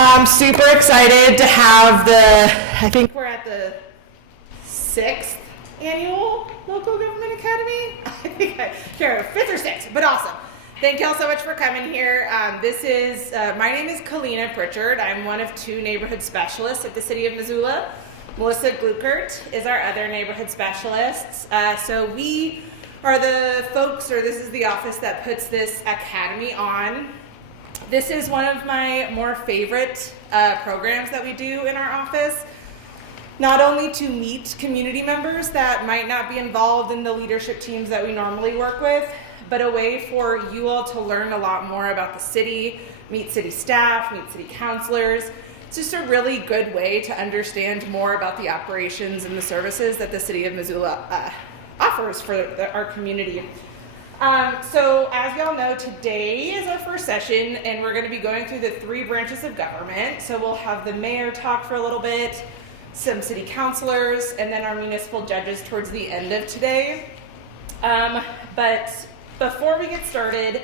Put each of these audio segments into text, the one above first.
I'm super excited to have I think we're at the 6th annual Local Government Academy. I think sure, 5th or 6th, but awesome. Thank y'all so much for coming here. My name is Kalina Pritchard. I'm one of 2 neighborhood specialists at the City of Missoula. Melissa Gluckert is our other neighborhood specialist. So we are the folks, or this is the office that puts this academy on. This is one of my more favorite programs that we do in our office. Not only to meet community members that might not be involved in the leadership teams that we normally work with, but a way for you all to learn a lot more about the city, meet city staff, meet city councilors. It's just a really good way to understand more about the operations and the services that the City of Missoula offers for our community. So as y'all know, today is our first session, and we're going to be going through the 3 branches of government. So we'll have the mayor talk for a little bit, some city councilors, and then our municipal judges towards the end of today. But before we get started,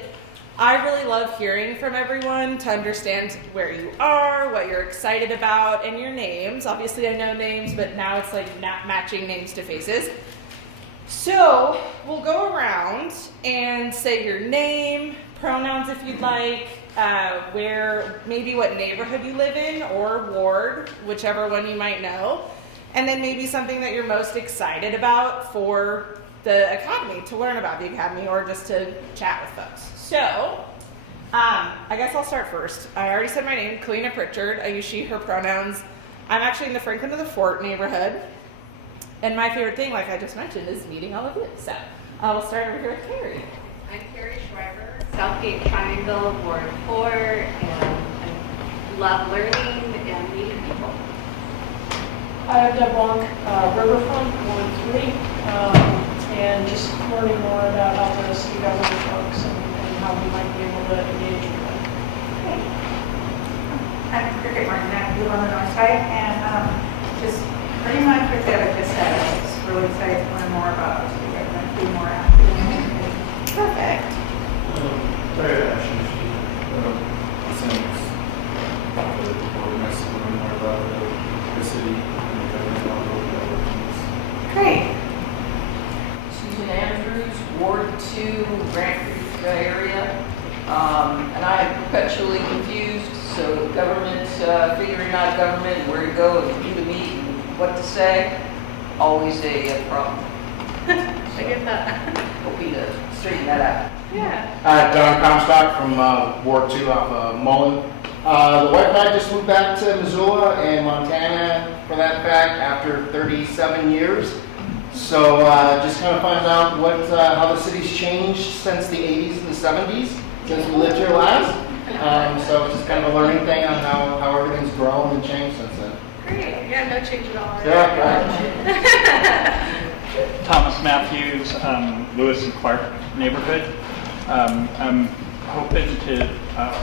I really love hearing from everyone to understand where you are, what you're excited about, and your names. Obviously, I know names, but now it's like not matching names to faces. So we'll go around and say your name, pronouns if you'd like, maybe what neighborhood you live in or ward, whichever one you might know, and then maybe something that you're most excited about for the academy, to learn about the academy, or just to chat with folks. So, I guess I'll start first. I already said my name, Kalina Pritchard. I use she, her pronouns. I'm actually in the Franklin to the Fort neighborhood. And my favorite thing, like I just mentioned, is meeting all of you. So, we'll start over here with Carrie. I'm Carrie Schreiber, Southgate Triangle, Ward 4, and I love learning and meeting people. I'm Deb Wong, Riverfront, Ward 3. And just learning more about how the city government works and how we might be able to engage with them. I'm Cricket Martin. I live on the north side, and just pretty much what Deb just said. I'm just really excited to learn more about the city government, be more active in the community. Perfect. Very actually, since nice to learn more about the city and the government all over the Great. Susan Andrews, Ward 2, Grand Creek area. And I am perpetually confused, so government, figuring out government, where to go, and who to meet, and what to say, always a problem. I get that. Hoping to straighten that out. Yeah. Don Comstock from Ward 2 off of Mullen. The wife and I just moved back to Missoula and Montana, for that fact, after 37 years. So just kind of find out how the city's changed since the 80s and the 70s, since we lived here last. So it's just kind of a learning thing on how everything's grown and changed since then. Great. Yeah, no change at all. Yeah, right. Thomas Matthews, Lewis and Clark neighborhood. I'm hoping to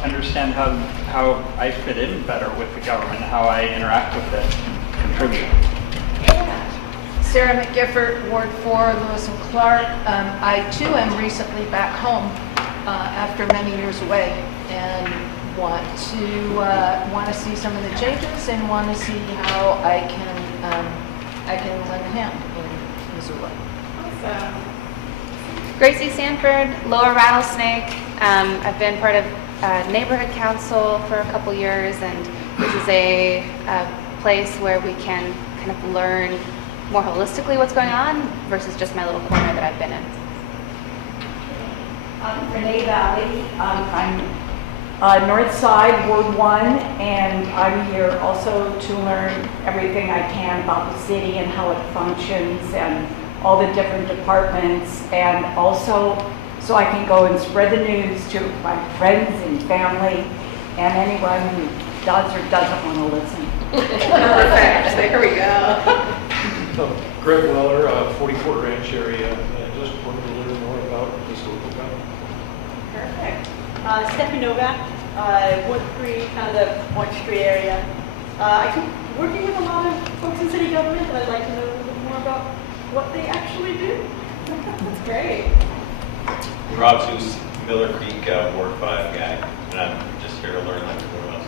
understand how I fit in better with the government, how I interact with it, and contribute. Sarah McGifford, Ward 4, Lewis and Clark. I too am recently back home after many years away, and want to see some of the changes and want to see how I can lend a hand in Missoula. Awesome. Gracie Sanford, Lower Rattlesnake. I've been part of neighborhood council for a couple years, and this is a place where we can kind of learn more holistically what's going on versus just my little corner that I've been in. I'm Renee Valley. I'm North Side, Ward 1, and I'm here also to learn everything I can about the city and how it functions and all the different departments, and also so I can go and spread the news to my friends and family and anyone who does or doesn't want to listen. Perfect. There we go. Greg Weller, 44 Ranch area, and just wanted to learn more about this local government. Perfect. Stephanie Novak, Ward 3, kind of Orange Street area. I keep working with a lot of folks in city government, and I'd like to know a little bit more about what they actually do. That's great. Rob Seuss, Miller Creek, Ward 5 guy, and I'm just here to learn like everyone else.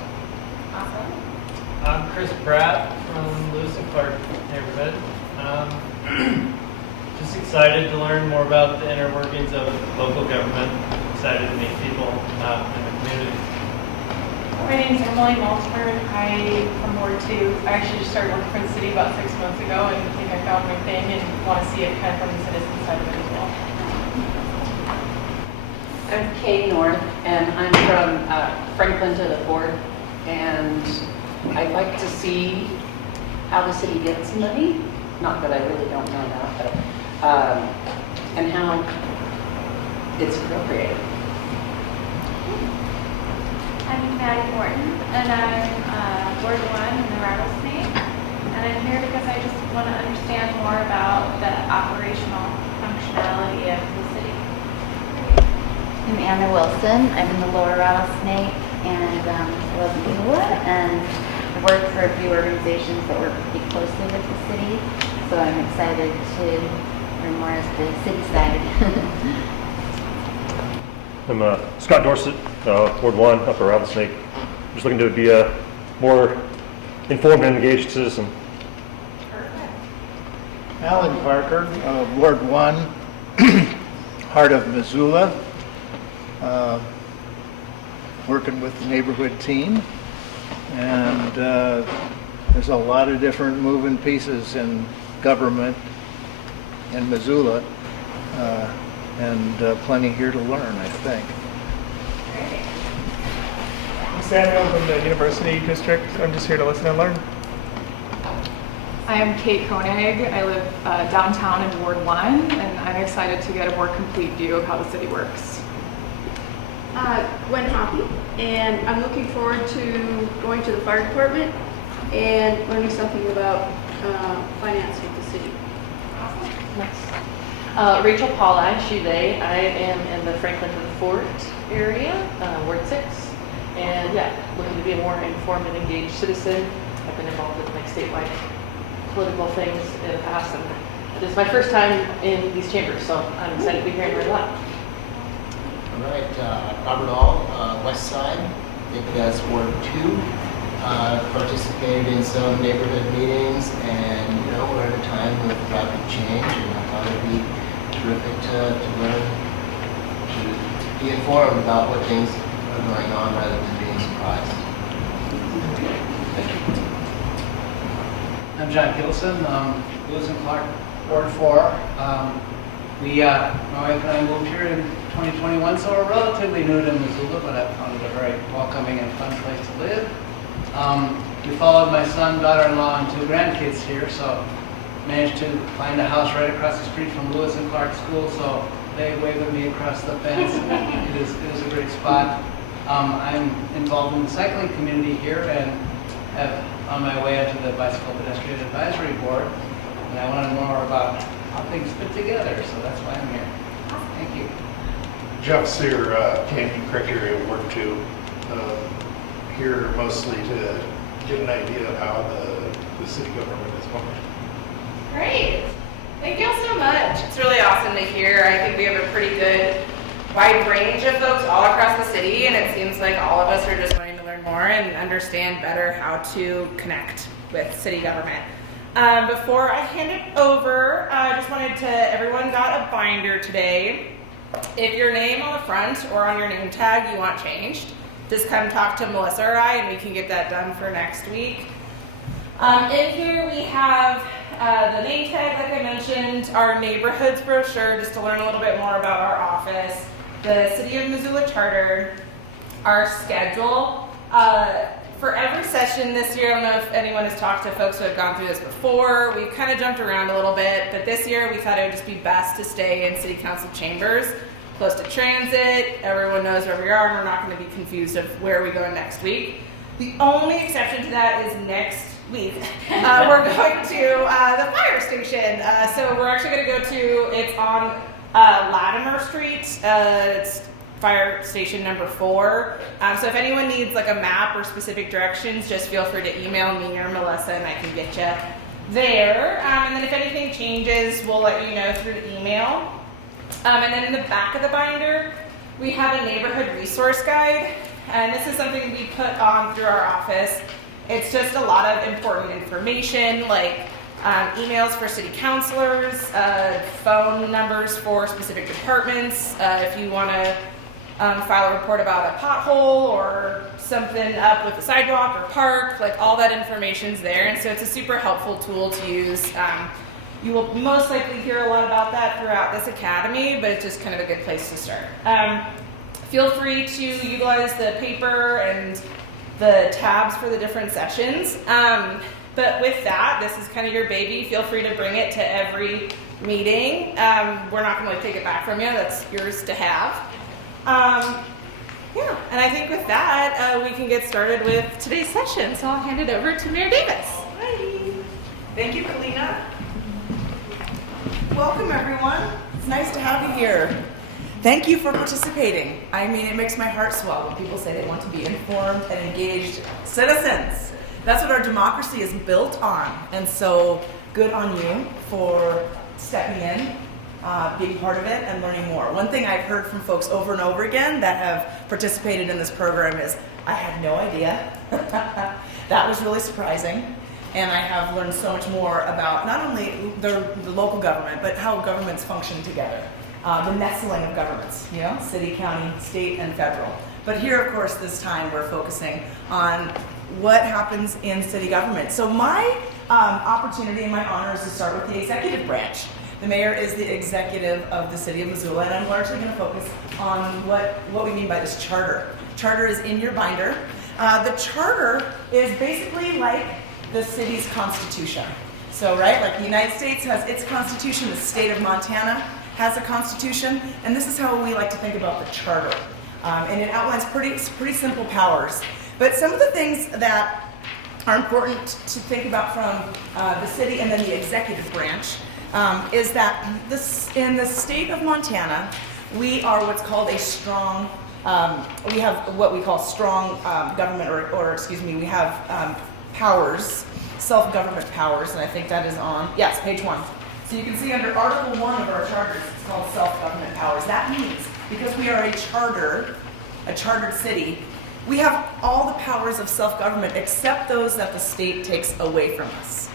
Awesome. Pratt from Lewis and Clark neighborhood. Just excited to learn more about the inner workings of local government. Excited to meet people in the community. My name is Emily Maltford. I'm from Ward 2. I actually just started working for the city about 6 months ago and I think I found my thing and want to see it kind of from the citizen side of it as well. I'm Kay North, and I'm from Franklin to the Fort, and I'd like to see how the city gets money. Not that I really don't know that, but and how it's appropriated. I'm Maddie Morton, and I'm Ward 1 in the Rattlesnake, and I'm here because I just want to understand more about the operational functionality of the city. I'm Anna Wilson. I'm in the Lower Rattlesnake and I live in Missoula, and I work for a few organizations that work pretty closely with the city, so I'm excited to learn more as the city side. I'm Scott Dorset, Ward 1, Upper Rattlesnake. Just looking to be a more informed and engaged citizen. Alan Parker, Ward 1, heart of Missoula. Working with the neighborhood team, and there's a lot of different moving pieces in government in Missoula, and plenty here to learn, I think. I'm Samuel from the University District. I'm just here to listen and learn. I am Kate Koenig. I live downtown in Ward 1, and I'm excited to get a more complete view of how the city works. Gwen Hoppy, and I'm looking forward to going to the fire department and learning something about finance with the city. Rachel Pauli, she, they. I am in the Franklin to the Fort area, Ward 6. And yeah, looking to be a more informed and engaged citizen. I've been involved in like statewide political things in the past, and this is my first time in these chambers, so I'm excited to be here and learn a lot. All right, Robert All, West Side, I think that's Ward 2. Participated in some neighborhood meetings, and you know, we're at a time with rapid change, and I thought it'd be terrific to learn, to be informed about what things are going on rather than being surprised. Thank you. I'm John Gilson, Lewis and Clark, Ward 4. My wife and I moved here in 2021, so we're relatively new to Missoula, but I found it a very welcoming and fun place to live. We followed my son, daughter-in-law, and 2 grandkids here, so managed to find a house right across the street from Lewis and Clark School, so they waved at me across the fence. It is a great spot. I'm involved in the cycling community here and have on my way onto the Bicycle Pedestrian Advisory Board, and I want to know more about how things fit together, so that's why I'm here. Thank you. Jeff Sear, Canyon Creek area, Ward 2. Here mostly to get an idea of how the city government is functioning. Great. Thank you all so much. It's really awesome to hear. I think we have a pretty good wide range of folks all across the city, and it seems like all of us are just wanting to learn more and understand better how to connect with city government. Before I hand it over, I just wanted to, everyone got a binder today. If your name on the front or on your name tag you want changed, just come talk to Melissa or I, and we can get that done for next week. In here we have the name tag, like I mentioned, our neighborhoods brochure, just to learn a little bit more about our office, the City of Missoula Charter, our schedule. For every session this year, I don't know if anyone has talked to folks who have gone through this before, we've kind of jumped around a little bit, but this year we thought it would just be best to stay in City Council chambers, close to transit, everyone knows where we are, and we're not going to be confused of where we go next week. The only exception to that is next week. We're going to the fire station. So we're actually going to go to, it's on Latimer Street. It's fire station number 4. So if anyone needs like a map or specific directions, just feel free to email me or Melissa and I can get you there. And then if anything changes, we'll let you know through email. And then in the back of the binder, we have a neighborhood resource guide. And this is something we put on through our office. It's just a lot of important information, like emails for city councilors, phone numbers for specific departments, if you want to file a report about a pothole or something up with the sidewalk or park, like all that information's there. And so it's a super helpful tool to use. You will most likely hear a lot about that throughout this academy, but it's just kind of a good place to start. Feel free to utilize the paper and the tabs for the different sessions. But with that, this is kind of your baby. Feel free to bring it to every meeting. We're not going to take it back from you. That's yours to have. Yeah, and I think with that, we can get started with today's session. So I'll hand it over to Mayor Davis. Alrighty. Thank you, Kalina. Welcome, everyone. It's nice to have you here. Thank you for participating. I mean, it makes my heart swell when people say they want to be informed and engaged citizens. That's what our democracy is built on. And so good on you for stepping in, being part of it, and learning more. One thing I've heard from folks over and over again that have participated in this program is, I had no idea. That was really surprising. And I have learned so much more about not only the local government, but how governments function together. The nestling of governments, you know, city, county, state, and federal. But here, of course, this time we're focusing on what happens in city government. So my opportunity and my honor is to start with the executive branch. The mayor is the executive of the City of Missoula, and I'm largely going to focus on what we mean by this charter. Charter is in your binder. The charter is basically like the city's constitution. So, right, like the United States has its constitution, the state of Montana has a constitution, and this is how we like to think about the charter. And it outlines pretty simple powers. But some of the things that are important to think about from the city and then the executive branch is that in the state of Montana, we are what's called a strong, we have what we call strong government, or excuse me, we have powers, self-government powers, and I think that is on, yes, page 1. So you can see under Article 1 of our charters, it's called self-government powers. That means, because we are a chartered city, we have all the powers of self-government except those that the state takes away from us.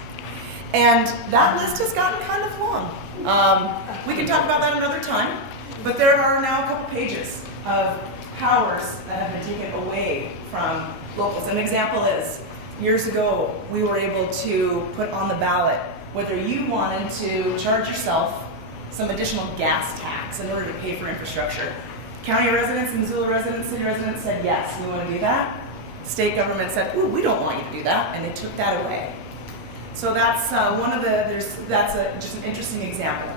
And that list has gotten kind of long. We can talk about that another time, but there are now a couple pages of powers that have been taken away from locals. An example is, years ago, we were able to put on the ballot whether you wanted to charge yourself some additional gas tax in order to pay for infrastructure. County residents, Missoula residents, city residents said, yes, we want to do that. State government said, ooh, we don't want you to do that, and they took that away. So that's just an interesting example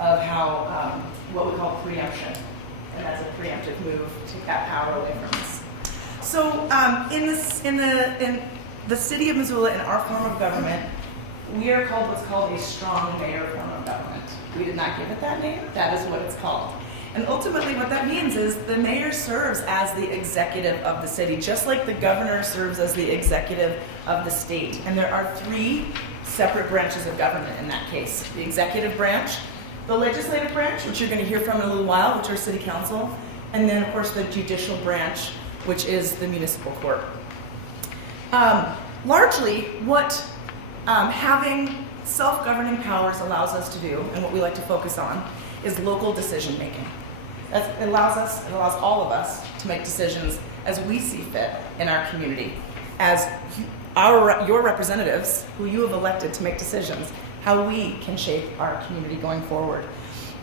of how, what we call preemption, and that's a preemptive move to take that power away from us. So in the City of Missoula, in our form of government, we are called what's called a strong mayor form of government. We did not give it that name, that is what it's called. And ultimately what that means is the mayor serves as the executive of the city, just like the governor serves as the executive of the state. And there are 3 separate branches of government in that case. The executive branch, the legislative branch, which you're going to hear from in a little while, which are city council, and then of course the judicial branch, which is the municipal court. Largely, what having self-governing powers allows us to do, and what we like to focus on, is local decision making. It allows all of us to make decisions as we see fit in our community, as your representatives, who you have elected to make decisions, how we can shape our community going forward.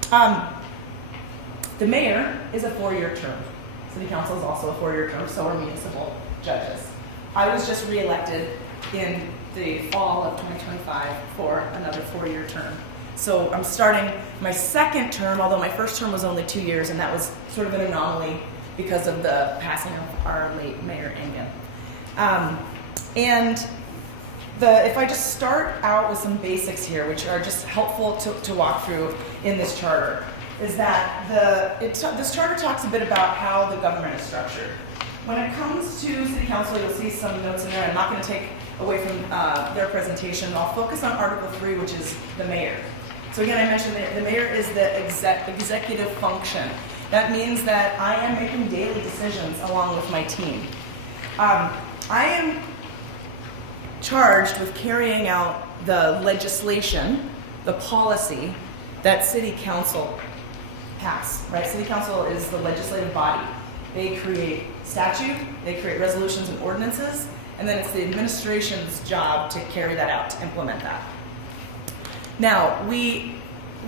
The mayor is a 4-year term. City council is also a 4-year term, so are municipal judges. I was just reelected in the fall of 2025 for another 4-year term. So I'm starting my 2nd term, although my 1st term was only 2 years, and that was sort of an anomaly because of the passing of our late Mayor Engen. If I just start out with some basics here, which are just helpful to walk through in this charter, is that this charter talks a bit about how the government is structured. When it comes to City Council, you'll see some notes in there. I'm not going to take away from their presentation. I'll focus on Article 3, which is the mayor. So again, I mentioned that the mayor is the executive function. That means that I am making daily decisions along with my team. I am charged with carrying out the legislation, the policy that City Council pass, right? City Council is the legislative body. They create statute, they create resolutions and ordinances, and then it's the administration's job to carry that out, to implement that. Now, we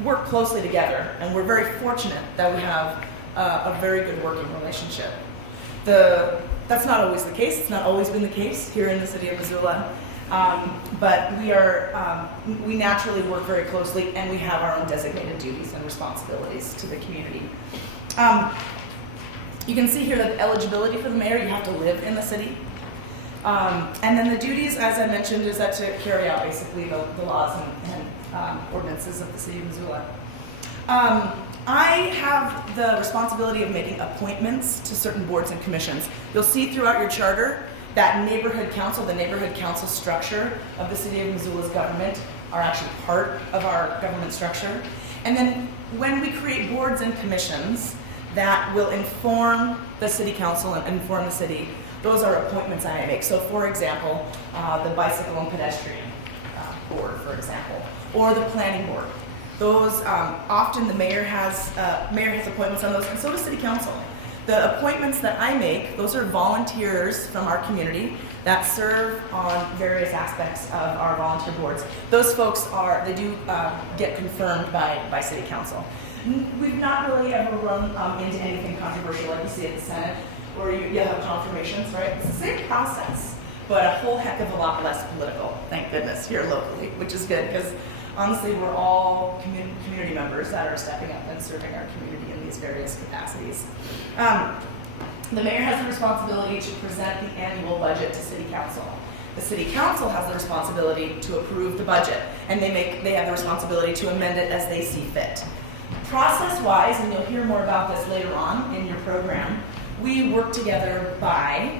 work closely together, and we're very fortunate that we have a very good working relationship. That's not always the case. It's not always been the case here in the City of Missoula. But we naturally work very closely, and we have our own designated duties and responsibilities to the community. You can see here that the eligibility for the mayor, you have to live in the city. And then the duties, as I mentioned, is that to carry out basically the laws and ordinances of the City of Missoula. I have the responsibility of making appointments to certain boards and commissions. You'll see throughout your charter that neighborhood council, the neighborhood council structure of the City of Missoula's government are actually part of our government structure. And then when we create boards and commissions that will inform the City Council and inform the city, those are appointments I make. So for example, the bicycle and pedestrian board, for example, or the planning board. Those, often the mayor has appointments on those, and so does City Council. The appointments that I make, those are volunteers from our community that serve on various aspects of our volunteer boards. Those folks they do get confirmed by City Council. We've not really ever run into anything controversial like you see at the Senate, where you have confirmations, right? It's the same process, but a whole heck of a lot less political, thank goodness, here locally, which is good, because honestly, we're all community members that are stepping up and serving our community in these various capacities. The mayor has the responsibility to present the annual budget to City Council. The City Council has the responsibility to approve the budget, and they have the responsibility to amend it as they see fit. Process-wise, and you'll hear more about this later on in your program, we work together by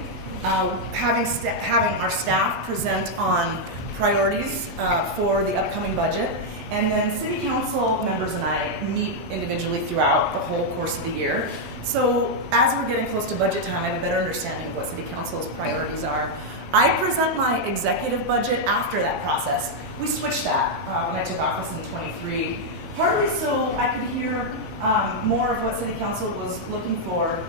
having our staff present on priorities for the upcoming budget, and then City Council members and I meet individually throughout the whole course of the year. So as we're getting close to budget time, I have a better understanding of what City Council's priorities are. I present my executive budget after that process. We switched that when I took office in 23, partly so I could hear more of what City Council was looking for.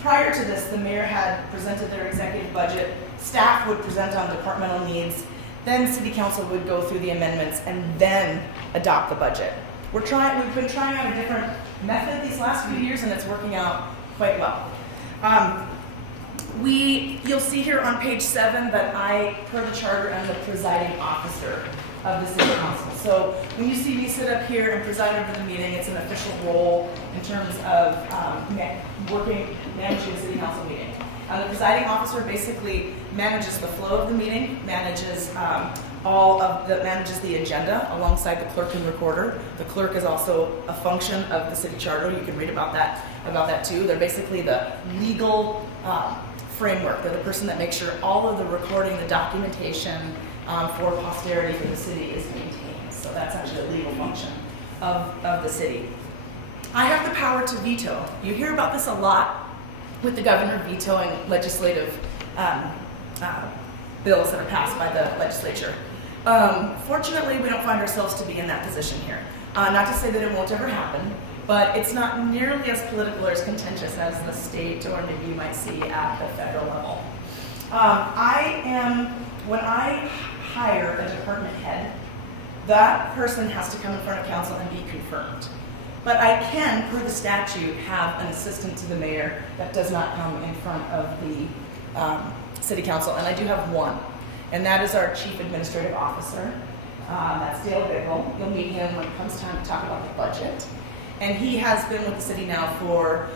Prior to this, the mayor had presented their executive budget, staff would present on departmental needs, then City Council would go through the amendments and then adopt the budget. We've been trying out a different method these last few years, and it's working out quite well. You'll see here on page 7 that I, per the charter, am the presiding officer of the City Council. So when you see me sit up here and preside over the meeting, it's an official role in terms of managing the City Council meeting. The presiding officer basically manages the flow of the meeting, manages the agenda alongside the clerk and recorder. The clerk is also a function of the city charter. You can read about that too. They're basically the legal framework. They're the person that makes sure all of the recording, the documentation for posterity for the city is maintained. So that's actually a legal function of the city. I have the power to veto. You hear about this a lot with the governor vetoing legislative bills that are passed by the legislature. Fortunately, we don't find ourselves to be in that position here. Not to say that it won't ever happen, but it's not nearly as political or as contentious as the state or maybe you might see at the federal level. When I hire a department head, that person has to come in front of council and be confirmed. But I can, per the statute, have an assistant to the mayor that does not come in front of the City Council, and I do have one, and that is our Chief Administrative Officer. That's Dale Bickle. You'll meet him when it comes time to talk about the budget. And he has been with the city now for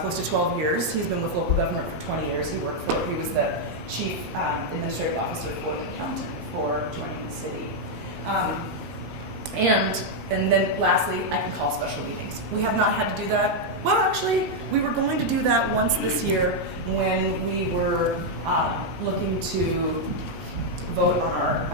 close to 12 years. He's been with local government for 20 years. He was the Chief Administrative Officer for the accountant before joining the city. And then lastly, I can call special meetings. We have not had to do that. Well, actually, we were going to do that once this year when we were looking to vote on our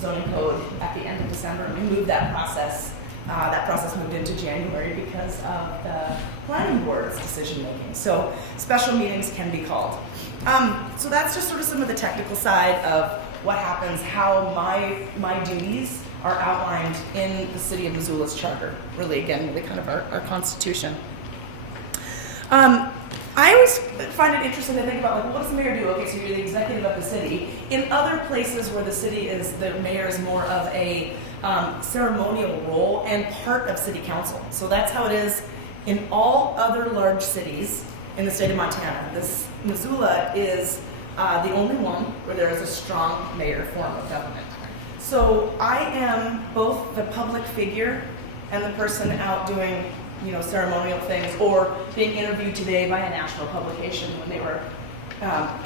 zoning code at the end of December. And we moved that process. That process moved into January because of the planning board's decision making. So special meetings can be called. So that's just sort of some of the technical side of what happens, how my duties are outlined in the City of Missoula's charter. Really, again, really kind of our constitution. I always find it interesting to think about, like, what does the mayor do? Okay, so you're the executive of the city. In other places where the mayor is more of a ceremonial role and part of city council. So that's how it is in all other large cities in the state of Montana. Missoula is the only one where there is a strong mayor form of government. So I am both the public figure and the person out doing, ceremonial things, or being interviewed today by a national publication when they were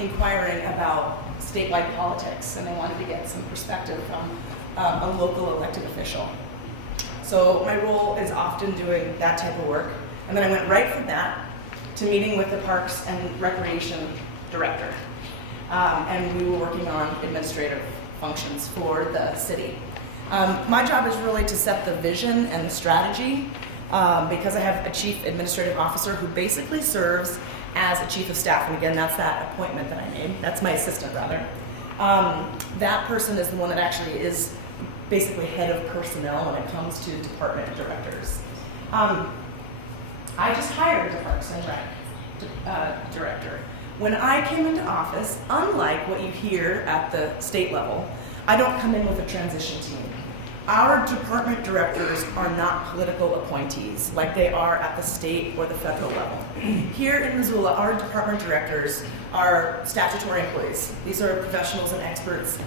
inquiring about statewide politics and they wanted to get some perspective from a local elected official. So my role is often doing that type of work. And then I went right from that to meeting with the Parks and Recreation Director. And we were working on administrative functions for the city. My job is really to set the vision and the strategy, because I have a chief administrative officer who basically serves as a chief of staff. And again, that's that appointment that I made. That's my assistant, rather. That person is the one that actually is basically head of personnel when it comes to department directors. I just hired the Parks and Rec director. When I came into office, unlike what you hear at the state level, I don't come in with a transition team. Our department directors are not political appointees like they are at the state or the federal level. Here in Missoula, our department directors are statutory employees. These are professionals and experts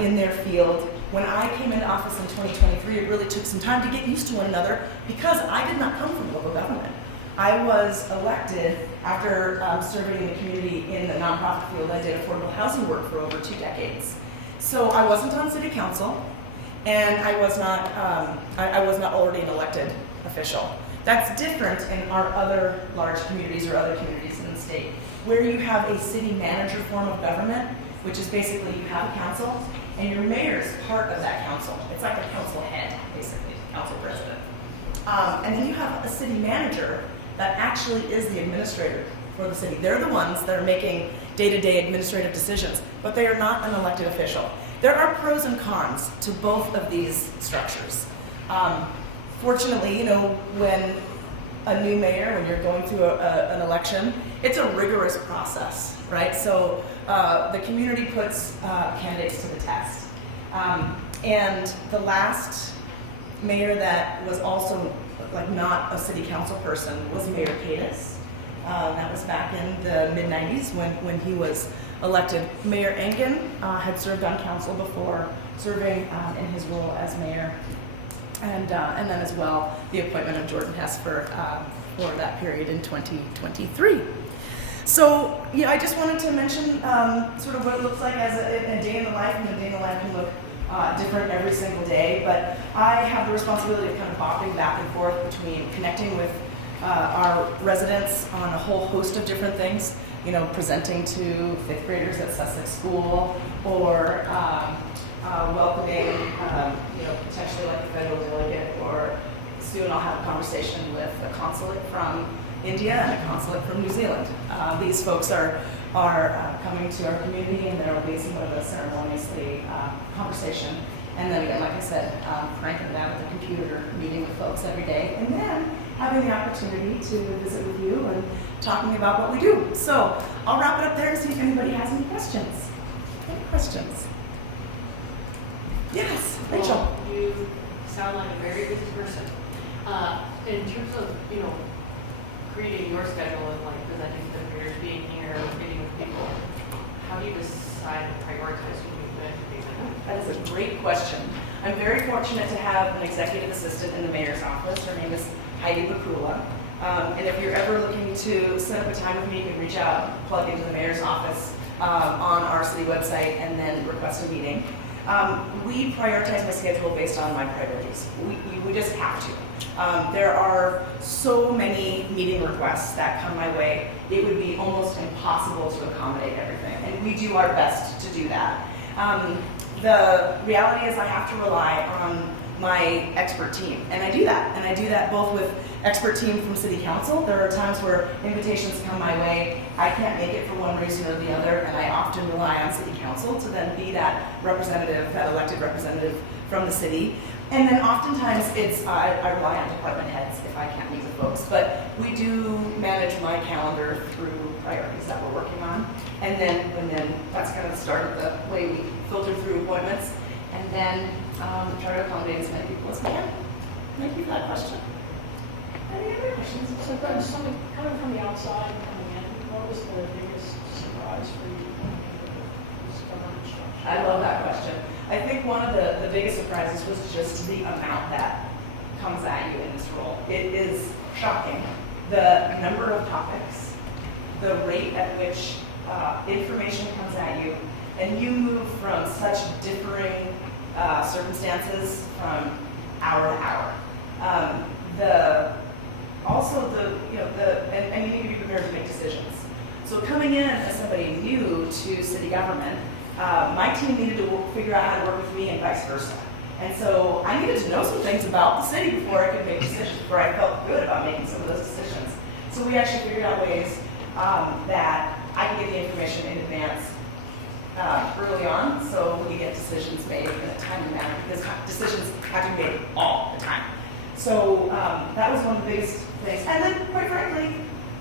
in their field. When I came into office in 2023, it really took some time to get used to one another because I did not come from local government. I was elected after serving in the community in the nonprofit field. I did affordable housing work for over 2 decades. So I wasn't on city council, and I was not already an elected official. That's different in our other large communities or other communities in the state, where you have a city manager form of government, which is basically you have a council, and your mayor is part of that council. It's like a council head, basically, council president. And then you have a city manager that actually is the administrator for the city. They're the ones that are making day-to-day administrative decisions, but they are not an elected official. There are pros and cons to both of these structures. Fortunately, when a new mayor, when you're going through an election, it's a rigorous process, right? So the community puts candidates to the test. And the last mayor that was also not a city council person was Mayor Cadis. That was back in the mid-90s when he was elected. Mayor Engen had served on council before serving in his role as mayor. And then as well, the appointment of Jordan Hess for that period in 2023. So I just wanted to mention sort of what it looks like as a day in the life, and a day in the life can look different every single day, but I have the responsibility of kind of bopping back and forth between connecting with our residents on a whole host of different things, presenting to 5th graders at Sussex School, or welcoming, potentially like a federal delegate, or soon I'll have a conversation with a consulate from India and a consulate from New Zealand. These folks are coming to our community, and there will be somewhat of a ceremoniously conversation. And then again, like I said, cranking it out at the computer, meeting with folks every day, and then having the opportunity to visit with you and talking about what we do. So I'll wrap it up there and see if anybody has any questions. Any questions? Yes, Rachel. Well, you sound like a very busy person. In terms of, creating your schedule and presenting to the peers, being here, meeting with people, how do you decide and prioritize who you're going to be with? That is a great question. I'm very fortunate to have an executive assistant in the mayor's office. Her name is Heidi Bakula. And if you're ever looking to set up a time with me, you can reach out, plug into the mayor's office on our city website, and then request a meeting. We prioritize my schedule based on my priorities. We just have to. There are so many meeting requests that come my way, it would be almost impossible to accommodate everything. And we do our best to do that. The reality is I have to rely on my expert team. And I do that. And I do that both with expert team from city council. There are times where invitations come my way. I can't make it for one reason or the other, and I often rely on city council to then be that representative, that elected representative from the city. And then oftentimes I rely on department heads if I can't meet the folks. But we do manage my calendar through priorities that we're working on. And then that's kind of the start of the way we filter through appointments. And then try to accommodate as many people as we can. Thank you for that question. Any other questions? So then something coming from the outside coming in, what was the biggest surprise for you in this government structure? I love that question. I think one of the biggest surprises was just the amount that comes at you in this role. It is shocking. The number of topics, the rate at which information comes at you, and you move from such differing circumstances from hour to hour. And you need to be prepared to make decisions. So coming in as somebody new to city government, my team needed to figure out how to work with me and vice versa. And so I needed to know some things about the city before I could make decisions, before I felt good about making some of those decisions. So we actually figured out ways that I can get the information in advance early on, so we can get decisions made in a timely manner, because decisions have to be made all the time. So that was one of the biggest things. And then, quite frankly,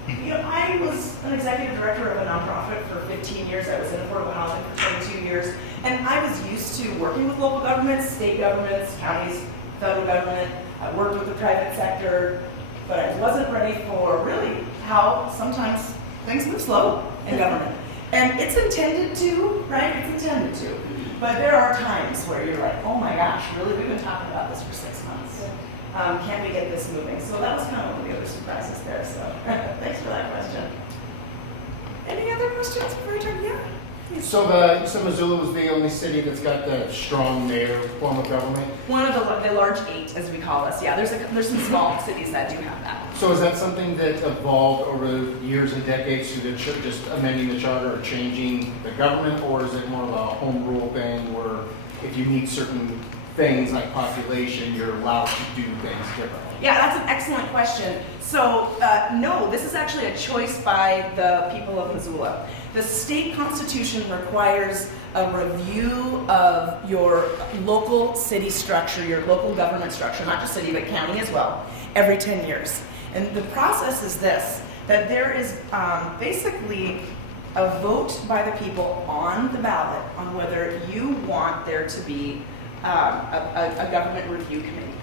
I was an executive director of a nonprofit for 15 years. I was in affordable housing for 22 years. And I was used to working with local governments, state governments, counties, federal government. I worked with the private sector, but I wasn't ready for really how sometimes things move slow in government. And it's intended to, right? It's intended to. But there are times where you're like, oh my gosh, really? We've been talking about this for 6 months. Can we get this moving? So that was kind of one of the other surprises there. So thanks for that question. Any other questions before I turn? Yeah. Please. So so Missoula was the only city that's got the strong mayor form of government? One of the large 8, as we call us. Yeah, there's some small cities that do have that. So is that something that evolved over the years and decades through just amending the charter or changing the government, or is it more of a home rule thing where if you meet certain things like population, you're allowed to do things differently? Yeah, that's an excellent question. So no, this is actually a choice by the people of Missoula. The state constitution requires a review of your local city structure, your local government structure, not just city but county as well, every 10 years. And the process is this, that there is basically a vote by the people on the ballot on whether you want there to be a government review committee.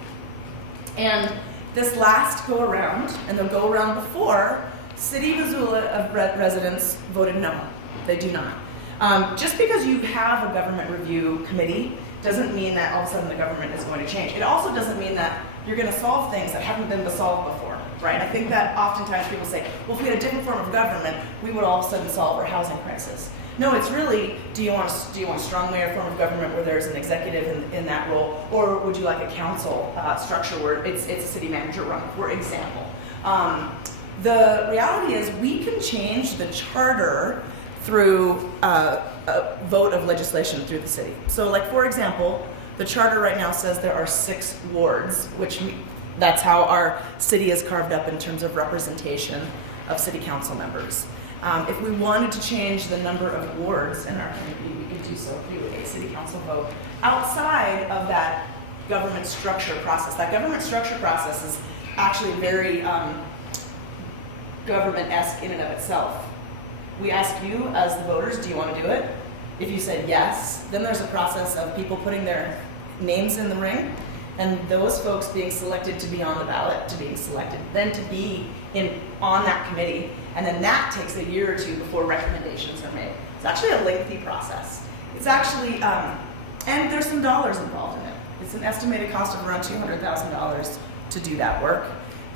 And this last go around, and the go around before, City of Missoula residents voted no. They do not. Just because you have a government review committee doesn't mean that all of a sudden the government is going to change. It also doesn't mean that you're going to solve things that haven't been solved before, right? I think that oftentimes people say, well, if we had a different form of government, we would all of a sudden solve our housing crisis. No, it's really, do you want a strong mayor form of government where there's an executive in that role, or would you like a council structure where it's a city manager run, for example? The reality is we can change the charter through a vote of legislation through the city. So like, for example, the charter right now says there are 6 wards, that's how our city is carved up in terms of representation of city council members. If we wanted to change the number of wards in our community, we could do so through a city council vote outside of that government structure process. That government structure process is actually very government-esque in and of itself. We ask you as the voters, do you want to do it? If you said yes, then there's a process of people putting their names in the ring, and those folks being selected to be on the ballot, to being selected, then to be on that committee, and then that takes a year or 2 before recommendations are made. It's actually a lengthy process. It's actually, and there's some dollars involved in it. It's an estimated cost of around $200,000 to do that work.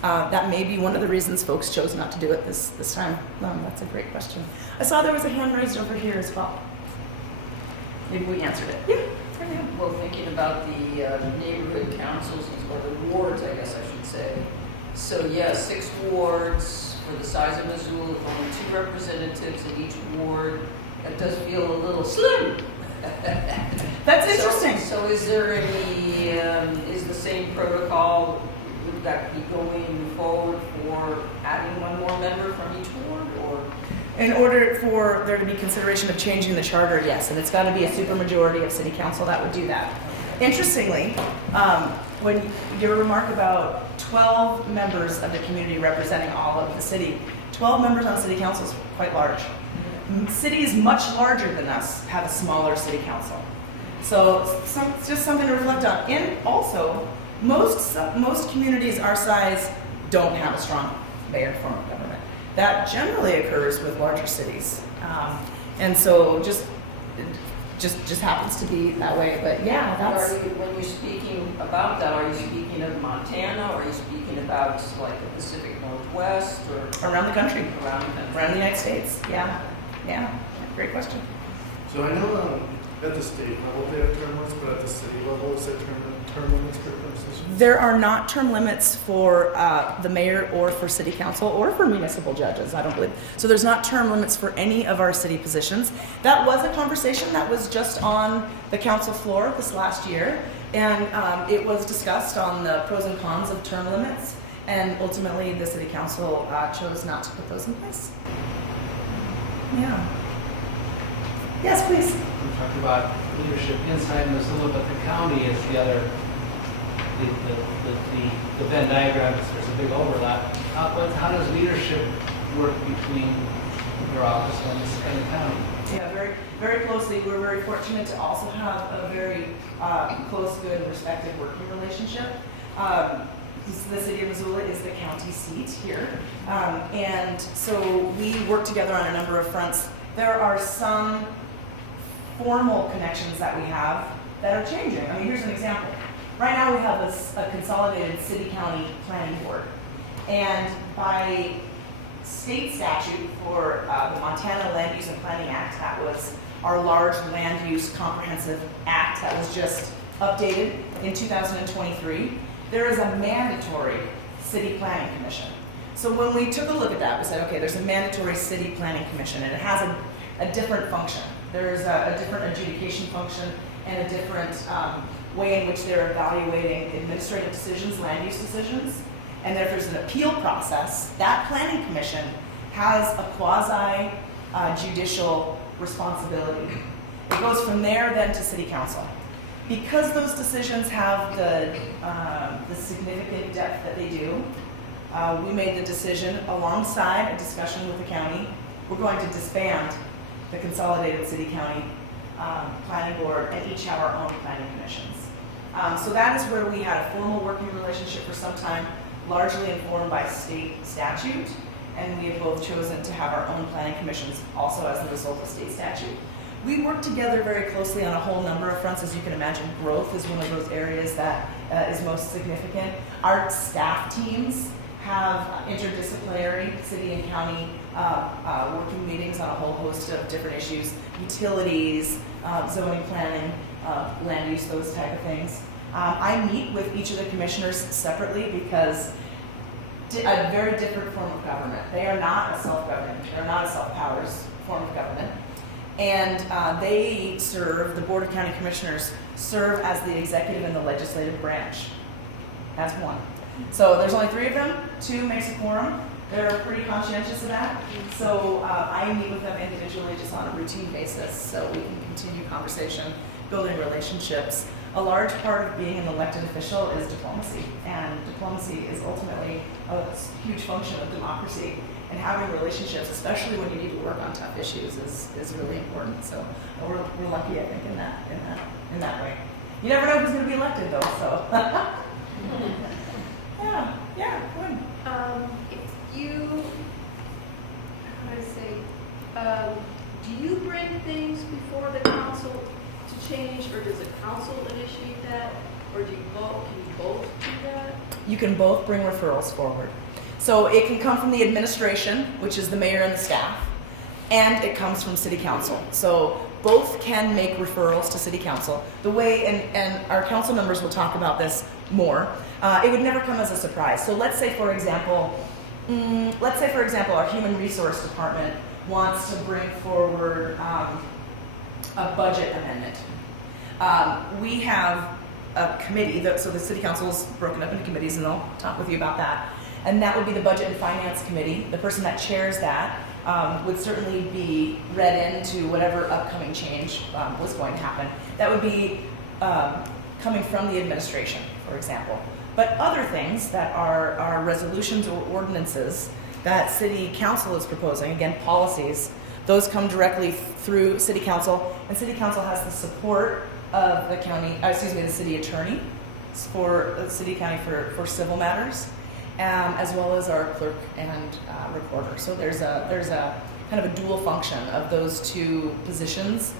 That may be one of the reasons folks chose not to do it this time. That's a great question. I saw there was a hand raised over here as well. Maybe we answered it. Yeah. Well, thinking about the neighborhood councils, or the wards, I guess I should say. So yeah, 6 wards for the size of Missoula, with only 2 representatives in each ward. That does feel a little slim. That's interesting. So is there any, is the same protocol, would that be going forward for adding one more member from each ward, or? In order for there to be consideration of changing the charter, yes, and it's got to be a supermajority of city council that would do that. Interestingly, when your remark about 12 members of the community representing all of the city, 12 members on city council is quite large. Cities much larger than us have a smaller city council. So it's just something to reflect on. And also, most communities our size don't have a strong mayor form of government. That generally occurs with larger cities. And so just happens to be that way. But yeah, that's... When you're speaking about that, are you speaking of Montana, or are you speaking about like the Pacific Northwest, or? Around the country. Around the country. Around the United States, yeah. Yeah, great question. So I know at the state level they have term limits, but at the city level, is there term limits for positions? There are not term limits for the mayor or for city council or for municipal judges, I don't believe. So there's not term limits for any of our city positions. That was a conversation that was just on the council floor this last year, and it was discussed on the pros and cons of term limits, and ultimately the city council chose not to put those in place. Yeah. Yes, please. We talked about leadership inside Missoula, but the county is the other, the Venn diagram, there's a big overlap. How does leadership work between your office and the county? Yeah, very, very closely. We're very fortunate to also have a very close, good, respected working relationship. The City of Missoula is the county seat here. And so we work together on a number of fronts. There are some formal connections that we have that are changing. I mean, here's an example. Right now we have a consolidated city-county planning board. And by state statute for the Montana Land Use and Planning Act, that was our large land use comprehensive act that was just updated in 2023, there is a mandatory city planning commission. So when we took a look at that, we said, okay, there's a mandatory city planning commission, and it has a different function. There's a different adjudication function and a different way in which they're evaluating administrative decisions, land use decisions. And if there's an appeal process, that planning commission has a quasi-judicial responsibility. It goes from there then to city council. Because those decisions have the significant depth that they do, we made the decision alongside a discussion with the county, we're going to disband the consolidated city-county planning board and each have our own planning commissions. So that is where we had a formal working relationship for some time, largely informed by state statute, and we have both chosen to have our own planning commissions also as the result of state statute. We work together very closely on a whole number of fronts. As you can imagine, growth is one of those areas that is most significant. Our staff teams have interdisciplinary city and county working meetings on a whole host of different issues, utilities, zoning planning, land use, those type of things. I meet with each of the commissioners separately because a very different form of government. They are not a self-governing, they're not a self-powers form of government. And they serve, the Board of County Commissioners serve as the executive and the legislative branch as one. So there's only 3 of them, 2 makes a quorum. They're pretty conscientious of that. So I meet with them individually just on a routine basis so we can continue conversation, building relationships. A large part of being an elected official is diplomacy, and diplomacy is ultimately a huge function of democracy. And having relationships, especially when you need to work on tough issues, is really important. So we're lucky, I think, in that way. You never know who's going to be elected, though. So yeah, good. If you, how do I say, do you bring things before the council to change, or does the council initiate that, or can you both do that? You can both bring referrals forward. So it can come from the administration, which is the mayor and the staff, and it comes from city council. So both can make referrals to city council. The way, and our council members will talk about this more, it would never come as a surprise. So let's say, for example, our human resource department wants to bring forward a budget amendment. We have a committee. So the city council is broken up into committees, and I'll talk with you about that. And that would be the Budget and Finance Committee. The person that chairs that would certainly be read into whatever upcoming change was going to happen. That would be coming from the administration, for example. But other things that are resolutions or ordinances that city council is proposing, again, policies, those come directly through city council, and city council has the support of the the city attorney for the city county for civil matters, as well as our clerk and recorder. So there's a kind of a dual function of those two positions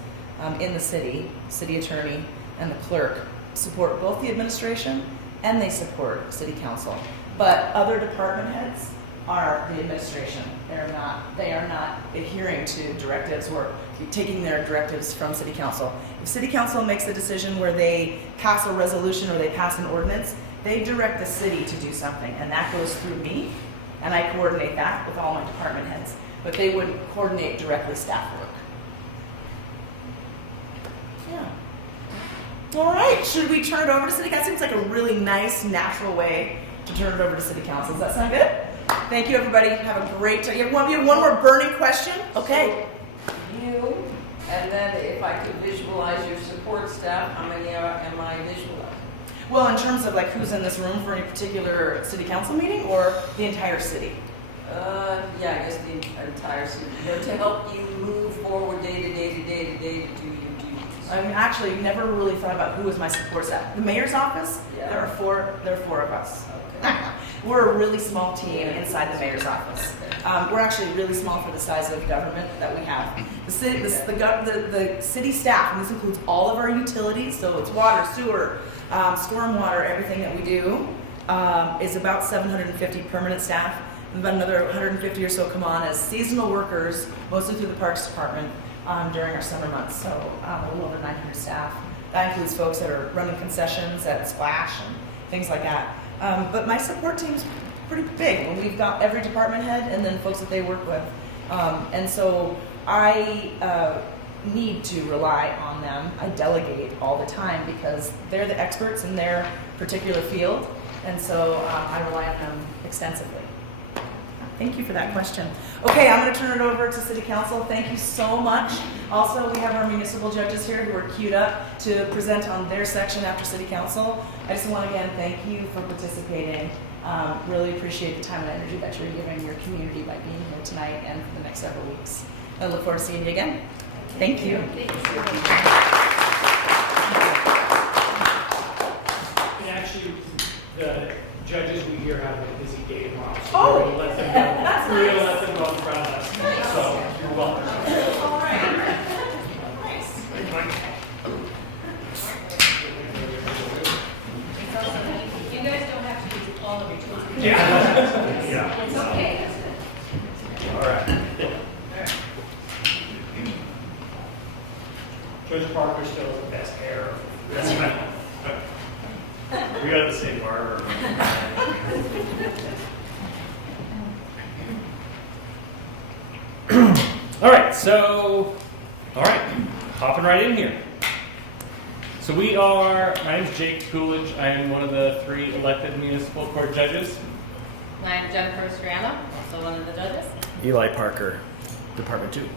in the city attorney and the clerk support both the administration and they support city council. But other department heads are the administration. They are not adhering to directives or taking their directives from city council. If city council makes a decision where they pass a resolution or they pass an ordinance, they direct the city to do something, and that goes through me, and I coordinate that with all my department heads. But they wouldn't coordinate directly staff work. Yeah. All right, should we turn it over to city council? Seems like a really nice, natural way to turn it over to city council. Does that sound good? Thank you, everybody. Have a great time. You have one more burning question? Okay. You, and then if I could visualize your support staff, how many am I visualizing? Well, in terms of like who's in this room for any particular city council meeting or the entire city? Yeah, I guess the entire city. To help you move forward day to day to day to day to do your duties. I mean, actually, never really thought about who was my support staff. The mayor's office, Yeah. there are four of us. Okay. We're a really small team inside the mayor's office. We're actually really small for the size of government that we have. The city staff, and this includes all of our utilities, so it's water, sewer, stormwater, everything that we do, is about 750 permanent staff. And about another 150 or so come on as seasonal workers, mostly through the Parks Department during our summer months. So a little over 900 staff. That includes folks that are running concessions at Splash and things like that. But my support team's pretty big. We've got every department head and then folks that they work with. And so I need to rely on them. I delegate all the time because they're the experts in their particular field. And so I rely on them extensively. Thank you for that question. Okay, I'm going to turn it over to City Council. Thank you so much. Also, we have our municipal judges here who are queued up to present on their section after City Council. I just want to again thank you for participating. Really appreciate the time and energy that you're giving your community by being here tonight and for the next several weeks. I look forward to seeing you again. Thank you. And actually, the judges we hear have a busy day tomorrow. So Oh, we're going to let them go. We're going to let them go in front of us. So you're welcome. All right. Nice. You guys don't have to do all of your tools. Yeah. It's okay. All right. Judge Parker still has the best hair. That's right. We got the same barber. All right, hopping right in here. So my name's Jake Coolidge. I am one of the 3 elected municipal court judges. I'm Jennifer Strana, also one of the judges. Eli Parker, Department 2.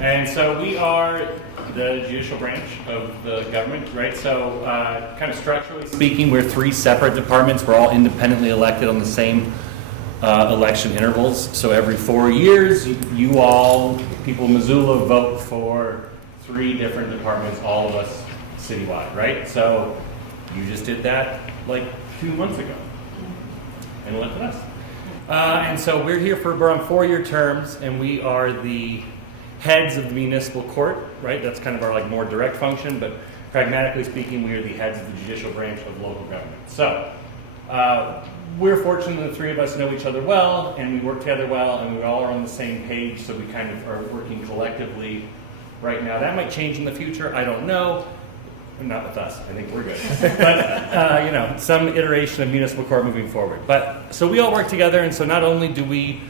And so we are the judicial branch of the government, right? So kind of structurally speaking, we're 3 separate departments. We're all independently elected on the same election intervals. So every 4 years, you all, people in Missoula, vote for 3 different departments, all of us citywide, right? So you just did that like 2 months ago and elected us. And so we're on 4-year terms, and we are the heads of the municipal court, right? That's kind of our like more direct function, but pragmatically speaking, we are the heads of the judicial branch of local government. So we're fortunate the 3 of us know each other well, and we work together well, and we all are on the same page, so we kind of are working collectively right now. That might change in the future, I don't know. Not with us, I think we're good. But, some iteration of municipal court moving forward. But, so we all work together, and so not only do we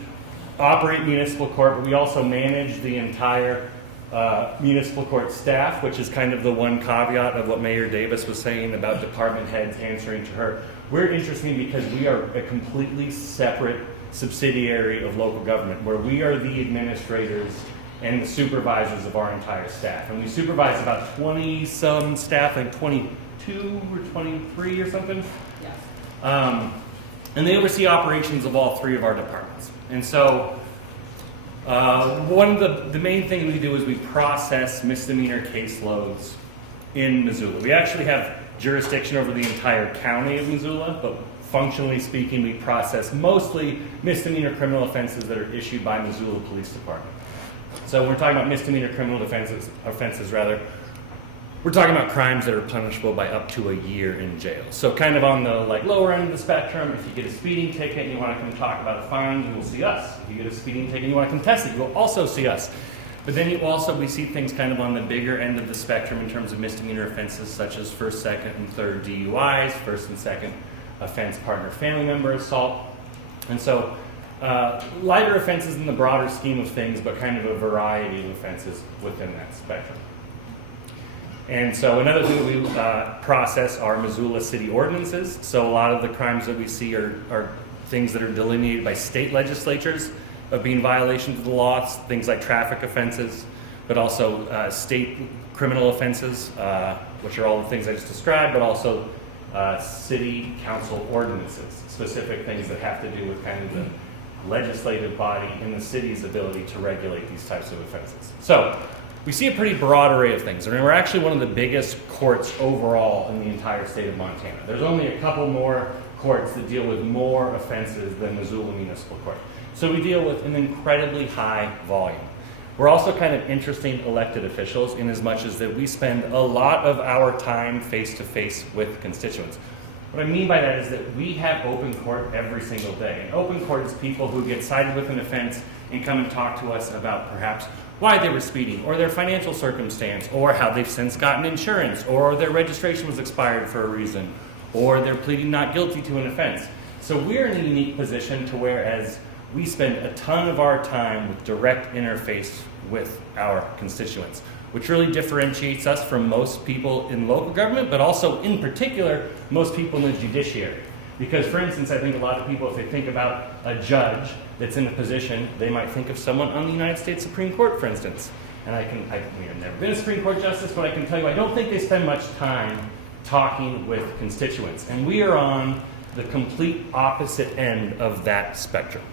operate municipal court, but we also manage the entire municipal court staff, which is kind of the one caveat of what Mayor Davis was saying about department heads answering to her. We're interesting because we are a completely separate subsidiary of local government, where we are the administrators and the supervisors of our entire staff. And we supervise about 20-some staff, like 22 or 23 or something. Yes. And they oversee operations of all three of our departments. And so one of the main things we do is we process misdemeanor caseloads in Missoula. We actually have jurisdiction over the entire county of Missoula, but functionally speaking, we process mostly misdemeanor criminal offenses that are issued by Missoula Police Department. So when we're talking about misdemeanor criminal offenses, we're talking about crimes that are punishable by up to a year in jail. So kind of on the lower end of the spectrum, if you get a speeding ticket and you want to come talk about a fine, you will see us. If you get a speeding ticket and you want to contest it, you will also see us. But then we see things kind of on the bigger end of the spectrum in terms of misdemeanor offenses such as first, second, and third DUIs, first and second offense partner family member assault. And so lighter offenses in the broader scheme of things, but kind of a variety of offenses within that spectrum. And so another thing that we process are Missoula city ordinances. So a lot of the crimes that we see are things that are delineated by state legislatures of being violations of the laws, things like traffic offenses, but also state criminal offenses, which are all the things I just described, but also city council ordinances, specific things that have to do with kind of the legislative body in the city's ability to regulate these types of offenses. So we see a pretty broad array of things. I mean, we're actually one of the biggest courts overall in the entire state of Montana. There's only a couple more courts that deal with more offenses than Missoula Municipal Court. So we deal with an incredibly high volume. We're also kind of interesting elected officials in as much as that we spend a lot of our time face-to-face with constituents. What I mean by that is that we have open court every single day. And open court is people who get cited with an offense and come and talk to us about perhaps why they were speeding, or their financial circumstance, or how they've since gotten insurance, or their registration was expired for a reason, or they're pleading not guilty to an offense. So we're in a unique position to whereas we spend a ton of our time with direct interface with our constituents, which really differentiates us from most people in local government, but also in particular, most people in the judiciary. Because for instance, I think a lot of people, if they think about a judge that's in a position, they might think of someone on the United States Supreme Court, for instance. And I've never been a Supreme Court justice, but I can tell you, I don't think they spend much time talking with constituents. And we are on the complete opposite end of that spectrum.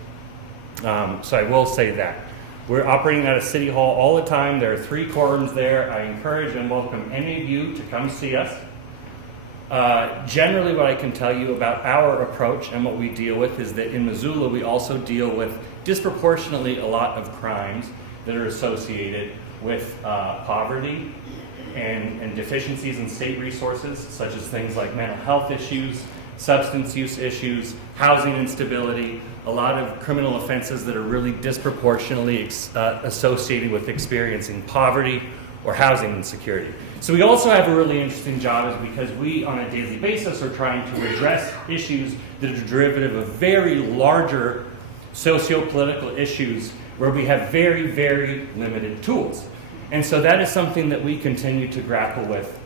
So I will say that. We're operating out of City Hall all the time. There are 3 courtrooms there. I encourage and welcome any of you to come see us. Generally, what I can tell you about our approach and what we deal with is that in Missoula, we also deal with disproportionately a lot of crimes that are associated with poverty and deficiencies in state resources, such as things like mental health issues, substance use issues, housing instability, a lot of criminal offenses that are really disproportionately associated with experiencing poverty or housing insecurity. So we also have a really interesting job is because we, on a daily basis, are trying to address issues that are derivative of very larger socio-political issues where we have very, very limited tools. And so that is something that we continue to grapple with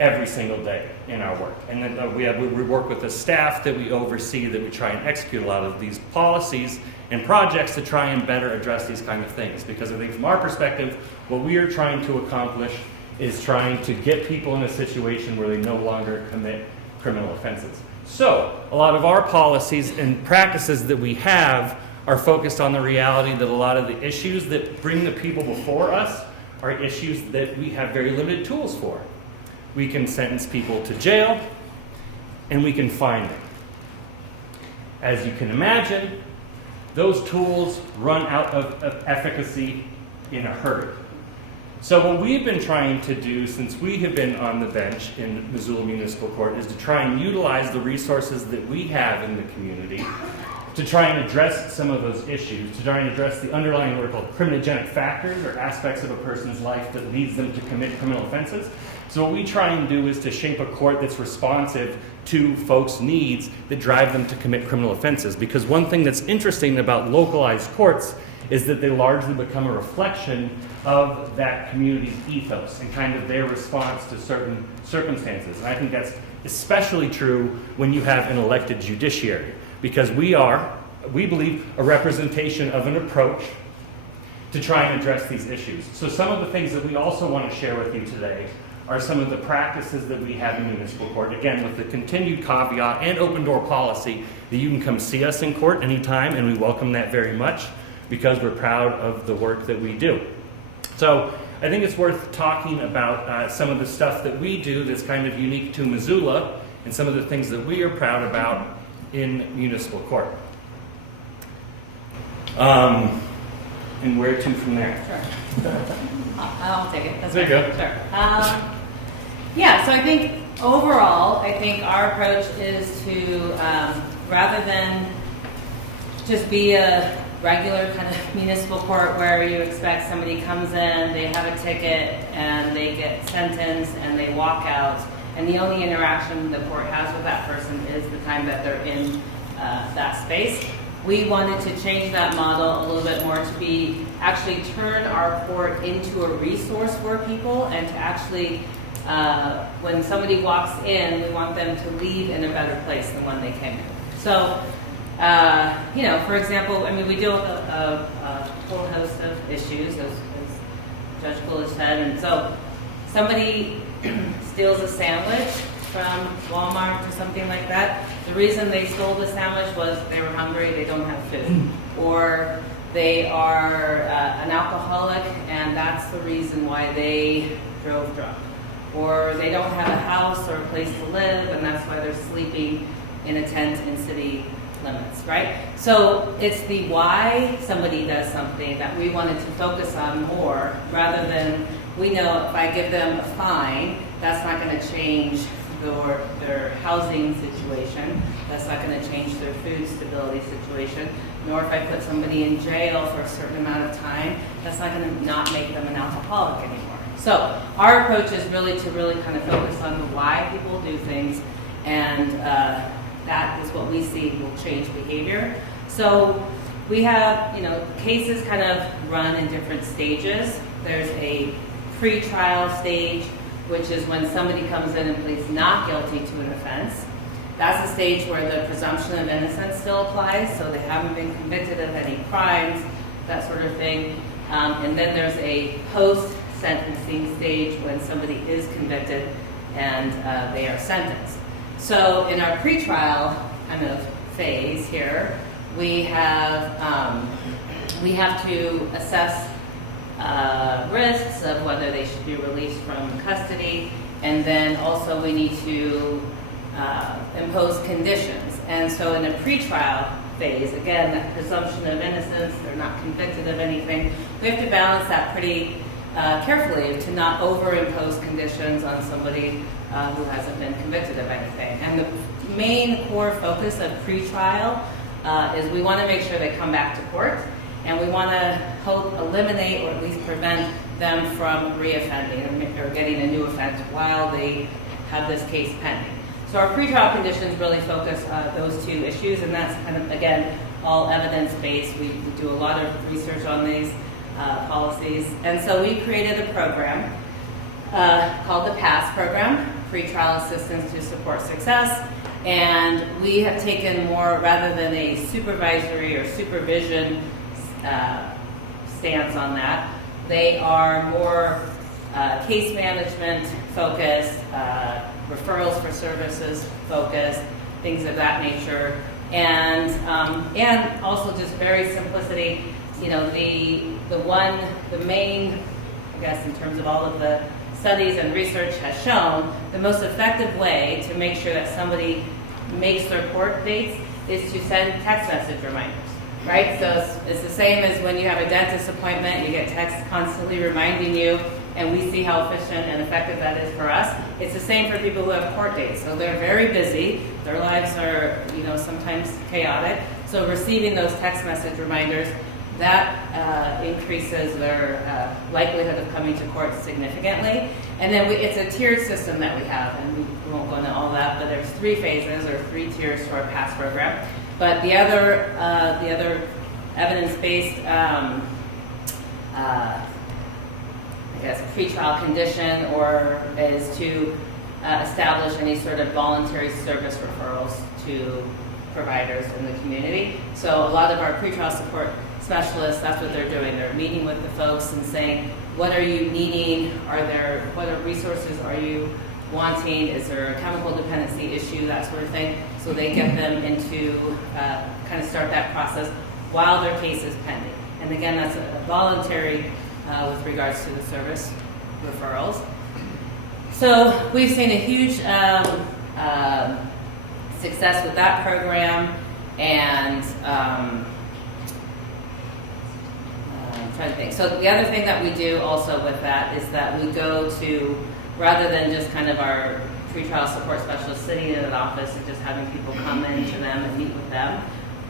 every single day in our work. And then we work with a staff that we oversee, that we try and execute a lot of these policies and projects to try and better address these kind of things. Because I think from our perspective, what we are trying to accomplish is trying to get people in a situation where they no longer commit criminal offenses. So a lot of our policies and practices that we have are focused on the reality that a lot of the issues that bring the people before us are issues that we have very limited tools for. We can sentence people to jail, and we can fine them. As you can imagine, those tools run out of efficacy in a hurry. So what we've been trying to do since we have been on the bench in Missoula Municipal Court is to try and utilize the resources that we have in the community to try and address some of those issues, to try and address the underlying what are called criminogenic factors or aspects of a person's life that leads them to commit criminal offenses. So what we try and do is to shape a court that's responsive to folks' needs that drive them to commit criminal offenses. Because one thing that's interesting about localized courts is that they largely become a reflection of that community's ethos and kind of their response to certain circumstances. And I think that's especially true when you have an elected judiciary, because we believe, a representation of an approach to try and address these issues. So some of the things that we also want to share with you today are some of the practices that we have in municipal court, again, with the continued caveat and open door policy that you can come see us in court anytime, and we welcome that very much because we're proud of the work that we do. So I think it's worth talking about some of the stuff that we do that's kind of unique to Missoula and some of the things that we are proud about in municipal court. And where to from there? Sure. I'll take it. That's there you go. Sure. Yeah, so I think overall, I think our approach is to, rather than just be a regular kind of municipal court where you expect somebody comes in, they have a ticket, and they get sentenced, and they walk out, and the only interaction the court has with that person is the time that they're in that space. We wanted to change that model a little bit more to be actually turn our court into a resource for people, and to actually, when somebody walks in, we want them to leave in a better place than when they came in. So, for example, I mean, we deal with a whole host of issues, as Judge Coolidge said, and so somebody steals a sandwich from Walmart or something like that. The reason they stole the sandwich was they were hungry, they don't have food. Or they are an alcoholic, and that's the reason why they drove drunk. Or they don't have a house or a place to live, and that's why they're sleeping in a tent in city limits, right? So it's the why somebody does something that we wanted to focus on more, rather than, we know if I give them a fine, that's not going to change their housing situation, that's not going to change their food stability situation, nor if I put somebody in jail for a certain amount of time, that's not going to not make them an alcoholic anymore. So our approach is really to kind of focus on the why people do things, and that is what we see will change behavior. So we have, cases kind of run in different stages. There's a pre-trial stage, which is when somebody comes in and pleads not guilty to an offense. That's a stage where the presumption of innocence still applies, so they haven't been convicted of any crimes, that sort of thing. And then there's a post-sentencing stage when somebody is convicted and they are sentenced. So in our pretrial kind of phase here, we have to assess risks of whether they should be released from custody, and then also we need to impose conditions. And so in a pretrial phase, again, that presumption of innocence, they're not convicted of anything, we have to balance that pretty carefully to not overimpose conditions on somebody who hasn't been convicted of anything. And the main core focus of pretrial is we want to make sure they come back to court, and we want to eliminate or at least prevent them from reoffending or getting a new offense while they have this case pending. So our pretrial conditions really focus on those two issues, and that's kind of, again, all evidence-based. We do a lot of research on these policies. And so we created a program called the PASS program, Pretrial Assistance to Support Success. And we have taken more, rather than a supervisory or supervision stance on that, they are more case management focused, referrals for services focused, things of that nature. And also just very simplicity, the main, I guess, in terms of all of the studies and research has shown, the most effective way to make sure that somebody makes their court dates is to send text message reminders, right? So it's the same as when you have a dentist appointment, you get texts constantly reminding you, and we see how efficient and effective that is for us. It's the same for people who have court dates. So they're very busy, their lives are, sometimes chaotic. So receiving those text message reminders, that increases their likelihood of coming to court significantly. And then it's a tiered system that we have, and we won't go into all that, but there's 3 phases or 3 tiers to our PASS program. But the other evidence-based, I guess, pretrial condition, or is to establish any sort of voluntary service referrals to providers in the community. So a lot of our pretrial support specialists, that's what they're doing. They're meeting with the folks and saying, what are you needing? What resources are you wanting? Is there a chemical dependency issue? That sort of thing. So they get them into kind of start that process while their case is pending. And again, that's a voluntary with regards to the service referrals. So we've seen a huge success with that program, and I'm trying to think. So the other thing that we do also with that is that we go to, rather than just kind of our pretrial support specialists sitting in an office and just having people come in to them and meet with them,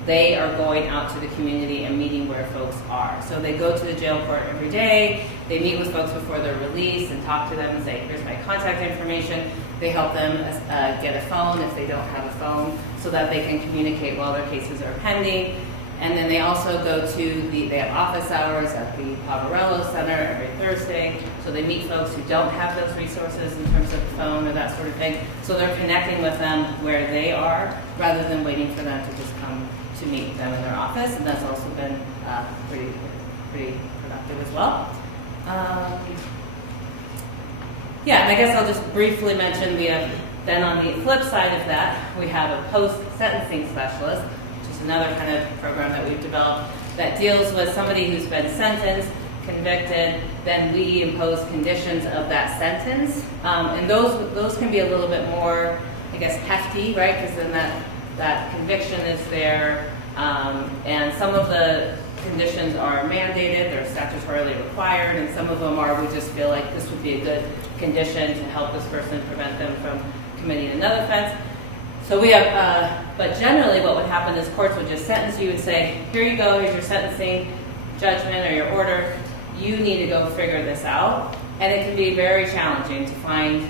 they are going out to the community and meeting where folks are. So they go to the jail court every day, they meet with folks before they're released and talk to them and say, here's my contact information. They help them get a phone if they don't have a phone, so that they can communicate while their cases are pending. And then they also go to they have office hours at the Poverello Center every Thursday. So they meet folks who don't have those resources in terms of the phone or that sort of thing. So they're connecting with them where they are, rather than waiting for them to just come to meet with them in their office. And that's also been pretty productive as well. Yeah, and I guess I'll just briefly mention then on the flip side of that, we have a post-sentencing specialist, which is another kind of program that we've developed that deals with somebody who's been sentenced, convicted, then we impose conditions of that sentence. And those can be a little bit more, I guess, hefty, right? Because then that conviction is there, and some of the conditions are mandated, they're statutorily required, and some of them are, we just feel like this would be a good condition to help this person prevent them from committing another offense. So we have, but generally what would happen is courts would just sentence you and say, here you go, here's your sentencing judgment or your order, you need to go figure this out. And it can be very challenging to find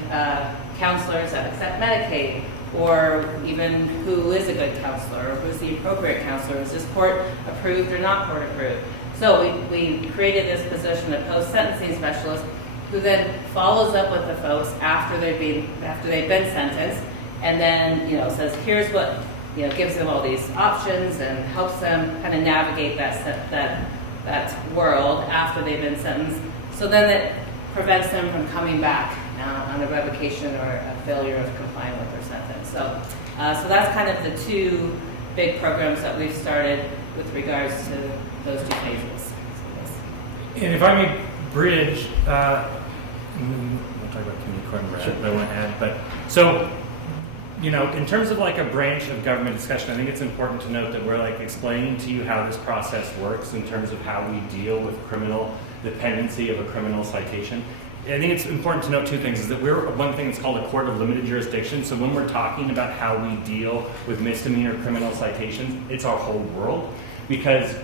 counselors that accept Medicaid, or even who is a good counselor, or who's the appropriate counselor. Is this court approved or not court approved? So we created this position of post-sentencing specialist, who then follows up with the folks after they've been sentenced, and then says, here's what, gives them all these options and helps them kind of navigate that world after they've been sentenced. So then it prevents them from coming back on a revocation or a failure of complying with their sentence. So that's kind of the two big programs that we've started with regards to those two phases. And if I may bridge, we'll talk about community court and that I want to add, but so, in terms of like a branch of government discussion, I think it's important to note that we're like explaining to you how this process works in terms of how we deal with the pendency of a criminal citation. I think it's important to note two things, is that we're one thing that's called a court of limited jurisdiction. So when we're talking about how we deal with misdemeanor criminal citations, it's our whole world. Because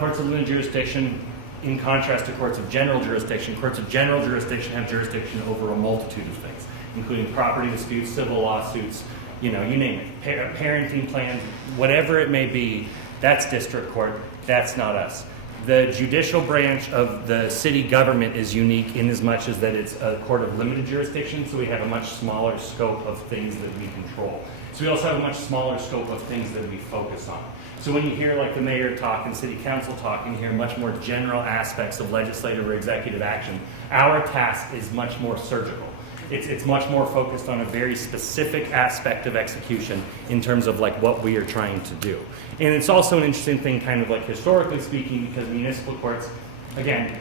courts of limited jurisdiction, in contrast to courts of general jurisdiction have jurisdiction over a multitude of things, including property disputes, civil lawsuits, you name it, parenting plans, whatever it may be, that's district court, that's not us. The judicial branch of the city government is unique in as much as that it's a court of limited jurisdiction, so we have a much smaller scope of things that we control. So we also have a much smaller scope of things that we focus on. So when you hear like the mayor talk and city council talk, and you hear much more general aspects of legislative or executive action, our task is much more surgical. It's much more focused on a very specific aspect of execution in terms of like what we are trying to do. And it's also an interesting thing, kind of like historically speaking, because municipal courts, again,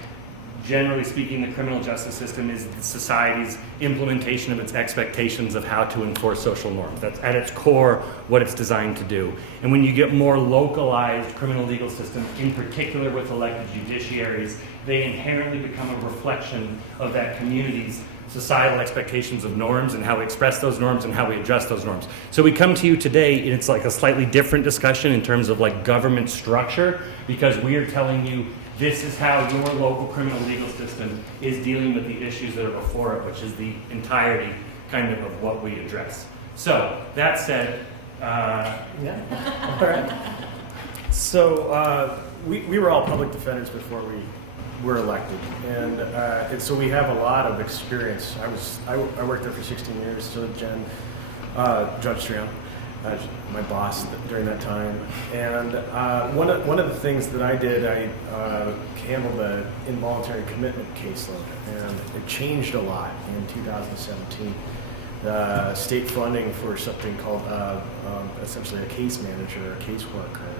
generally speaking, the criminal justice system is society's implementation of its expectations of how to enforce social norms. That's at its core what it's designed to do. And when you get more localized criminal legal systems, in particular with elected judiciaries, they inherently become a reflection of that community's societal expectations of norms and how we express those norms and how we adjust those norms. So we come to you today, and it's like a slightly different discussion in terms of like government structure, because we are telling you this is how your local criminal legal system is dealing with the issues that are before it, which is the entirety kind of what we address. So that said, So we were all public defenders before we were elected, and so we have a lot of experience. I worked there for 16 years. So did Jen, Judge Trion, my boss during that time. And one of the things that I did, I handled the involuntary commitment caseload, and it changed a lot in 2017. The state funding for something called essentially a case manager or a caseworker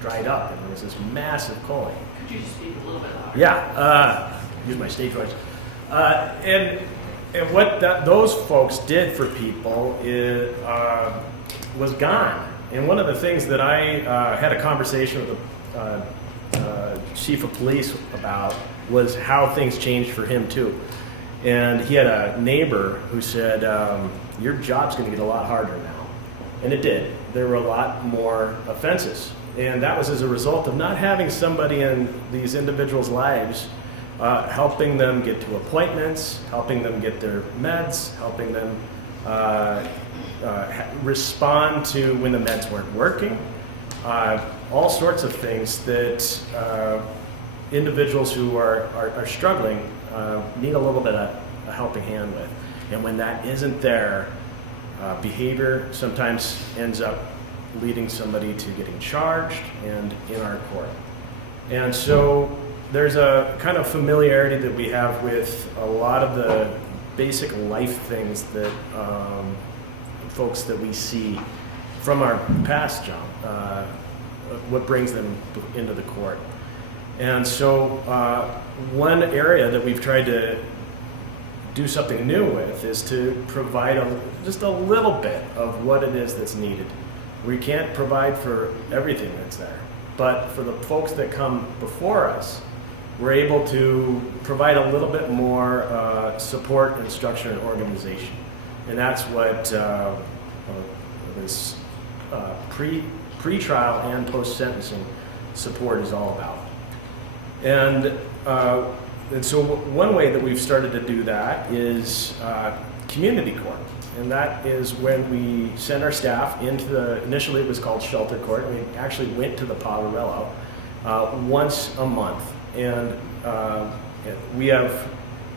dried up, and there was this massive calling. Could you speak a little bit louder? Yeah, use my stage voice. And what those folks did for people was gone. And one of the things that I had a conversation with the chief of police about was how things changed for him too. And he had a neighbor who said, your job's going to get a lot harder now. And it did. There were a lot more offenses. And that was as a result of not having somebody in these individuals' lives helping them get to appointments, helping them get their meds, helping them respond to when the meds weren't working, all sorts of things that individuals who are struggling need a little bit of a helping hand with. And when that isn't there, behavior sometimes ends up leading somebody to getting charged and in our court. And so there's a kind of familiarity that we have with a lot of the basic life things that folks that we see from our past job, what brings them into the court. And so one area that we've tried to do something new with is to provide just a little bit of what it is that's needed. We can't provide for everything that's there, but for the folks that come before us, we're able to provide a little bit more support and structure and organization. And that's what this pre-trial and post-sentencing support is all about. And so one way that we've started to do that is community court. And that is when we send our staff into initially it was called shelter court, and we actually went to the Poverello once a month. And we have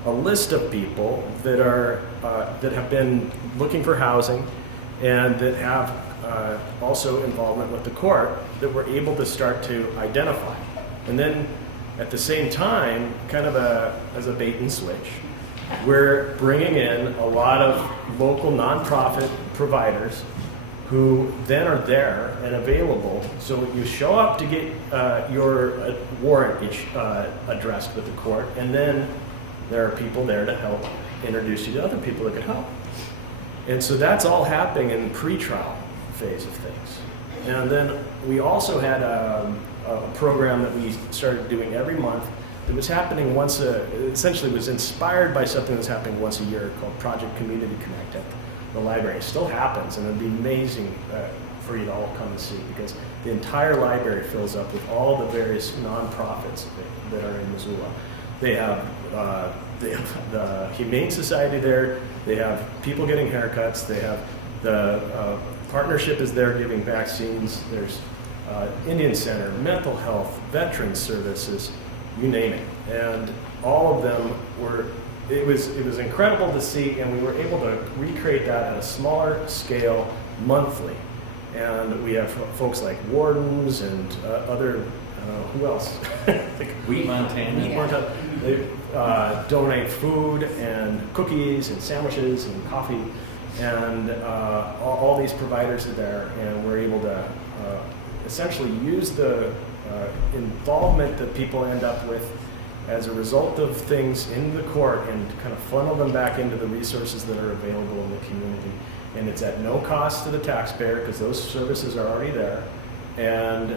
a list of people that have been looking for housing and that have also involvement with the court that we're able to start to identify. And then at the same time, kind of as a bait and switch, we're bringing in a lot of local nonprofit providers who then are there and available. So you show up to get your warrant addressed with the court, and then there are people there to help introduce you to other people that could help. And so that's all happening in the pre-trial phase of things. And then we also had a program that we started doing every month that was happening essentially was inspired by something that's happening once a year called Project Community Connect at the library. It still happens, and it'd be amazing for you to all come and see, because the entire library fills up with all the various nonprofits that are in Missoula. They have the Humane Society there, they have people getting haircuts, they have the partnership is there giving vaccines, there's Indian Center, mental health, veterans services, you name it. And all of them it was incredible to see, and we were able to recreate that at a smaller scale monthly. And we have folks like wardens and other, who else? Wheat Montana. They donate food and cookies and sandwiches and coffee, and all these providers are there, and we're able to essentially use the involvement that people end up with as a result of things in the court and kind of funnel them back into the resources that are available in the community. And it's at no cost to the taxpayer because those services are already there, and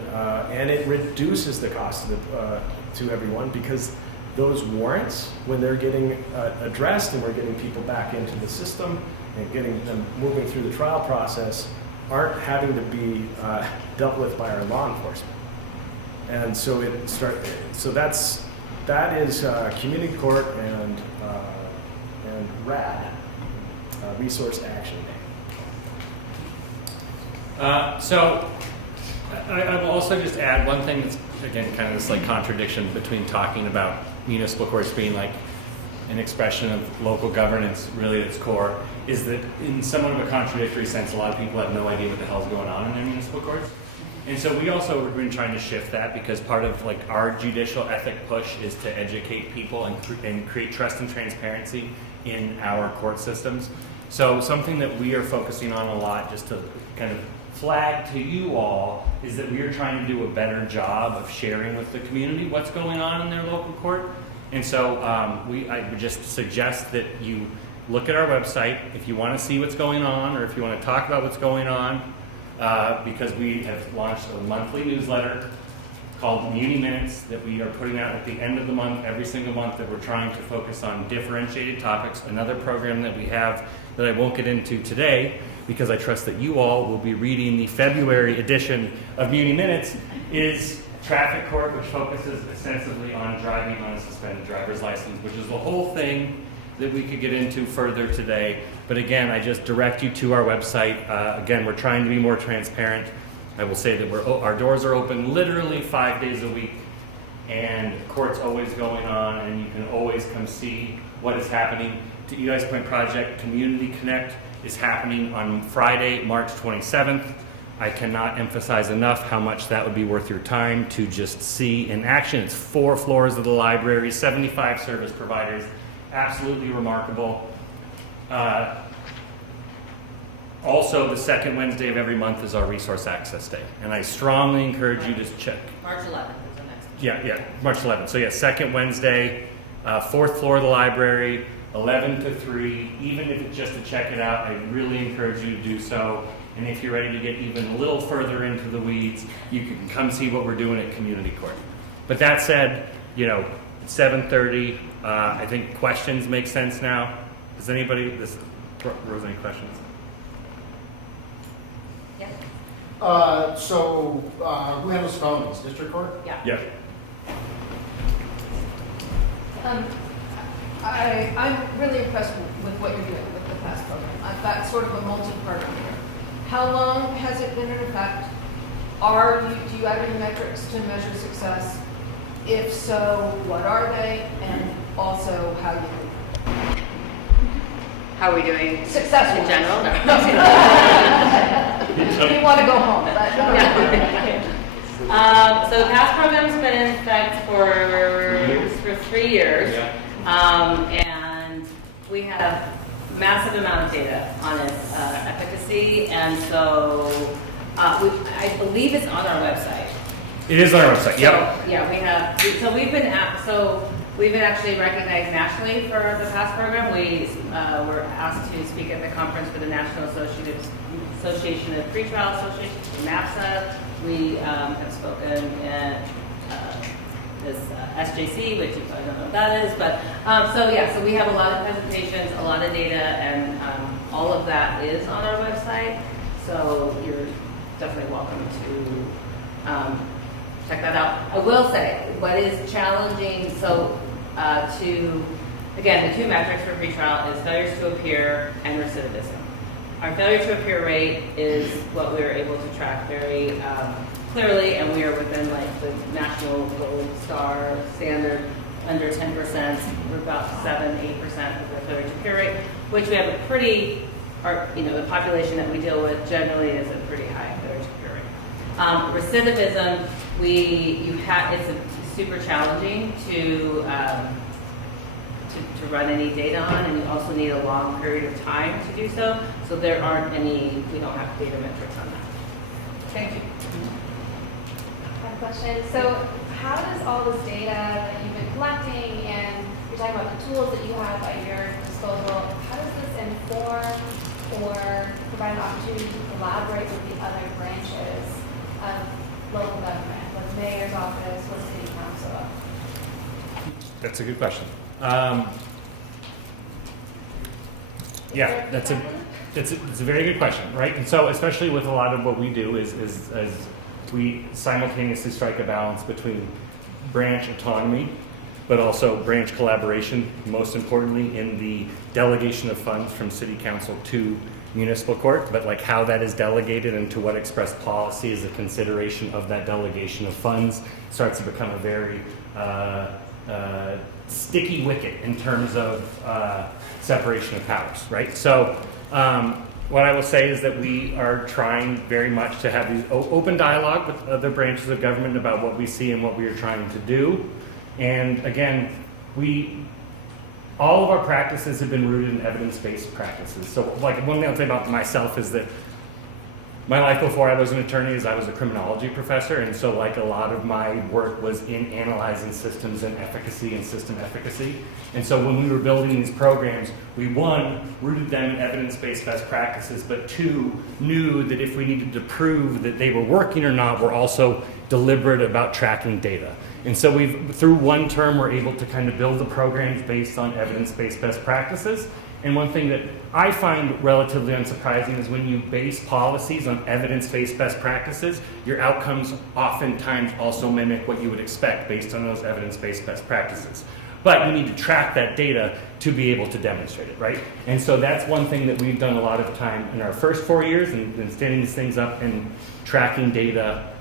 it reduces the cost to everyone, because those warrants, when they're getting addressed and we're getting people back into the system and getting them moving through the trial process, aren't having to be dealt with by our law enforcement. And so that is community court and RAD, Resource Action Day. So I will also just add one thing that's, again, kind of this like contradiction between talking about municipal courts being like an expression of local governance, really at its core, is that in somewhat of a contradictory sense, a lot of people have no idea what the hell's going on in their municipal courts. And so we also have been trying to shift that, because part of like our judicial ethic push is to educate people and create trust and transparency in our court systems. So something that we are focusing on a lot, just to kind of flag to you all, is that we are trying to do a better job of sharing with the community what's going on in their local court. And so I would just suggest that you look at our website if you want to see what's going on, or if you want to talk about what's going on, because we have launched a monthly newsletter called Muni Minutes that we are putting out at the end of the month, every single month, that we're trying to focus on differentiated topics. Another program that we have that I won't get into today, because I trust that you all will be reading the February edition of Muni Minutes, is Traffic Court, which focuses extensively on driving on a suspended driver's license, which is the whole thing that we could get into further today. But again, I just direct you to our website. Again, we're trying to be more transparent. I will say that our doors are open literally 5 days a week, and court's always going on, and you can always come see what is happening. To Eli's Point Project Community Connect is happening on Friday, March 27th. I cannot emphasize enough how much that would be worth your time to just see in action. It's 4 floors of the library, 75 service providers, absolutely remarkable. Also, the second Wednesday of every month is our Resource Access Day, and I strongly encourage you to check. March 11th is the next one. Yeah, March 11th. So yeah, second Wednesday, 4th floor of the library, 11 to 3. Even if it's just to check it out, I really encourage you to do so. And if you're ready to get even a little further into the weeds, you can come see what we're doing at Community Court. But that said, you know, it's 7:30. I think questions make sense now. Does anybody, Rose, any questions? Yeah. Who handles felonies? District Court? Yeah. Yeah. I'm really impressed with what you're doing with the PASS program. I've got sort of a multi-part here. How long has it been in effect? Do you have any metrics to measure success? If so, what are they? And also, how you do? How are we doing? Successful. In general? No. You want to go home. So the PASS program's been in effect for 3 years. Yeah. And we have massive amount of data on its efficacy, and so I believe it's on our website. It is on our website. Yep. So, yeah, we have. We've been actually recognized nationally for the PASS program. We were asked to speak at the conference for the National Association of Pretrial Associations, NAPSA. We have spoken at this SJC, which I don't know what that is, but so we have a lot of presentations, a lot of data, and all of that is on our website. So you're definitely welcome to check that out. I will say what is challenging. Again, the 2 metrics for pretrial is failures to appear and recidivism. Our failure to appear rate is what we were able to track very clearly, and we are within like the national gold star standard, under 10%. We're about 7-8% of the failure to appear rate, which we have a pretty, the population that we deal with generally is a pretty high failure to appear rate. Recidivism, it's super challenging to run any data on, and you also need a long period of time to do so. So we don't have data metrics on that. Thank you. I have a question. So how does all this data that you've been collecting, and you're talking about the tools that you have at your disposal, how does this inform or provide an opportunity to collaborate with the other branches of local government, like the mayor's office, or city council? That's a good question. Yeah, it's a very good question, right? And so, especially with a lot of what we do is we simultaneously strike a balance between branch autonomy, but also branch collaboration, most importantly in the delegation of funds from city council to municipal court, but like how that is delegated and to what express policy is a consideration of that delegation of funds starts to become a very sticky wicket in terms of separation of powers, right? So what I will say is that we are trying very much to have these open dialogue with other branches of government about what we see and what we are trying to do. And again, all of our practices have been rooted in evidence-based practices. So like one thing I'll say about myself is that my life before I was an attorney is I was a criminology professor, and so like a lot of my work was in analyzing systems and efficacy and system efficacy. And so when we were building these programs, we one, rooted them in evidence-based best practices, but two, knew that if we needed to prove that they were working or not, we're also deliberate about tracking data. And so through one term, we're able to kind of build the programs based on evidence-based best practices. And one thing that I find relatively unsurprising is when you base policies on evidence-based best practices, your outcomes oftentimes also mimic what you would expect based on those evidence-based best practices. But you need to track that data to be able to demonstrate it, right? And so that's one thing that we've done a lot of time in our first 4 years and standing these things up and tracking data.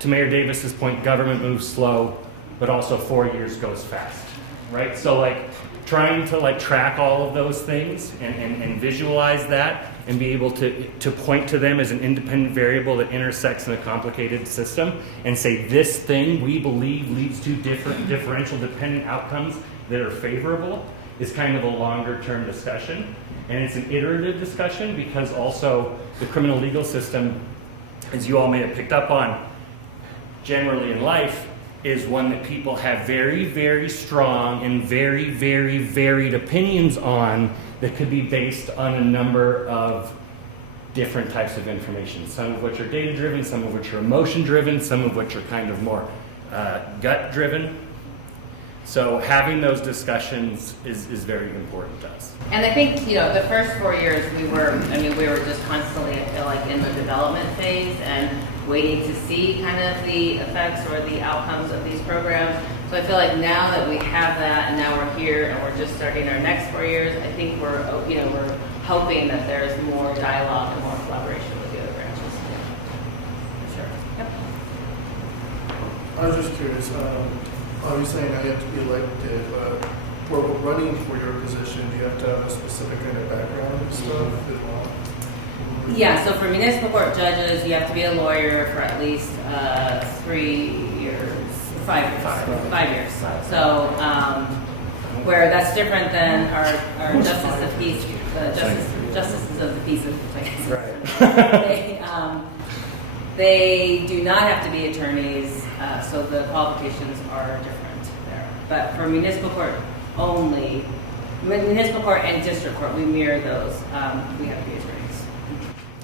To Mayor Davis's point, government moves slow, but also 4 years goes fast, right? So like trying to like track all of those things and visualize that and be able to point to them as an independent variable that intersects in a complicated system and say this thing we believe leads to differential dependent outcomes that are favorable is kind of a longer term discussion. And it's an iterative discussion because also the criminal legal system, as you all may have picked up on, generally in life, is one that people have very, very strong and very, very varied opinions on that could be based on a number of different types of information. Some of which are data-driven, some of which are emotion-driven, some of which are kind of more gut-driven. So having those discussions is very important to us. And I think, the first 4 years we were just constantly, I feel like, in the development phase and waiting to see kind of the effects or the outcomes of these programs. So I feel like now that we have that and now we're here and we're just starting our next 4 years, I think we're hoping that there's more dialogue and more collaboration with the other branches. For sure. Yep. I was just curious, obviously now you have to be elected, for running for your position, you have to have a specific kind of background and stuff as well. Yeah, so for municipal court judges, you have to be a lawyer for at least 3 years, 5 years. 5 years. So, where that's different than our justice of peace, justices of the peace of place. Right. They do not have to be attorneys, so the qualifications are different there. But for municipal court only, municipal court and district court, we mirror those. We have to be attorneys.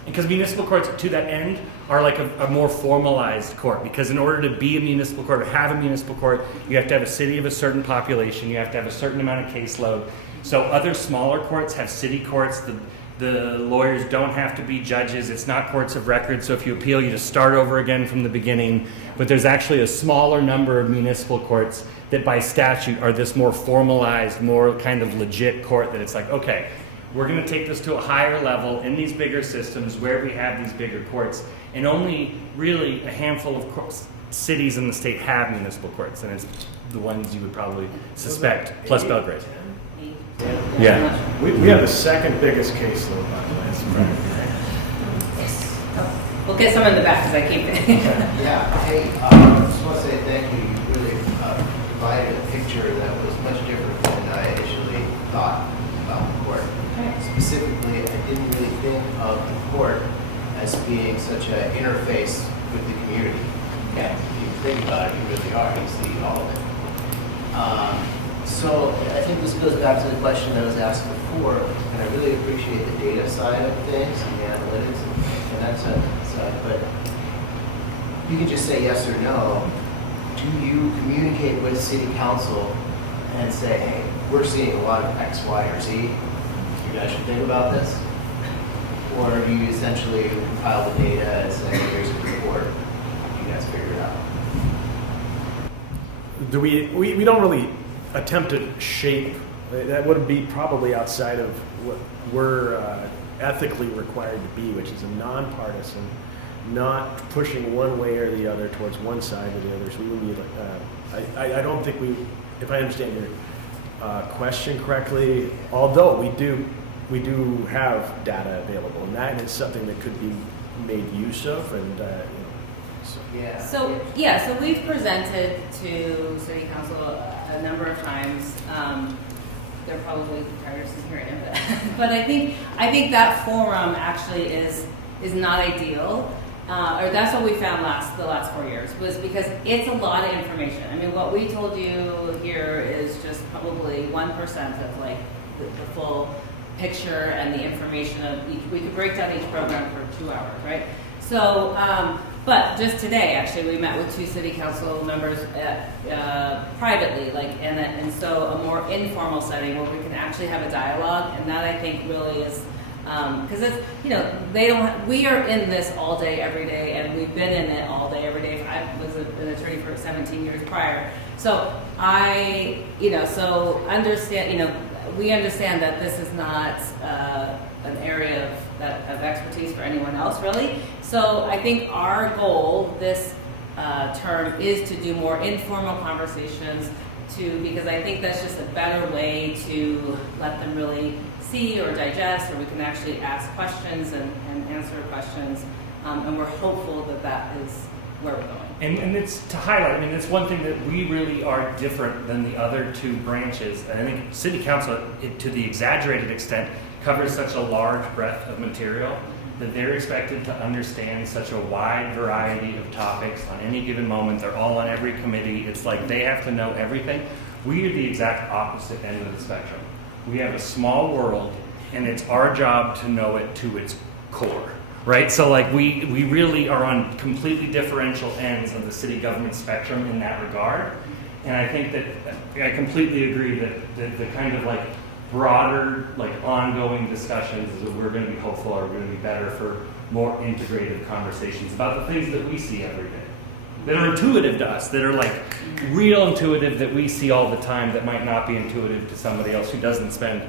Because municipal courts, to that end, are like a more formalized court. Because in order to be a municipal court or have a municipal court, you have to have a city of a certain population. You have to have a certain amount of caseload. So other smaller courts have city courts. The lawyers don't have to be judges. It's not courts of record. So if you appeal, you just start over again from the beginning. But there's actually a smaller number of municipal courts that by statute are this more formalized, more kind of legit court that it's like, okay, we're going to take this to a higher level in these bigger systems where we have these bigger courts. And only really a handful of cities in the state have municipal courts. And it's the ones you would probably suspect, plus Belgrade. Yeah. We have the second biggest caseload, by the way. We'll get some in the back because I keep it. Yeah. Hey, I just want to say thank you. You really provided a picture that was much different than I initially thought about the court. Specifically, I didn't really think of the court as being such an interface with the community. Yeah, if you think about it, you really are. You see all of it. So I think this goes back to the question that was asked before, and I really appreciate the data side of things and the analytics and that side. But you can just say yes or no. Do you communicate with city council and say, hey, we're seeing a lot of X, Y, or Z. You guys should think about this? Or do you essentially compile the data and say, here's a report, you guys figure it out? We don't really attempt to shape That would be probably outside of what we're ethically required to be, which is a nonpartisan, not pushing one way or the other towards one side or the other. So we would be, I don't think we, if I understand your question correctly, although we do have data available, and that is something that could be made use of, and So we've presented to City Council a number of times. They're probably tired of hearing it, but I think that forum actually is not ideal, or that's what we found the last 4 years, was because it's a lot of information. I mean, what we told you here is just probably 1% of like the full picture and the information of each. We could break down each program for 2 hours, right? So, but just today, actually, we met with 2 city council members privately, and so a more informal setting where we can actually have a dialogue, and that I think really is, because it's, we are in this all day, every day, and we've been in it all day, every day. I was an attorney for 17 years prior, so we understand that this is not an area of expertise for anyone else, really. So I think our goal this term is to do more informal conversations, because I think that's just a better way to let them really see or digest, or we can actually ask questions and answer questions, and we're hopeful that is where we're going. And it's to highlight, I mean, it's one thing that we really are different than the other 2 branches. And I think City Council, to the exaggerated extent, covers such a large breadth of material that they're expected to understand such a wide variety of topics on any given moment. They're all on every committee. It's like they have to know everything. We are the exact opposite end of the spectrum. We have a small world, and it's our job to know it to its core. Right, so like we really are on completely differential ends of the city government spectrum in that regard, and I think that I completely agree that the kind of like broader, like ongoing discussions that we're going to be hopeful are going to be better for more integrated conversations about the things that we see every day, that are intuitive to us, that are like real intuitive, that we see all the time, that might not be intuitive to somebody else who doesn't spend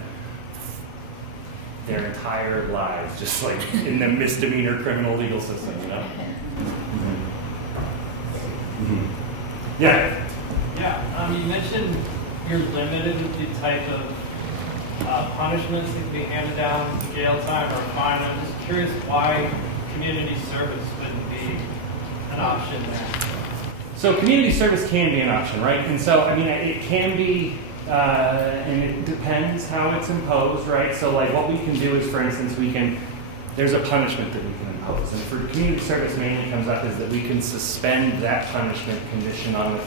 their entire lives just like in the misdemeanor criminal legal system, Yeah. Yeah, you mentioned you're limited with the type of punishments that can be handed down, jail time or fine. I'm just curious why community service wouldn't be an option there. So community service can be an option, right? And so, I mean, it can be, and it depends how it's imposed, right? So like what we can do is, for instance, there's a punishment that we can impose. And for community service mainly comes up is that we can suspend that punishment condition on the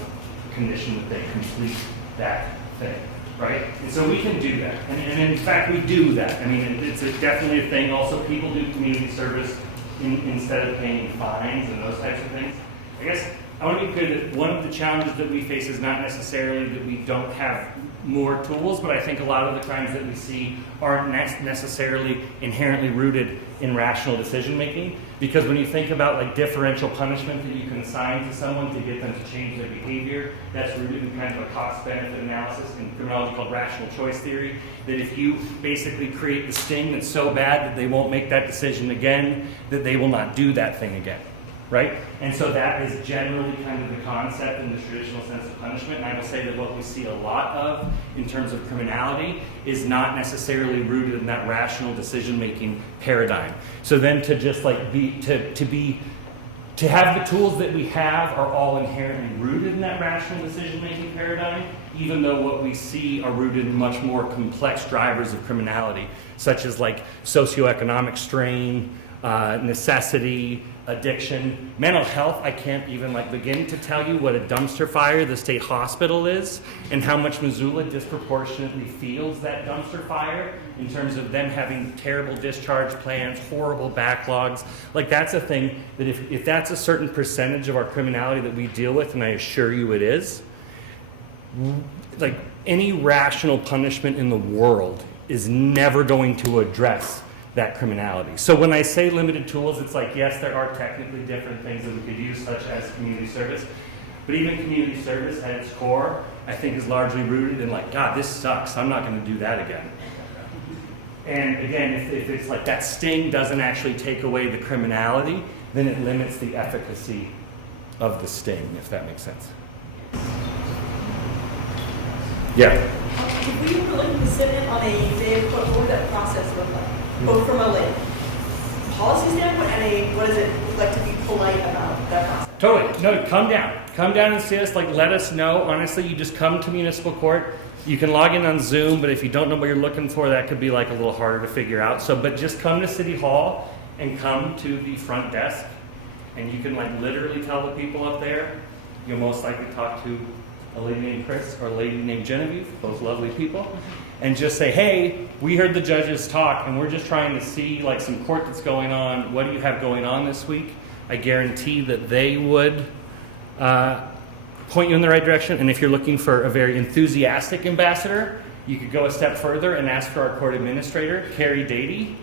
condition that they complete that thing, right? And so we can do that. And in fact, we do that. I mean, it's definitely a thing. Also, people do community service instead of paying fines and those types of things. I guess I want to be clear that one of the challenges that we face is not necessarily that we don't have more tools, but I think a lot of the crimes that we see aren't necessarily inherently rooted in rational decision making. Because when you think about like differential punishment that you can assign to someone to get them to change their behavior, that's rooted in kind of a cost-benefit analysis in criminology called rational choice theory. That if you basically create the sting that's so bad that they won't make that decision again, that they will not do that thing again. Right? And so that is generally kind of the concept in the traditional sense of punishment. And I will say that what we see a lot of in terms of criminality is not necessarily rooted in that rational decision-making paradigm. So then to just like to have the tools that we have are all inherently rooted in that rational decision-making paradigm, even though what we see are rooted in much more complex drivers of criminality, such as like socioeconomic strain, necessity, addiction, mental health. I can't even begin to tell you what a dumpster fire the state hospital is and how much Missoula disproportionately feels that dumpster fire in terms of them having terrible discharge plans, horrible backlogs. Like that's a thing that if that's a certain percentage of our criminality that we deal with, and I assure you it is, like any rational punishment in the world is never going to address that criminality. So when I say limited tools, it's like, yes, there are technically different things that we could use, such as community service, but even community service at its core I think is largely rooted in like, God, this sucks. I'm not going to do that again. And again, if it's like that sting doesn't actually take away the criminality, then it limits the efficacy of the sting, if that makes sense. Yeah. If we were looking to sit in on a day of court, what would that process look like? Both from a like policy standpoint and a what does it look like to be polite about that process? Totally. No, come down. Come down and see us. Like, let us know. Honestly, you just come to municipal court. You can log in on Zoom, but if you don't know what you're looking for, that could be like a little harder to figure out. So, but just come to City Hall and come to the front desk, and you can like literally tell the people up there. You'll most likely talk to a lady named Chris or a lady named Genevieve, both lovely people, and just say, hey, we heard the judges talk, and we're just trying to see like some court that's going on. What do you have going on this week? I guarantee that they would point you in the right direction. And if you're looking for a very enthusiastic ambassador, you could go a step further and ask for our court administrator, Carrie Dady,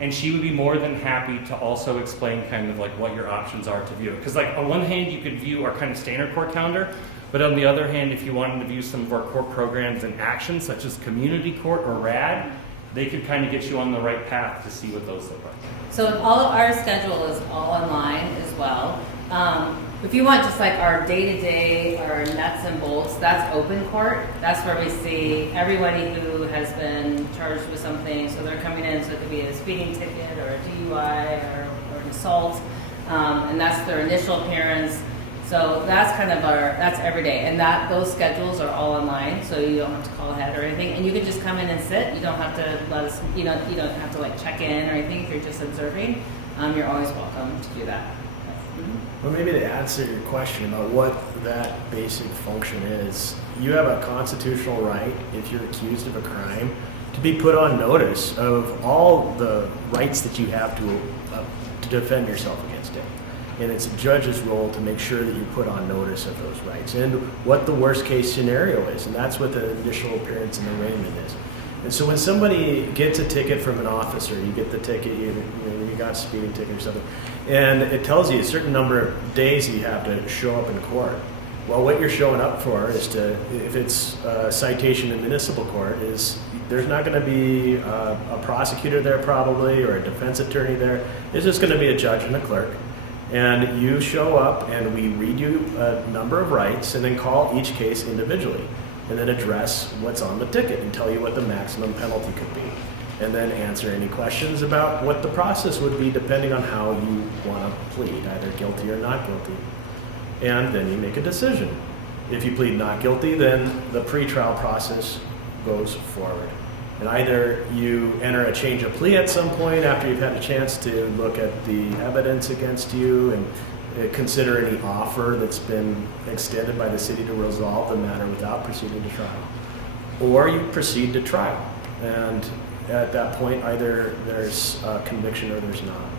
and she would be more than happy to also explain kind of like what your options are to view it. Because like on one hand, you could view our kind of standard court calendar, but on the other hand, if you wanted to view some of our court programs and actions, such as community court or RAD, they could kind of get you on the right path to see what those look like. So all of our schedule is all online as well. If you want just like our day-to-day, our nuts and bolts, that's open court. That's where we see everybody who has been charged with something. So they're coming in, so it could be a speeding ticket or a DUI or an assault. And that's their initial appearance. So that's kind of that's every day. And those schedules are all online, so you don't have to call ahead or anything. And you can just come in and sit. You don't have to let us, you don't have to like check in or anything if you're just observing. You're always welcome to do that. Well, maybe to answer your question about what that basic function is, you have a constitutional right, if you're accused of a crime, to be put on notice of all the rights that you have to defend yourself against it. And it's a judge's role to make sure that you put on notice of those rights and what the worst case scenario is. And that's what the initial appearance and arraignment is. And so when somebody gets a ticket from an officer, you get the ticket, you got a speeding ticket or something, and it tells you a certain number of days you have to show up in court. Well, what you're showing up for is if it's a citation in municipal court, is there's not going to be a prosecutor there probably or a defense attorney there. There's just going to be a judge and a clerk. And you show up and we read you a number of rights and then call each case individually and then address what's on the ticket and tell you what the maximum penalty could be. And then answer any questions about what the process would be depending on how you want to plead, either guilty or not guilty. And then you make a decision. If you plead not guilty, then the pretrial process goes forward. And either you enter a change of plea at some point after you've had a chance to look at the evidence against you and consider any offer that's been extended by the city to resolve the matter without proceeding to trial. Or you proceed to trial. And at that point, either there's a conviction or there's not.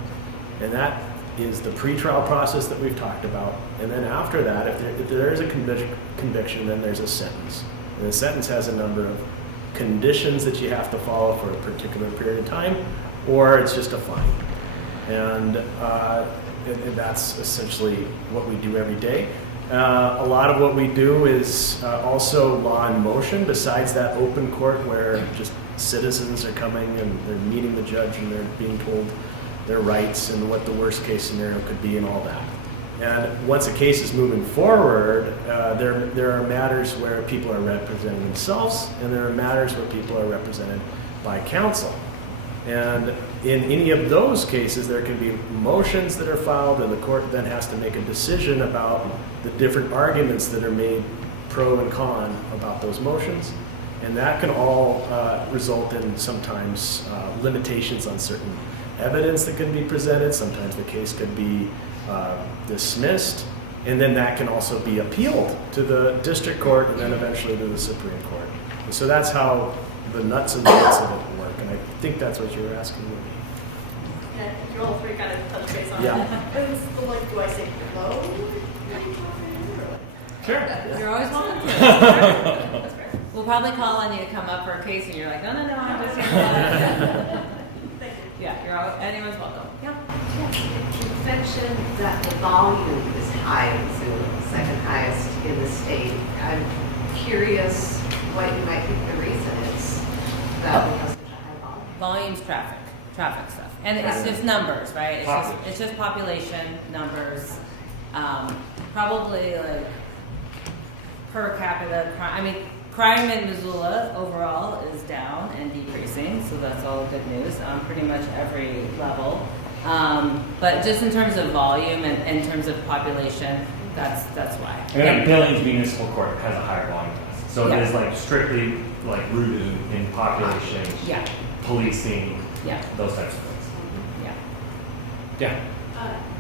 And that is the pretrial process that we've talked about. And then after that, if there is a conviction, then there's a sentence. And the sentence has a number of conditions that you have to follow for a particular period of time, or it's just a fine. And that's essentially what we do every day. A lot of what we do is also law in motion, besides that open court where just citizens are coming and they're meeting the judge and they're being told their rights and what the worst case scenario could be and all that. And once a case is moving forward, there are matters where people are representing themselves, and there are matters where people are represented by counsel. And in any of those cases, there can be motions that are filed, and the court then has to make a decision about the different arguments that are made pro and con about those motions. And that can all result in sometimes limitations on certain evidence that can be presented. Sometimes the case could be dismissed, and then that can also be appealed to the district court and then eventually to the Supreme Court. And so that's how the nuts and bolts of it work, and I think that's what you were asking me. Yeah, you all three kind of touch base on Yeah. it. Do I say hello? Sure. You're always welcome to. That's fair. We'll probably call on you to come up for a case, and you're like, no, I'm just here. Yeah, anyone's welcome. Yeah. You mentioned that the volume is high in Missoula, second highest in the state. I'm curious what you might think the reason is that we have such a high volume. Volumes, traffic stuff. And it's just numbers, right? It's just population numbers. Probably like per capita crime. I mean, crime in Missoula overall is down and decreasing, so that's all good news on pretty much every level. But just in terms of volume and in terms of population, that's why. And Billings Municipal Court has a higher volume than us. So Yeah. it is like strictly like rooted in population, Yeah. policing, Yeah. those types of things. Yeah. Yeah.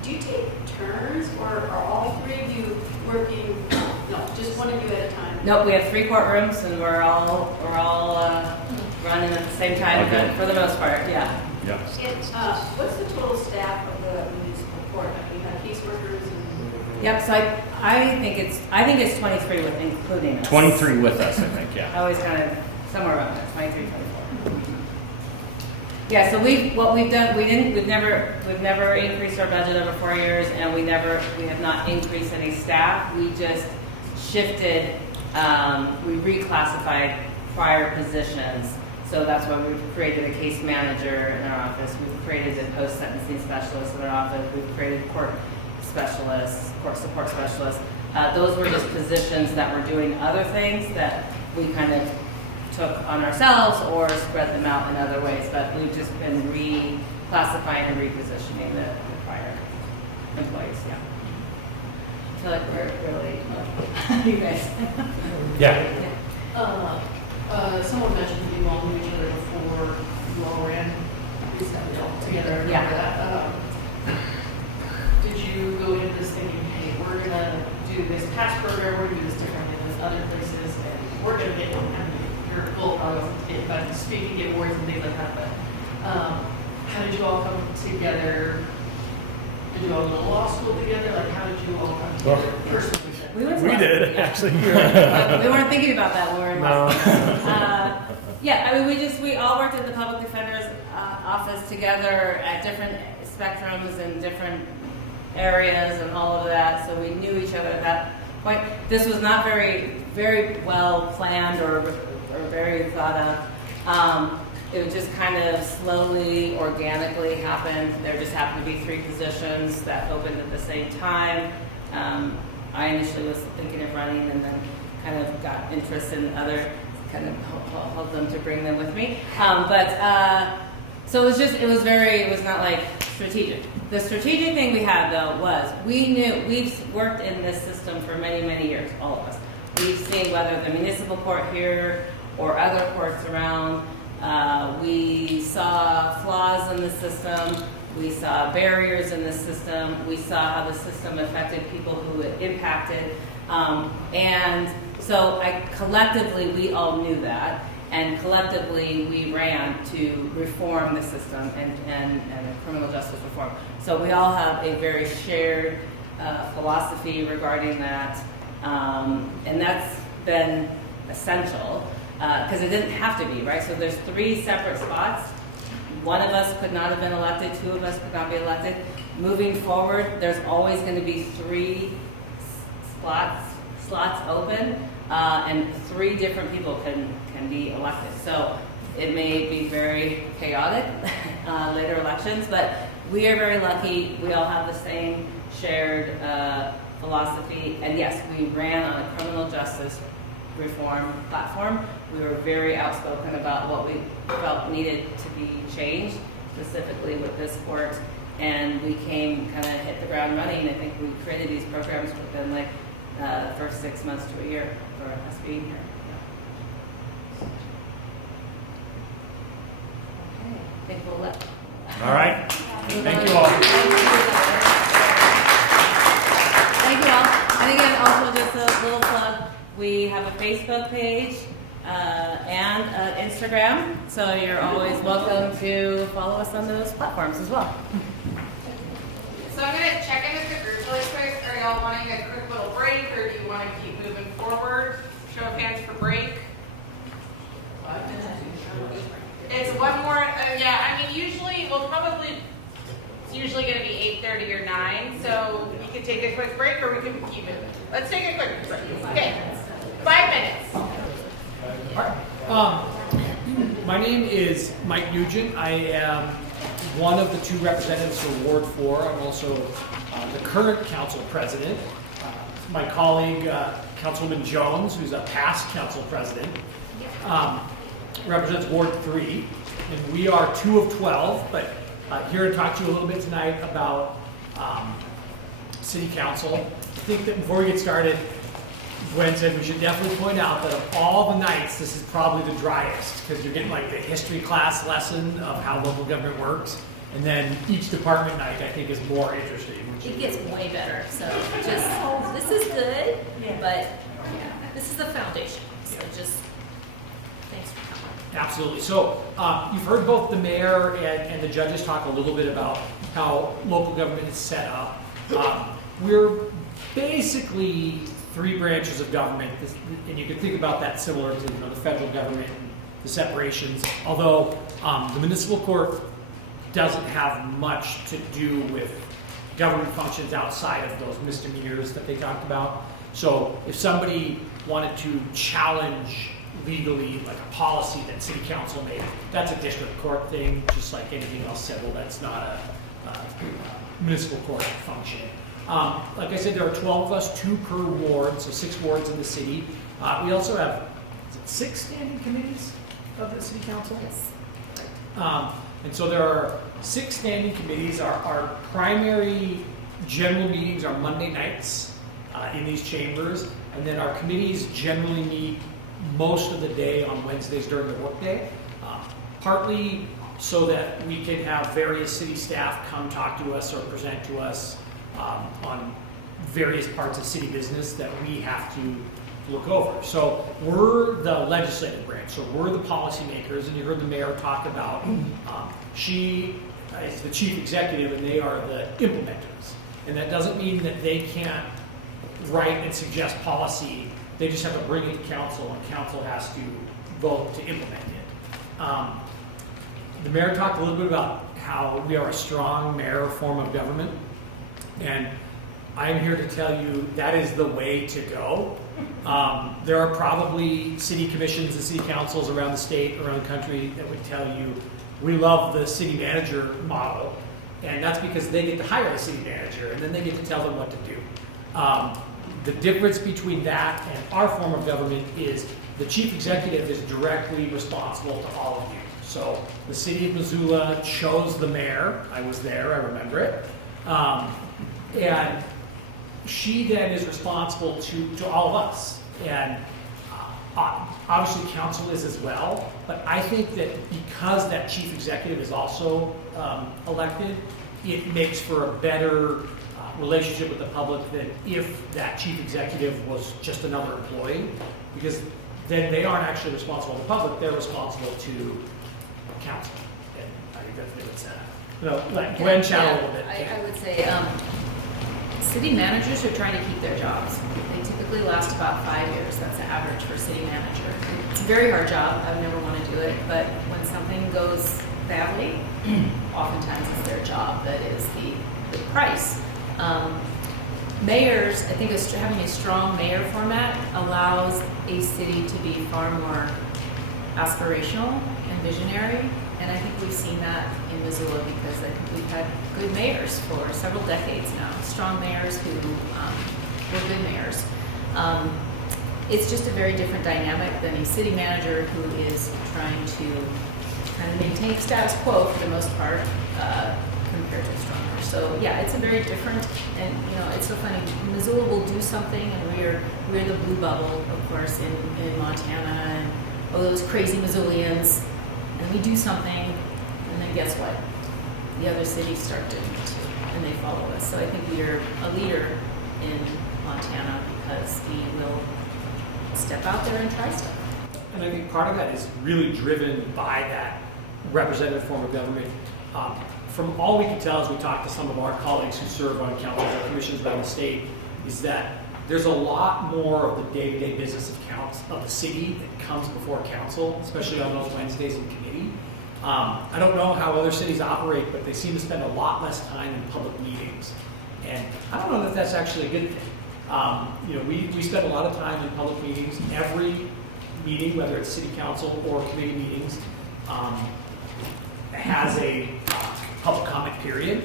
Do you take turns, or are all three of you working? No, just one of you at a time. Nope, we have 3 courtrooms and we're all running at the same time Okay. for the most part. Yeah. Yeah. What's the total staff of the municipal court? I mean, you have caseworkers and. Yep. So I think it's 23 with including us. 23 with us, I think. Yeah. I always kind of somewhere around there, 23, 24. Yeah, so we've never increased our budget over 4 years, and we have not increased any staff. We just shifted, we reclassified prior positions. So that's why we've created a case manager in our office. We've created a post-sentencing specialist in our office. We've created court specialists, court support specialists. Those were just positions that were doing other things that we kind of took on ourselves or spread them out in other ways, but we've just been reclassifying and repositioning the prior employees, yeah. I feel like we're really, you guys. Yeah. Someone mentioned that you all knew each other before you all ran together. I remember Yeah. that. Did you go into this thinking, hey, we're gonna do this past program, we're gonna do this differently than other places, and we're gonna get, your goal probably wasn't to get, but speaking, get awards and things like that, but how did you all come together? Did you all go to law school together? Like, how did you all come together personally? We did, actually. We weren't thinking about that when we were in law school. Yeah, I mean, we all worked at the public defender's office together at different spectrums and different areas and all of that, so we knew each other at that point. This was not very well planned or very thought of. It would just kind of slowly, organically happen. There just happened to be 3 positions that opened at the same time. I initially was thinking of running and then kind of got interest in other, kind of helped them to bring them with me. So it was not like strategic. The strategic thing we had though was, we've worked in this system for many, many years, all of us. We've seen whether the municipal court here or other courts around, we saw flaws in the system. We saw barriers in the system. We saw how the system affected people who it impacted. And so collectively, we all knew that. And collectively, we ran to reform the system and criminal justice reform. So we all have a very shared philosophy regarding that. And that's been essential because it didn't have to be, right? So there's 3 separate spots. One of us could not have been elected, 2 of us could not be elected. Moving forward, there's always going to be 3 slots open, and 3 different people can be elected. So it may be very chaotic later elections, but we are very lucky. We all have the same shared philosophy, and yes, we ran on a criminal justice reform platform. We were very outspoken about what we felt needed to be changed, specifically with this court, and we kind of hit the ground running. I think we created these programs within like the first 6 months to a year for us being here. Yeah. Okay, I think we'll let. All right. Thank you all. Thank you all. And again, also just a little plug. We have a Facebook page and Instagram, so you're always welcome to follow us on those platforms as well. So I'm going to check in with the group really quick. Are y'all wanting a quick little break, or do you want to keep moving forward? Show of hands for break. 5 minutes. It's one more, yeah, I mean, usually, it's usually going to be 8:30 or 9, so we can take a quick break or we can keep it. Let's take a quick break. Okay, 5 minutes. My name is Mike Nugent. I am one of the two representatives for Ward 4. I'm also the current council president. My colleague, Councilwoman Jones, who's a past council president, represents Ward 3. And we are 2 of 12, but here to talk to you a little bit tonight about city council. I think that before we get started, Gwen said we should definitely point out that of all the nights, this is probably the driest, because you're getting like the history class lesson of how local government works, and then each department night I think is more interesting. It gets way better, so just, this is good, but yeah, this is the foundation, so just, thanks for coming. Absolutely. So you've heard both the mayor and the judges talk a little bit about how local government is set up. We're basically 3 branches of government, and you can think about that similar to the federal government and the separations, although the municipal court doesn't have much to do with government functions outside of those misdemeanors that they talked about. So if somebody wanted to challenge legally like a policy that city council made, that's a district court thing, just like anything else civil. That's not a municipal court function. Like I said, there are 12 of us, 2 per ward, so 6 wards in the city. We also have 6 standing committees of the city council. Yes. And so there are 6 standing committees. Our primary general meetings are Monday nights in these chambers, and then our committees generally meet most of the day on Wednesdays during the workday, partly so that we can have various city staff come talk to us or present to us on various parts of city business that we have to look over. So we're the legislative branch, so we're the policymakers, and you heard the mayor talk about she is the chief executive and they are the implementers. And that doesn't mean that they can't write and suggest policy, they just have to bring it to council and council has to vote to implement it. The mayor talked a little bit about how we are a strong mayor form of government. And I'm here to tell you that is the way to go. There are probably city commissions and city councils around the state, around the country that would tell you we love the city manager model. And that's because they get to hire the city manager and then they get to tell them what to do. The difference between that and our form of government is the chief executive is directly responsible to all of you. So the city of Missoula chose the mayor. I was there, I remember it. And she then is responsible to all of us. And obviously council is as well. But I think that because that chief executive is also elected, it makes for a better relationship with the public than if that chief executive was just another employee. Because then they aren't actually responsible to the public, they're responsible to council. And I think that's what's like Gwen chat a little bit. I would say city managers are trying to keep their jobs. They typically last about 5 years. That's the average for a city manager. It's a very hard job. I would never want to do it. But when something goes badly, oftentimes it's their job that is the price. Mayors, I think having a strong mayor format allows a city to be far more aspirational and visionary. And I think we've seen that in Missoula because I think we've had good mayors for several decades now. Strong mayors who were good mayors. It's just a very different dynamic than a city manager who is trying to kind of maintain status quo for the most part compared to a strong mayor. So yeah, it's a very different, and it's so funny. Missoula will do something, and we're the blue bubble, of course, in Montana, and all those crazy Missoulians. And we do something, and then guess what? The other cities start doing it too, and they follow us. So I think we are a leader in Montana because we will step out there and try stuff. And I think part of that is really driven by that representative form of government. From all we can tell as we talk to some of our colleagues who serve on councils or commissions around the state, is that there's a lot more of the day-to-day business of the city that comes before council, especially on those Wednesdays in committee. I don't know how other cities operate, but they seem to spend a lot less time in public meetings. And I don't know that that's actually a good thing. We spend a lot of time in public meetings. Every meeting, whether it's city council or committee meetings, has a public comment period.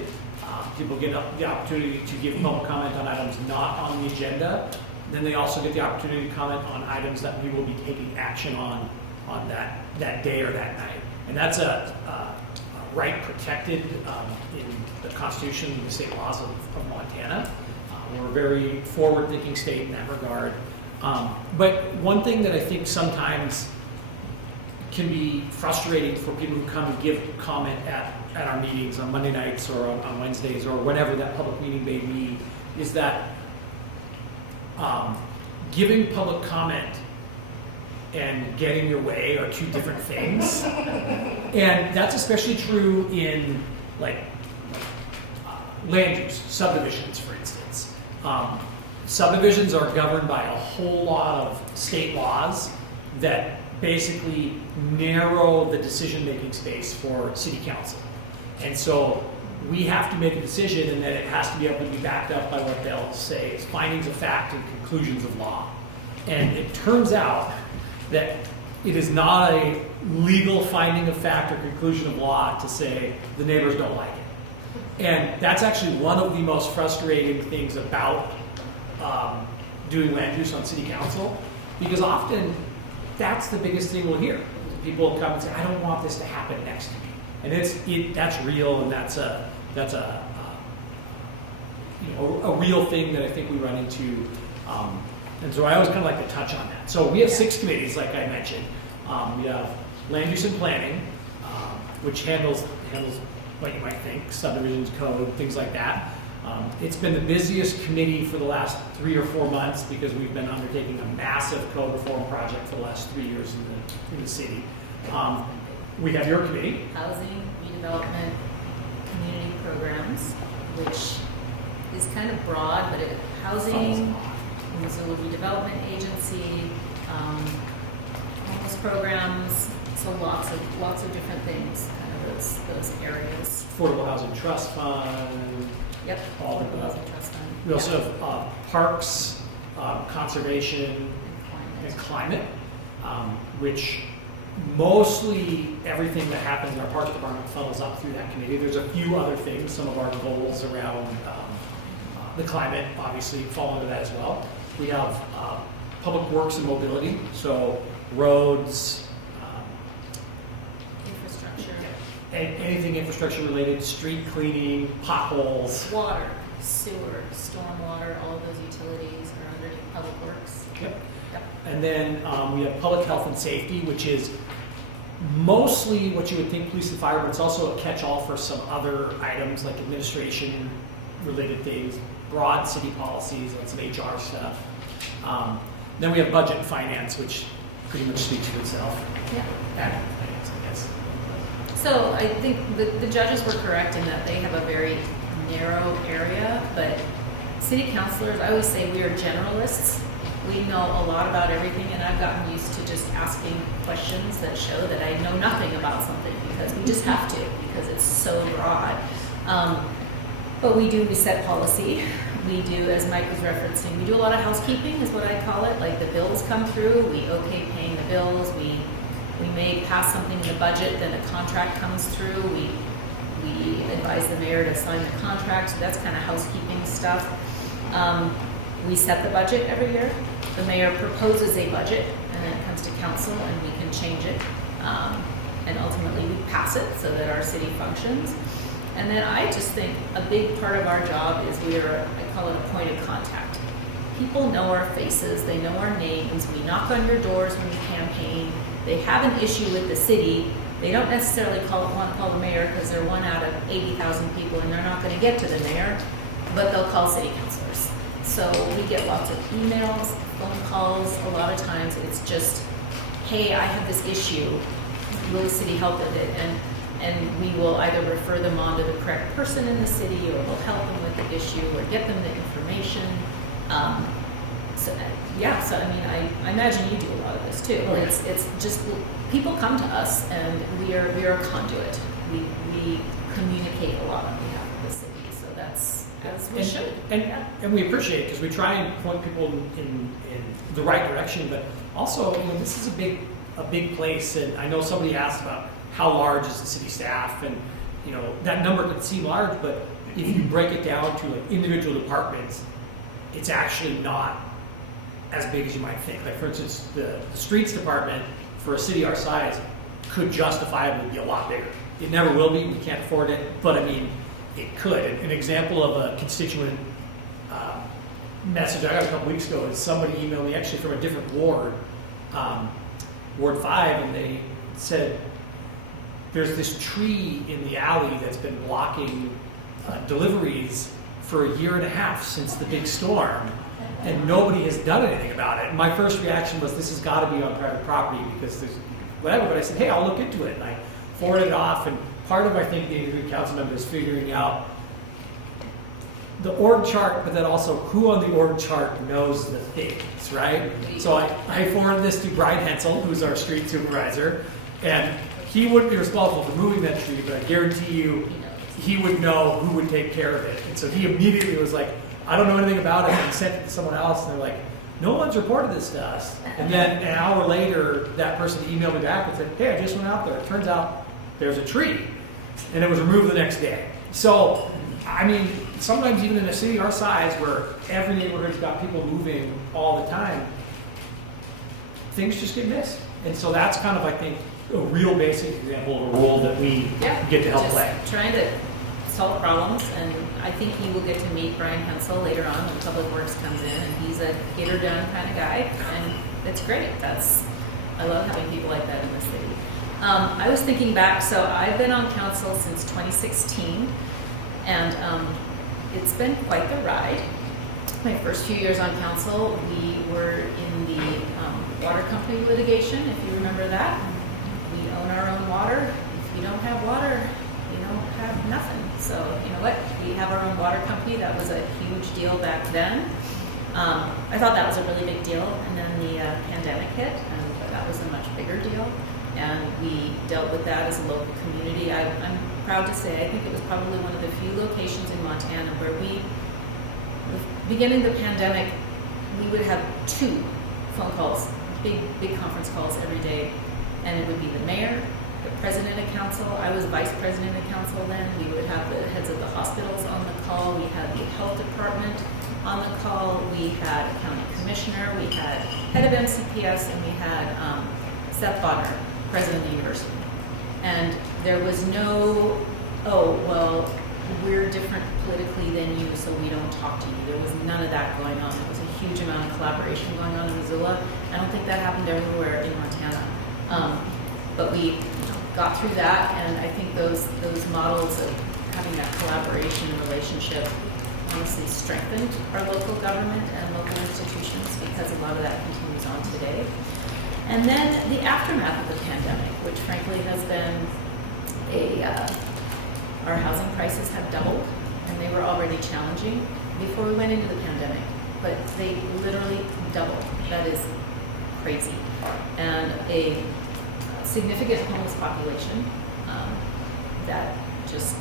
People get the opportunity to give public comment on items not on the agenda. Then they also get the opportunity to comment on items that we will be taking action on that day or that night. And that's a right protected in the Constitution and the state laws of Montana. We're a very forward-thinking state in that regard. But one thing that I think sometimes can be frustrating for people who come and give comment at our meetings on Monday nights or on Wednesdays or whenever that public meeting may be is that giving public comment and getting your way are two different things. And that's especially true in land use, subdivisions, for instance. Subdivisions are governed by a whole lot of state laws that basically narrow the decision-making space for city council. And so we have to make a decision, and then it has to be able to be backed up by what they'll say is findings of fact and conclusions of law. And it turns out that it is not a legal finding of fact or conclusion of law to say the neighbors don't like it. And that's actually one of the most frustrating things about doing land use on city council, because often that's the biggest thing we'll hear. People come and say, I don't want this to happen next to me. And that's real, and that's a real thing that I think we run into. And so I always kind of like to touch on that. So we have 6 committees, like I mentioned. We have land use and planning, which handles what you might think, subdivisions, code, things like that. It's been the busiest committee for the last 3 or 4 months because we've been undertaking a massive code reform project for the last 3 years in the city. We have your committee. Housing, redevelopment, community programs, which is kind of broad, but housing, Missoula Redevelopment Agency, homeless programs, so lots of different things, kind of those areas. Affordable Housing Trust Fund. Yep, Affordable Housing Trust Fund. We also have parks, conservation, and climate, which mostly everything that happens in our parks department funnels up through that committee. There's a few other things, some of our goals around the climate obviously fall into that as well. We have public works and mobility, so roads, infrastructure, anything infrastructure related, street cleaning, potholes, water, sewer, stormwater, all of those utilities are under public works. Yep. And then we have public health and safety, which is mostly what you would think police and fire, but it's also a catch-all for some other items like administration related things, broad city policies, and some HR stuff. Then we have budget and finance, which pretty much speaks for itself. Yeah. And finance, I guess. So I think the judges were correct in that they have a very narrow area, but city councilors, I always say we are generalists. We know a lot about everything, and I've gotten used to just asking questions that show that I know nothing about something because we just have to, because it's so broad. But we set policy. We do, as Mike was referencing, we do a lot of housekeeping is what I call it. Like the bills come through, we okay paying the bills, we may pass something in the budget, then a contract comes through, we advise the mayor to sign the contract, so that's kind of housekeeping stuff. We set the budget every year. The mayor proposes a budget, and then it comes to council, and we can change it. And ultimately, we pass it so that our city functions. And then I just think a big part of our job is I call it a point of contact. People know our faces, they know our names, we knock on your doors when we campaign. They have an issue with the city. They don't necessarily want to call the mayor because they're 1 out of 80,000 people and they're not going to get to the mayor, but they'll call city councilors. So we get lots of emails, phone calls. A lot of times it's just, hey, I have this issue. Will the city help with it? And we will either refer them on to the correct person in the city, or we'll help them with the issue, or get them the information. So I mean, I imagine you do a lot of this too. Oh, yeah. It's just people come to us, and we are a conduit. We communicate a lot on behalf of the city. So that's as we should. And we appreciate it because we try and point people in the right direction, but also, this is a big place, and I know somebody asked about how large is the city staff, and that number could seem large, but if you break it down to individual departments, it's actually not as big as you might think. Like, for instance, the streets department for a city our size could justifiably be a lot bigger. It never will be, we can't afford it, but I mean, it could. An example of a constituent message I got a couple weeks ago is somebody emailed me actually from a different ward, Ward 5, and they said, there's this tree in the alley that's been blocking deliveries for a year and a half since the big storm, and nobody has done anything about it. And my first reaction was, this has got to be on private property because there's whatever, but I said, hey, I'll look into it, and I forwarded it off, and part of, I think, the individual council members figuring out the org chart, but then also who on the org chart knows the things, right? So I forwarded this to Brian Hensel, who's our street supervisor, and he wouldn't be responsible for moving that tree, but I guarantee you he would know who would take care of it. And so he immediately was like, I don't know anything about it, and he sent it to someone else, and they're like, no one's reported this to us. And then an hour later, that person emailed me back and said, hey, I just went out there. It turns out there's a tree, and it was removed the next day. So, I mean, sometimes even in a city our size, where every neighborhood's got people moving all the time, things just get missed. And so that's kind of, I think, a real basic example of a role that we get to help just play. Trying to solve problems, and I think he will get to meet Brian Hensel later on when Public Works comes in, and he's a get-her-done kind of guy, and it's great. I love having people like that in the city. I was thinking back, so I've been on council since 2016, and it's been quite the ride. My first few years on council, we were in the water company litigation, if you remember that. We own our own water. If you don't have water, you don't have nothing. So, you know what? We have our own water company. That was a huge deal back then. I thought that was a really big deal, and then the pandemic hit, and that was a much bigger deal. And we dealt with that as a local community. I'm proud to say, I think it was probably one of the few locations in Montana where beginning the pandemic, we would have 2 phone calls, big conference calls every day, and it would be the mayor, the president of council. I was vice president of council then. We would have the heads of the hospitals on the call. We had the health department on the call. We had a county commissioner. We had head of MCPS, and we had Seth Bodner, president of the university. And there was no, oh, well, we're different politically than you, so we don't talk to you. There was none of that going on. There was a huge amount of collaboration going on in Missoula. I don't think that happened everywhere in Montana. But we got through that, and I think those models of having that collaboration and relationship honestly strengthened our local government and local institutions, because a lot of that continues on today. And then the aftermath of the pandemic, which frankly has been our housing prices have doubled, and they were already challenging before we went into the pandemic, but they literally doubled. That is crazy. And a significant homeless population that just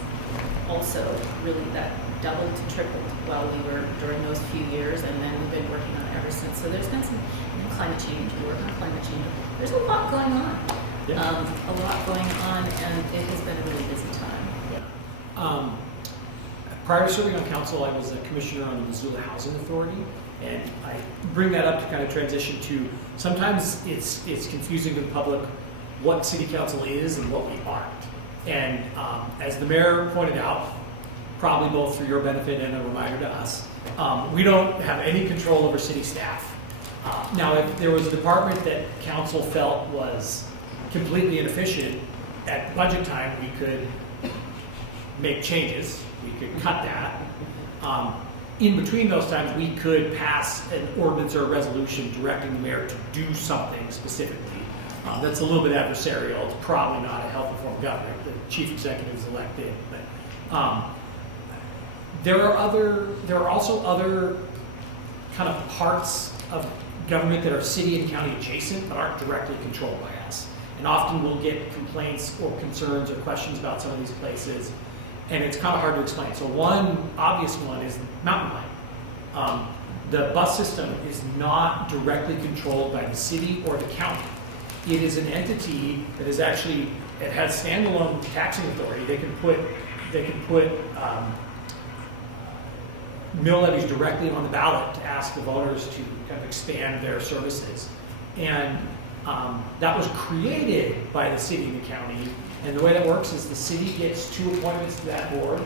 also really that doubled to tripled while we were during those few years, and then we've been working on it ever since. So there's been some climate change. We work on climate change. There's a lot going on. A lot going on, and it has been a really busy time. Prior to serving on council, I was a commissioner on the Missoula Housing Authority, and I bring that up to kind of transition to, sometimes it's confusing to the public what city council is and what we aren't. And as the mayor pointed out, probably both for your benefit and a reminder to us, we don't have any control over city staff. Now, if there was a department that council felt was completely inefficient, at budget time, we could make changes. We could cut that. In between those times, we could pass an ordinance or a resolution directing the mayor to do something specifically. That's a little bit adversarial. It's probably not a healthy form of government. The chief executive is elected, but there are also other kind of parts of government that are city and county adjacent but aren't directly controlled by us. And often we'll get complaints or concerns or questions about some of these places, and it's kind of hard to explain. So one obvious one is mountain light. The bus system is not directly controlled by the city or the county. It is an entity that is actually, it has standalone taxing authority. They can put mill levies directly on the ballot to ask the voters to kind of expand their services. And that was created by the city and the county. And the way that works is the city gets 2 appointments to that board,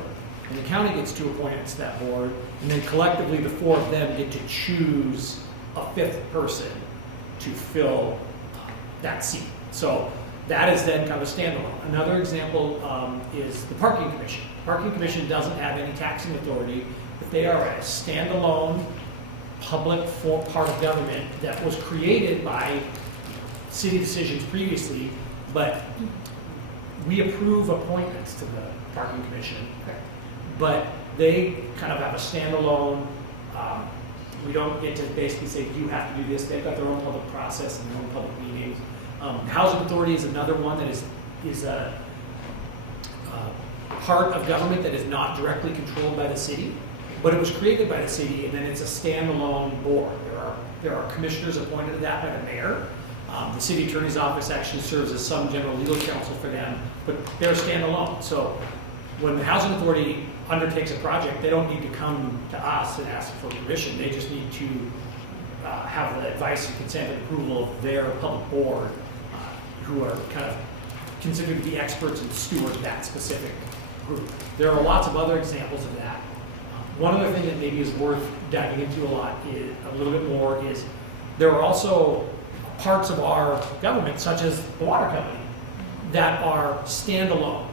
and the county gets 2 appointments to that board, and then collectively the 4 of them get to choose a 5th person to fill that seat. So that is then kind of a standalone. Another example is the Parking Commission. The Parking Commission doesn't have any taxing authority, but they are a standalone public part of government that was created by city decisions previously, but we approve appointments to the Parking Commission. But they kind of have a standalone, we don't get to basically say, you have to do this. They've got their own public process and their own public meetings. Housing Authority is another one that is a part of government that is not directly controlled by the city, but it was created by the city, and then it's a standalone board. There are commissioners appointed to that by the mayor. The city attorney's office actually serves as some general legal counsel for them, but they're standalone. So when the Housing Authority undertakes a project, they don't need to come to us and ask for permission. They just need to have the advice and consent and approval of their public board, who are kind of considered to be experts and stewards of that specific group. There are lots of other examples of that. One other thing that maybe is worth diving into a little bit more is there are also parts of our government, such as the water company, that are standalone.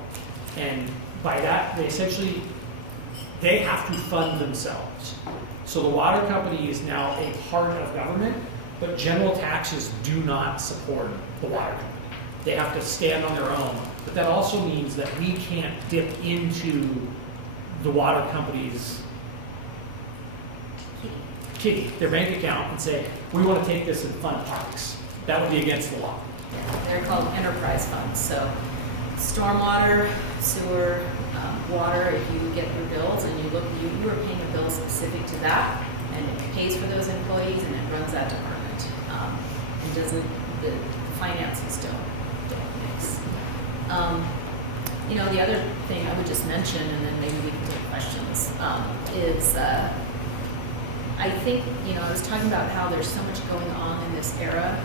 And by that, they have to fund themselves. So the water company is now a part of government, but general taxes do not support the water company. They have to stand on their own. But that also means that we can't dip into the water company's kitty, their bank account, and say, we want to take this and fund parks. That would be against the law. Yeah, they're called enterprise funds. So stormwater, sewer, water, if you get your bills and you are paying a bill specific to that, and it pays for those employees and it runs that department. And the finances don't mix. The other thing I would just mention, and then maybe we can take questions, is I think, I was talking about how there's so much going on in this era.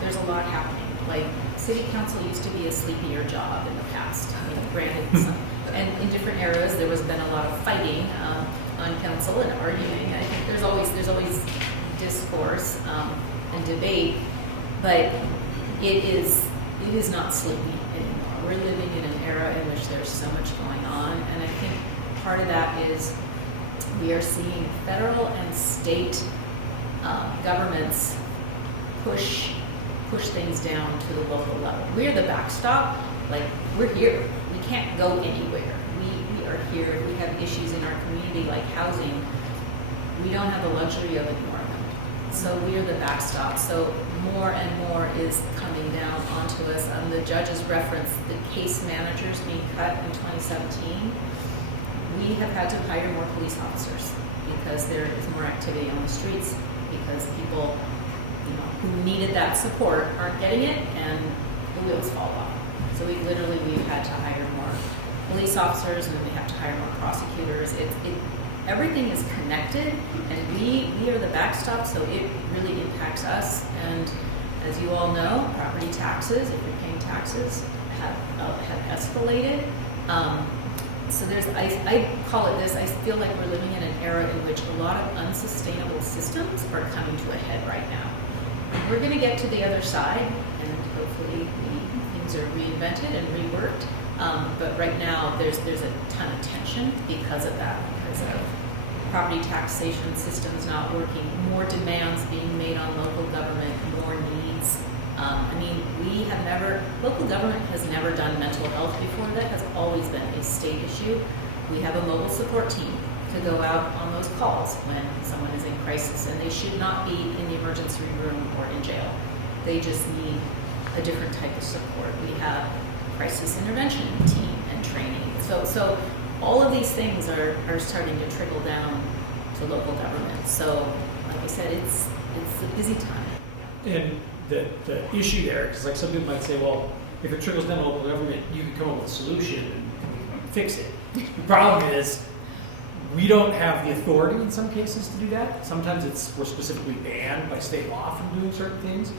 There's a lot happening. Like, city council used to be a sleepier job in the past. Granted, and in different eras, there has been a lot of fighting on council and arguing. I think there's always discourse and debate, but it is not sleepy anymore. We're living in an era in which there's so much going on, and I think part of that is we are seeing federal and state governments push things down to the local level. We're the backstop. Like, we're here. We can't go anywhere. We are here. If we have issues in our community like housing, we don't have the luxury of ignoring them. So we are the backstop. So more and more is coming down onto us. The judges referenced the case managers being cut in 2017. We have had to hire more police officers because there is more activity on the streets, because people who needed that support aren't getting it, and the wheels fall off. So we've had to hire more police officers, and then we have to hire more prosecutors. Everything is connected, and we are the backstop, so it really impacts us. And as you all know, property taxes, if you're paying taxes, have escalated. So I call it this, I feel like we're living in an era in which a lot of unsustainable systems are coming to a head right now. We're going to get to the other side, and hopefully things are reinvented and reworked. But right now, there's a ton of tension because of that, because of property taxation systems not working, more demands being made on local government, more needs. Local government has never done mental health before. That has always been a state issue. We have a mobile support team to go out on those calls when someone is in crisis, and they should not be in the emergency room or in jail. They just need a different type of support. We have a crisis intervention team, and and training. So all of these things are starting to trickle down to local government. So like I said, it's a busy time. And the issue there, because like some people might say, well, if it trickles down to local government, you can come up with a solution and fix it. The problem is we don't have the authority in some cases to do that. Sometimes we're specifically banned by state law from doing certain things,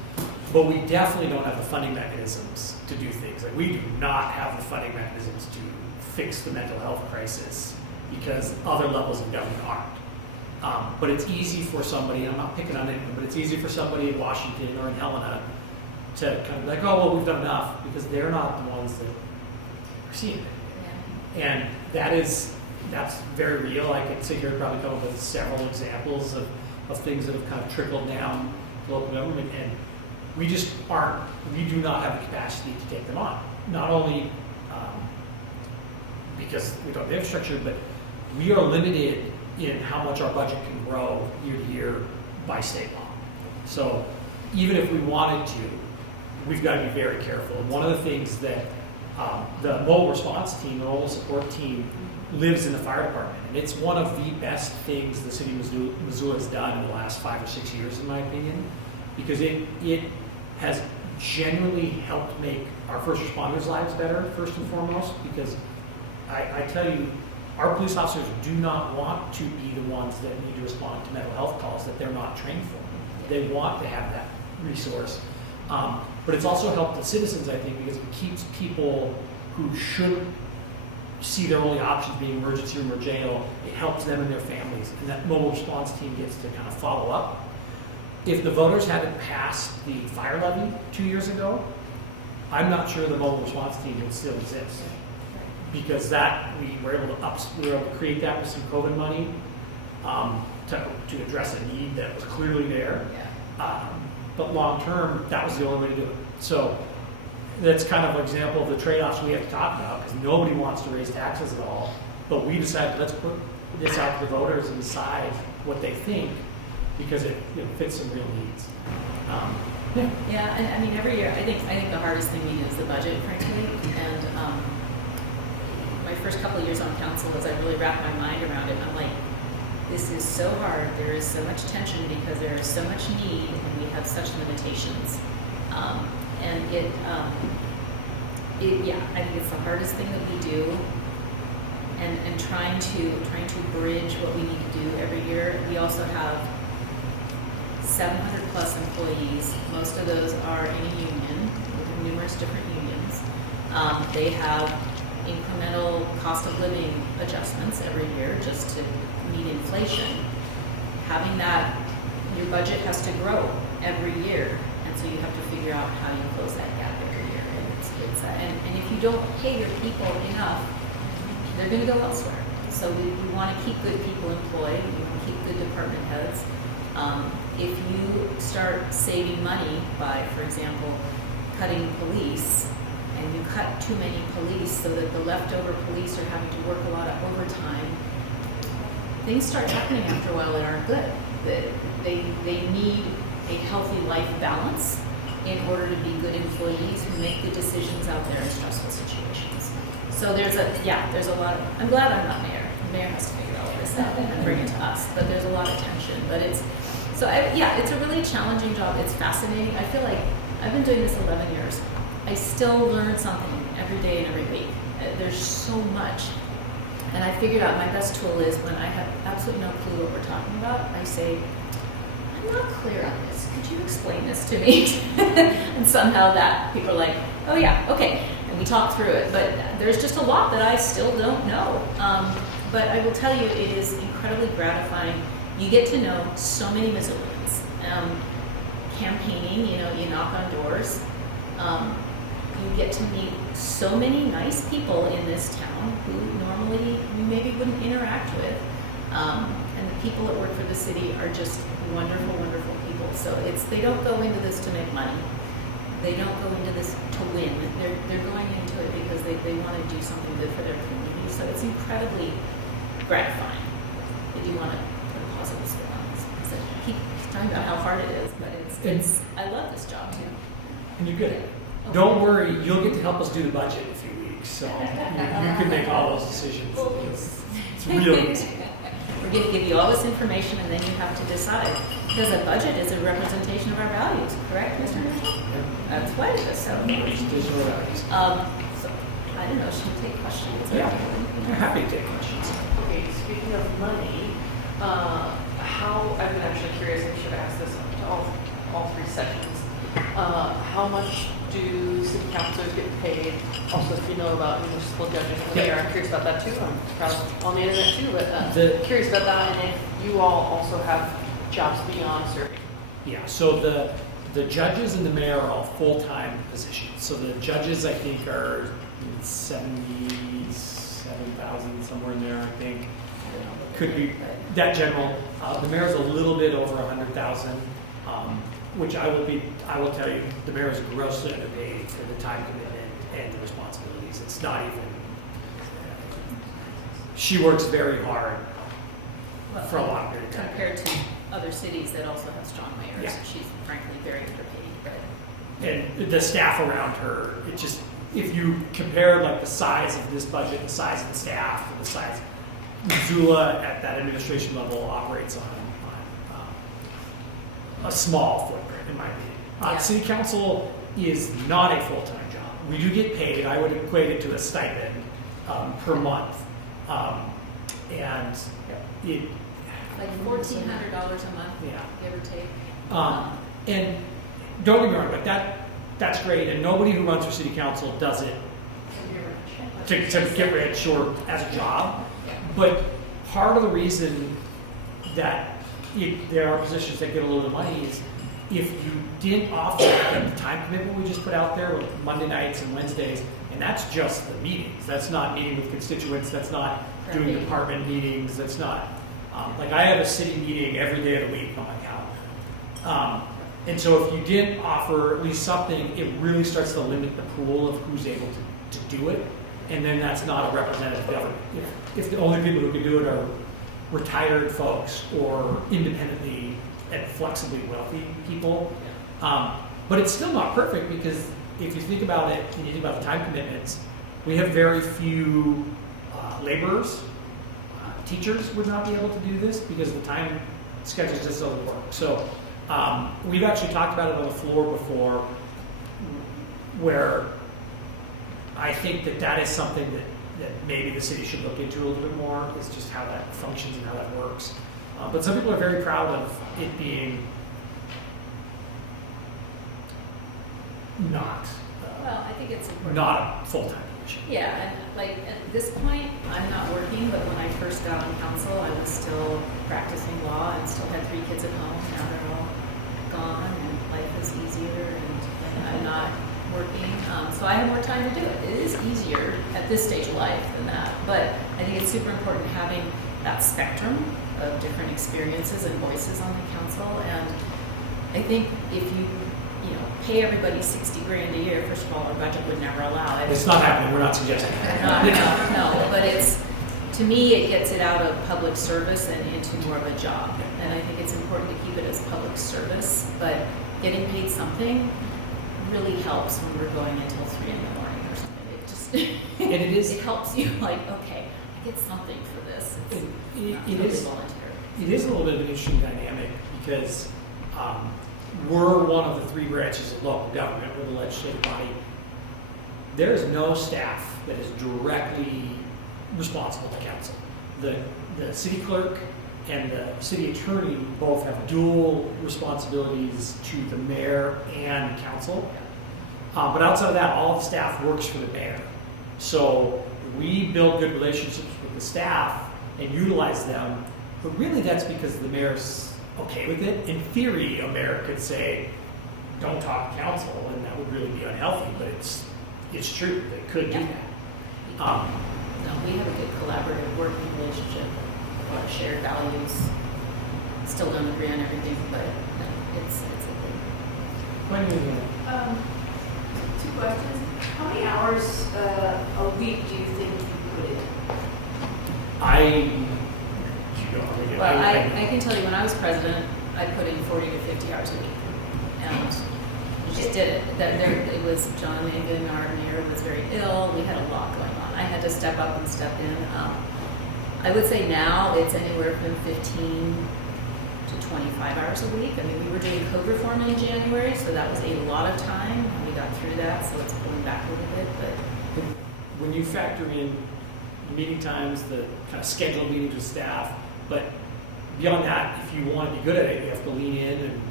but we definitely don't have the funding mechanisms to do things. Like, we do not have the funding mechanisms to fix the mental health crisis because other levels of government aren't. But it's easy for somebody, and I'm not picking on anyone, but it's easy for somebody in Washington or in Helena to kind of be like, oh, well, we've done enough, because they're not the ones that are seeing it. Yeah. And that's very real. I could sit here and probably come up with several examples of things that have kind of trickled down to local government, and we do not have the capacity to take them on. Not only because we don't have the infrastructure, but we are limited in how much our budget can grow year to year by state law. So even if we wanted to, we've got to be very careful. And one of the things that the mobile response team, the mobile support team, lives in the fire department. And it's one of the best things the city of Missoula has done in the last 5 or 6 years, in my opinion, because it has genuinely helped make our first responders' lives better, first and foremost, because I tell you, our police officers do not want to be the ones that need to respond to mental health calls that they're not trained for. They want to have that resource. But it's also helped the citizens, I think, because it keeps people who should see their only options being emergency room or jail, it helps them and their families. And that mobile response team gets to kind of follow up. If the voters hadn't passed the fire levy 2 years ago, I'm not sure the mobile response team would still exist. Because we were able to create that with some COVID money to address a need that was clearly there. But long term, that was the only way to do it. So that's kind of an example of the trade-offs we have to talk about, because nobody wants to raise taxes at all. But we decided, let's put this out to the voters and decide what they think, because it fits some real needs. Yeah, and I mean, every year, I think the hardest thing we do is the budget, frankly. And my first couple of years on council, as I really wrapped my mind around it, I'm like, this is so hard. There is so much tension because there is so much need, and we have such limitations. And I think it's the hardest thing that we do. And trying to bridge what we need to do every year. We also have 700 plus employees. Most of those are in a union. We have numerous different unions. They have incremental cost of living adjustments every year just to meet inflation. Having that, your budget has to grow every year, and so you have to figure out how you close that gap every year. And if you don't pay your people enough, they're going to go elsewhere. So we want to keep good people employed. We want to keep good department heads. If you start saving money by, for example, cutting police, and you cut too many police so that the leftover police are having to work a lot of overtime, things start happening after a while that aren't good. They need a healthy life balance in order to be good employees who make good decisions out there in stressful situations. So there's a lot of, I'm glad I'm not mayor. The mayor has to figure all this out and bring it to us, but there's a lot of tension. But it's a really challenging job. It's fascinating. I feel like I've been doing this 11 years. I still learn something every day and every week. There's so much. And I figured out my best tool is when I have absolutely no clue what we're talking about, I say, I'm not clear on this. Could you explain this to me? And somehow that people are like, oh yeah, okay. And we talk through it. But there's just a lot that I still don't know. But I will tell you, it is incredibly gratifying. You get to know so many Missoulians. Campaigning, you knock on doors. You get to meet so many nice people in this town who normally you maybe wouldn't interact with. And the people that work for the city are just wonderful, wonderful people. So they don't go into this to make money. They don't go into this to win. They're going into it because they want to do something good for their community. So it's incredibly gratifying. If you want to put a positive spin on this, because I keep talking about how hard it is, but I love this job too. And you're good at it. Don't worry, you'll get to help us do the budget in a few weeks. weeks, so you can make all those decisions. It's really easy. We're going to give you all this information, and then you have to decide. Because a budget is a representation of our values, correct, Mr. Mitchell? That's what it is. So, Representation of our values. so I don't know. Should we take questions? Yeah, I'm happy to take questions. Okay, speaking of money, I've been actually curious, I should ask this to all three sessions. How much do city councilors get paid? Also, if you know about municipal judges and the mayor, I'm curious about that too. I'm probably on the internet too, but curious about that, and if you all also have jobs beyond serving. Yeah, so the judges and the mayor are all full-time positions. So the judges, I think, are 77,000, somewhere in there, I think. Could be that general. The mayor's a little bit over 100,000, which I will tell you, the mayor is grossly underpaid for the time commitment and the responsibilities. It's not even. She works very hard for a long period of time. Compared to other cities that also have strong mayors, Yeah. she's frankly very underpaid. But And the staff around her, it just, if you compare like the size of this budget, the size of the staff, and the size, Missoula at that administration level operates on a small footprint, in my opinion. City council is not a full-time job. We do get paid. I would equate it to a stipend per month, and it. like $1,400 a month, Yeah. give or take. And don't get me wrong, but that's great, and nobody who runs for city council does it to get rich or as a job. But part of the reason that there are positions that get a little bit of money is if you didn't offer the time commitment we just put out there with Monday nights and Wednesdays, and that's just the meetings. That's not meeting with constituents. That's not doing department meetings. That's not, like I have a city meeting every day of the week on my calendar. And so if you didn't offer at least something, it really starts to limit the pool of who's able to do it. And then that's not a representative government. If the only people who can do it are retired folks or independently and flexibly wealthy people. But it's still not perfect because if you think about it and you think about the time commitments, we have very few laborers. Teachers would not be able to do this because the time schedule just doesn't work. So we've actually talked about it on the floor before where I think that is something that maybe the city should look into a little bit more, is just how that functions and how that works. But some people are very proud of it being not Well, I think it's important. not a full-time position. Yeah, and like at this point, I'm not working, but when I first got on council, I was still practicing law and still had 3 kids at home. Now they're all gone and life is easier and I'm not working. So I have more time to do it. It is easier at this stage of life than that, but I think it's super important having that spectrum of different experiences and voices on the council. And I think if you pay everybody $60,000 a year, first of all, our budget would never allow it. It's not happening. We're not suggesting that. No, but to me, it gets it out of public service and into more of a job. And I think it's important to keep it as public service, but getting paid something really helps when we're going until 3 in the morning or something. It just, And it is. It helps you like, okay, I get something for this. It's not It really is. voluntary. It is a little bit of an interesting dynamic because we're one of the 3 branches of local government. We're the legislative body. There is no staff that is directly responsible to council. The city clerk and the city attorney both have dual responsibilities to the mayor and council. But outside of that, all of the staff works for the mayor. So we build good relationships with the staff and utilize them, but really that's because the mayor's okay with it. In theory, a mayor could say, don't talk to council, and that would really be unhealthy, but it's true, they could do that. No, we have a good collaborative working relationship, a lot of shared values. Still don't agree on everything, but no, it's a thing. When are you gonna? 2 questions. How many hours a week do you think you put in? Well, I can tell you when I was president, I put in 40 to 50 hours a week. And we just did it. It was John Mangan, our mayor, was very ill. We had a lot to step up and step in. I would say now it's anywhere from 15 to 25 hours a week. I mean, we were doing code reform in January, so that was a lot of time, and we got through that, so it's pulling back a little bit, but When you factor in meeting times, the kind of scheduled meetings with staff, but beyond that, if you want to be good at it, you have to lean in and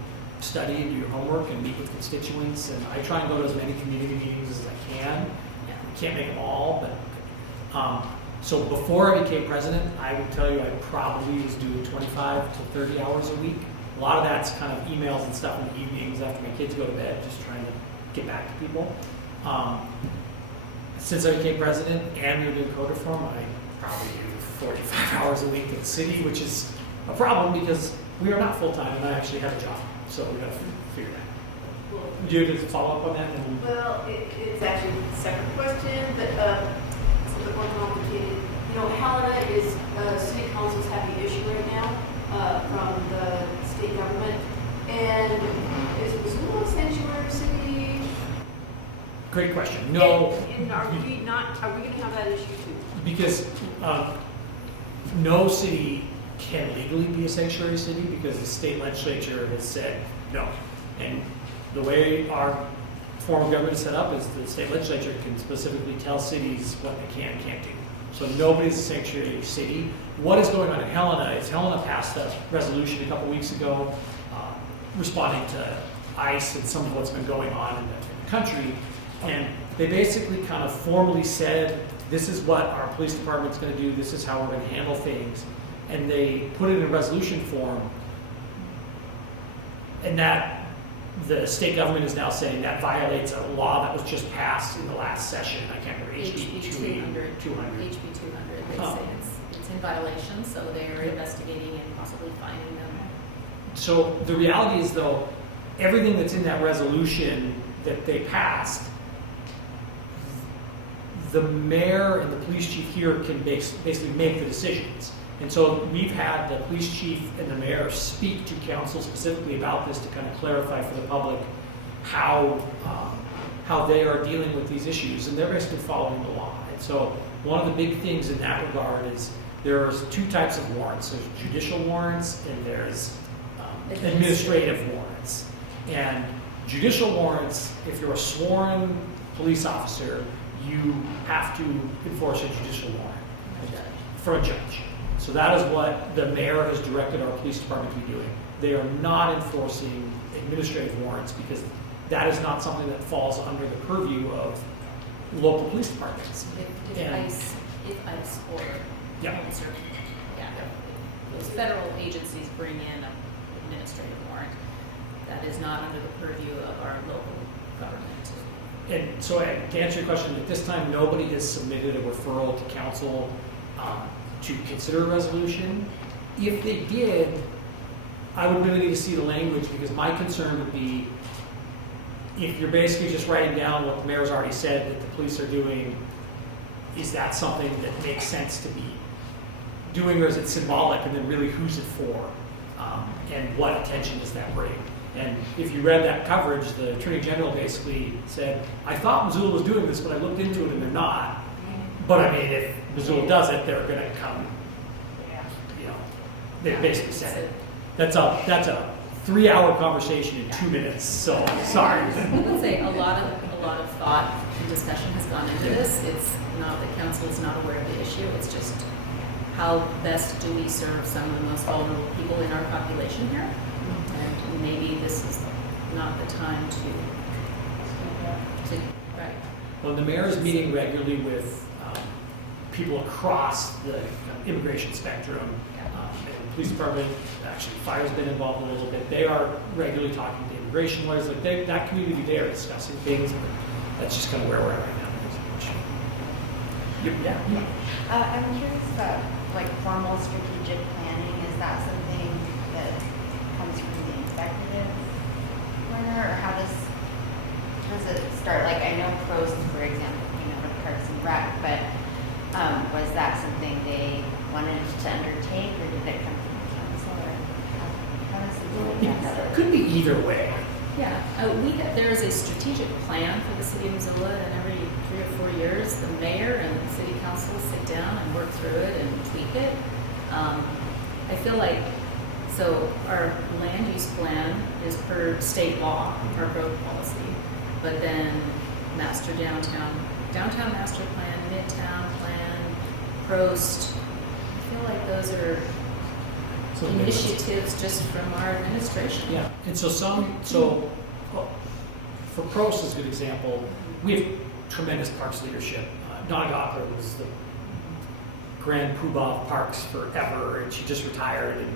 study and do your homework and meet with constituents. And I try and go to as many community meetings as I can. I can't make them all, but so before I became president, I would tell you I probably was doing 25 to 30 hours a week. A lot of that's kind of emails and stuff in the evenings after my kids go to bed, just trying to get back to people. Since I became president and we're doing code reform, I probably do 45 hours a week in the city, which is a problem because we are not full-time and I actually have a job. So we got to figure that out. Do you have to follow up on that? Well, it's actually a separate question, but it's a bit more complicated. You know, Helena is city council's having an issue right now from the state government. And is Missoula a sanctuary city? Great question. No. And are we going to have that issue too? Because no city can legally be a sanctuary city because the state legislature has said no. And the way our form of government is set up is the state legislature can specifically tell cities what they can and can't do. So nobody's a sanctuary city. What is going on in Helena is Helena passed a resolution a couple weeks ago responding to ICE and some of what's been going on in the country. And they basically kind of formally said, this is what our police department's going to do, this is how we're going to handle things. And they put it in resolution form. And that the state government is now saying that violates a law that was just passed in the last session. I can't remember, HB 200. HB 200, they say it's in violation, so they're investigating and possibly fining them. So the reality is, though, everything that's in that resolution that they passed, the mayor and the police chief here can basically make the decisions. And so we've had the police chief and the mayor speak to council specifically about this to kind of clarify for the public how they are dealing with these issues, and they're basically following the law. And so one of the big things in that regard is there's two types of warrants. There's judicial warrants and there's administrative warrants. And judicial warrants, if you're a sworn police officer, you have to enforce a judicial warrant for a judge. So that is what the mayor has directed our police department to be doing. They are not enforcing administrative warrants because that is not something that falls under the purview of local police departments. If ICE or those federal agencies bring in an administrative warrant, that is not under the purview of our local government. And so to answer your question, at this time, nobody has submitted a referral to council to consider a resolution. If they did, I would really need to see the language because my concern would be if you're basically just writing down what the mayor's already said that the police are doing, is that something that makes sense to be doing, or is it symbolic, and then really who's it for, and what attention does that bring? And if you read that coverage, the Attorney General basically said, I thought Missoula was doing this, but I looked into it and they're not. But I mean, if Missoula does it, they're going to come, they basically said it. That's a 3-hour conversation in 2 minutes, so sorry. I would say a lot of thought and discussion has gone into this. It's not that council is not aware of the issue, it's just how best do we serve some of the most vulnerable people in our population here? And maybe this is not the time to right. Well, the mayor is meeting regularly with people across the immigration spectrum. And the police department, actually, fire's been involved a little bit. They are regularly talking to immigration lawyers. Like that community, they are discussing things, but that's just kind of where we're at right now. I'm curious about formal strategic planning. Is that something that comes from the executive order, or how does it start? Like I know PROS, for example, with Parks and Rec, but was that something they wanted to undertake, or did it come from the council, or how does it It could be either way. Yeah, there is a strategic plan for the city of Missoula, and every 3 or 4 years, the mayor and the city council through it and tweak it. I feel like, so our land use plan is per state law, our growth policy, but then master downtown master plan, midtown plan, Prost, I feel like those are initiatives just from our administration. Yeah, and so for Prost is a good example. We have tremendous parks leadership. Donna Gottler was the grand poobah of parks forever, and she just retired. And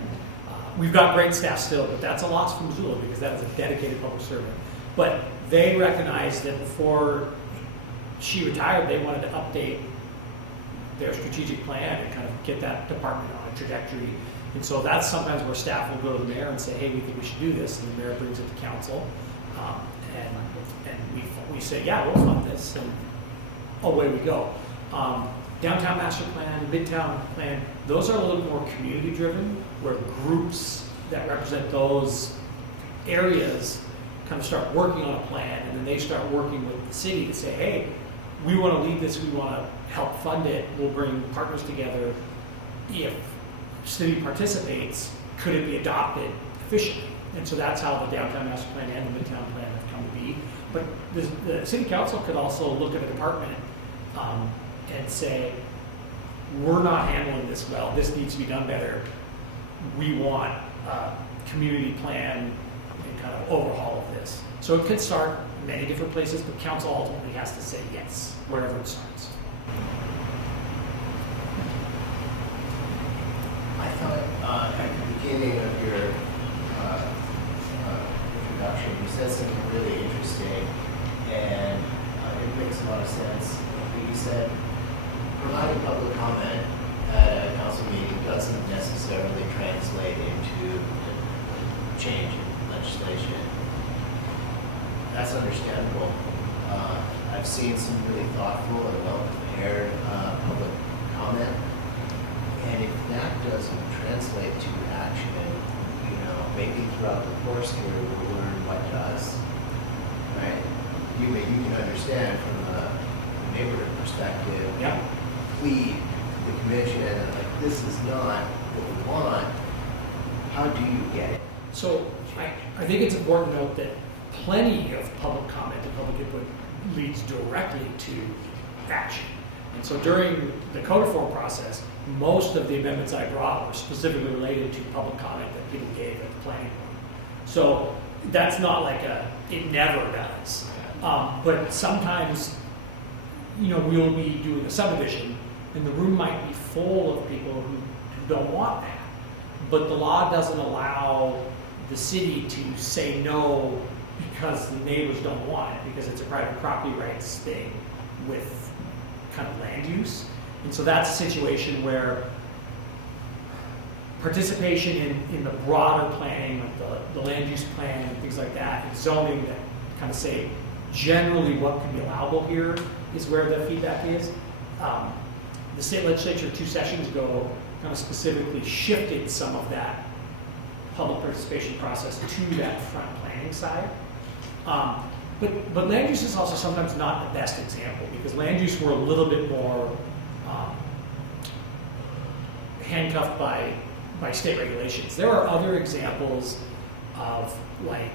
we've got great staff still, but that's a loss for Missoula because that is a dedicated public servant. But they recognized that before she retired, they wanted to update their strategic plan and kind of get that department on a trajectory. And so that's sometimes where staff will go to the mayor and say, hey, we think we should do this, and the mayor brings it to council. And we say, yeah, we'll fund this, and away we go. Downtown master plan, midtown plan, those are a little more community driven, where groups that represent those areas kind of start working on a plan, and then they start working with the city to say, hey, we want to lead this, we want to help fund it, we'll bring partners together. If city participates, could it be adopted efficiently? And so that's how the downtown master plan and the midtown plan have come to be. But the city council could also look at a department and say, we're not handling this well, this needs to be done better. We want a community plan and kind of overhaul of this. So it could start many different places, but council ultimately has to say yes, wherever it starts. I thought at the beginning of your introduction, you said something really interesting, and it makes a lot of sense. You said providing public comment at a council meeting doesn't necessarily translate into change in legislation. That's understandable. I've seen some really thoughtful and well-prepared public comment. And if that doesn't translate to action, maybe throughout the course here we'll learn what does, right? You can understand from the neighborhood perspective, plead the commission, like, this is not what we want. How do you get it? So I think it's important to note that plenty of public comment and public input leads directly to action. And so during the code reform process, most of the amendments I brought were specifically related to public comment that people gave at the planning board. So that's not like it never does. But sometimes, we'll be doing a subdivision and the room might be full of people who don't want that. But the law doesn't allow the city to say no because the neighbors don't want it, because it's a private property rights thing with kind of land use. And so that's a situation where participation in the broader planning, like the land use plan and things like that, and zoning that kind of say generally what can be allowable here is where the feedback is. The state legislature 2 sessions ago kind of specifically shifted some of that public participation process to that front planning side. But land use is also sometimes not the best example, because land use were a little bit more handcuffed by state regulations. There are other examples of like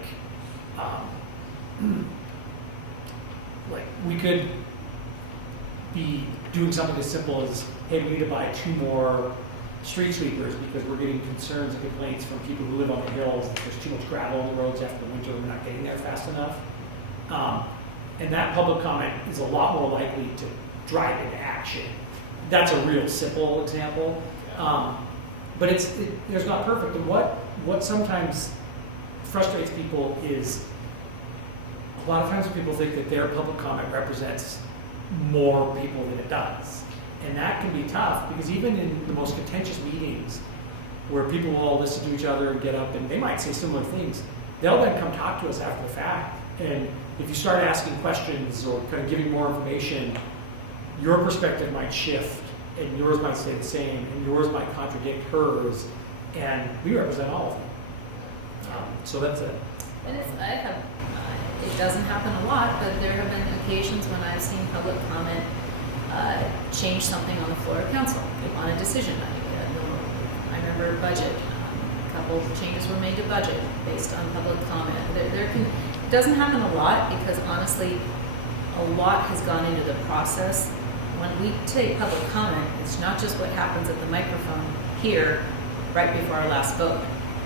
we could be doing something as simple as, hey, we need to buy 2 more street sweepers because we're getting concerns and complaints from people who live on the hills that there's too much gravel on the roads after the winter, we're not getting there fast enough. And that public comment is a lot more likely to drive into action. That's a real simple example. But there's not perfect. And what sometimes frustrates people is a lot of times people think that their public comment represents more people than it does. And that can be tough, because even in the most contentious meetings where people will all listen to each other and get up and they might say similar things, they'll then come talk to us after the fact. And if you start asking questions or kind of giving more information, your perspective might shift and yours might stay the same and yours might contradict hers, and we represent all of them. So that's it. And it doesn't happen a lot, but there have been occasions when I've seen public comment change something on the floor of council. They want a decision. I remember budget. A couple of changes were made to budget based on public comment. It doesn't happen a lot because honestly, a lot has gone into the process. When we take public comment, it's not just what happens at the microphone here right before our last vote.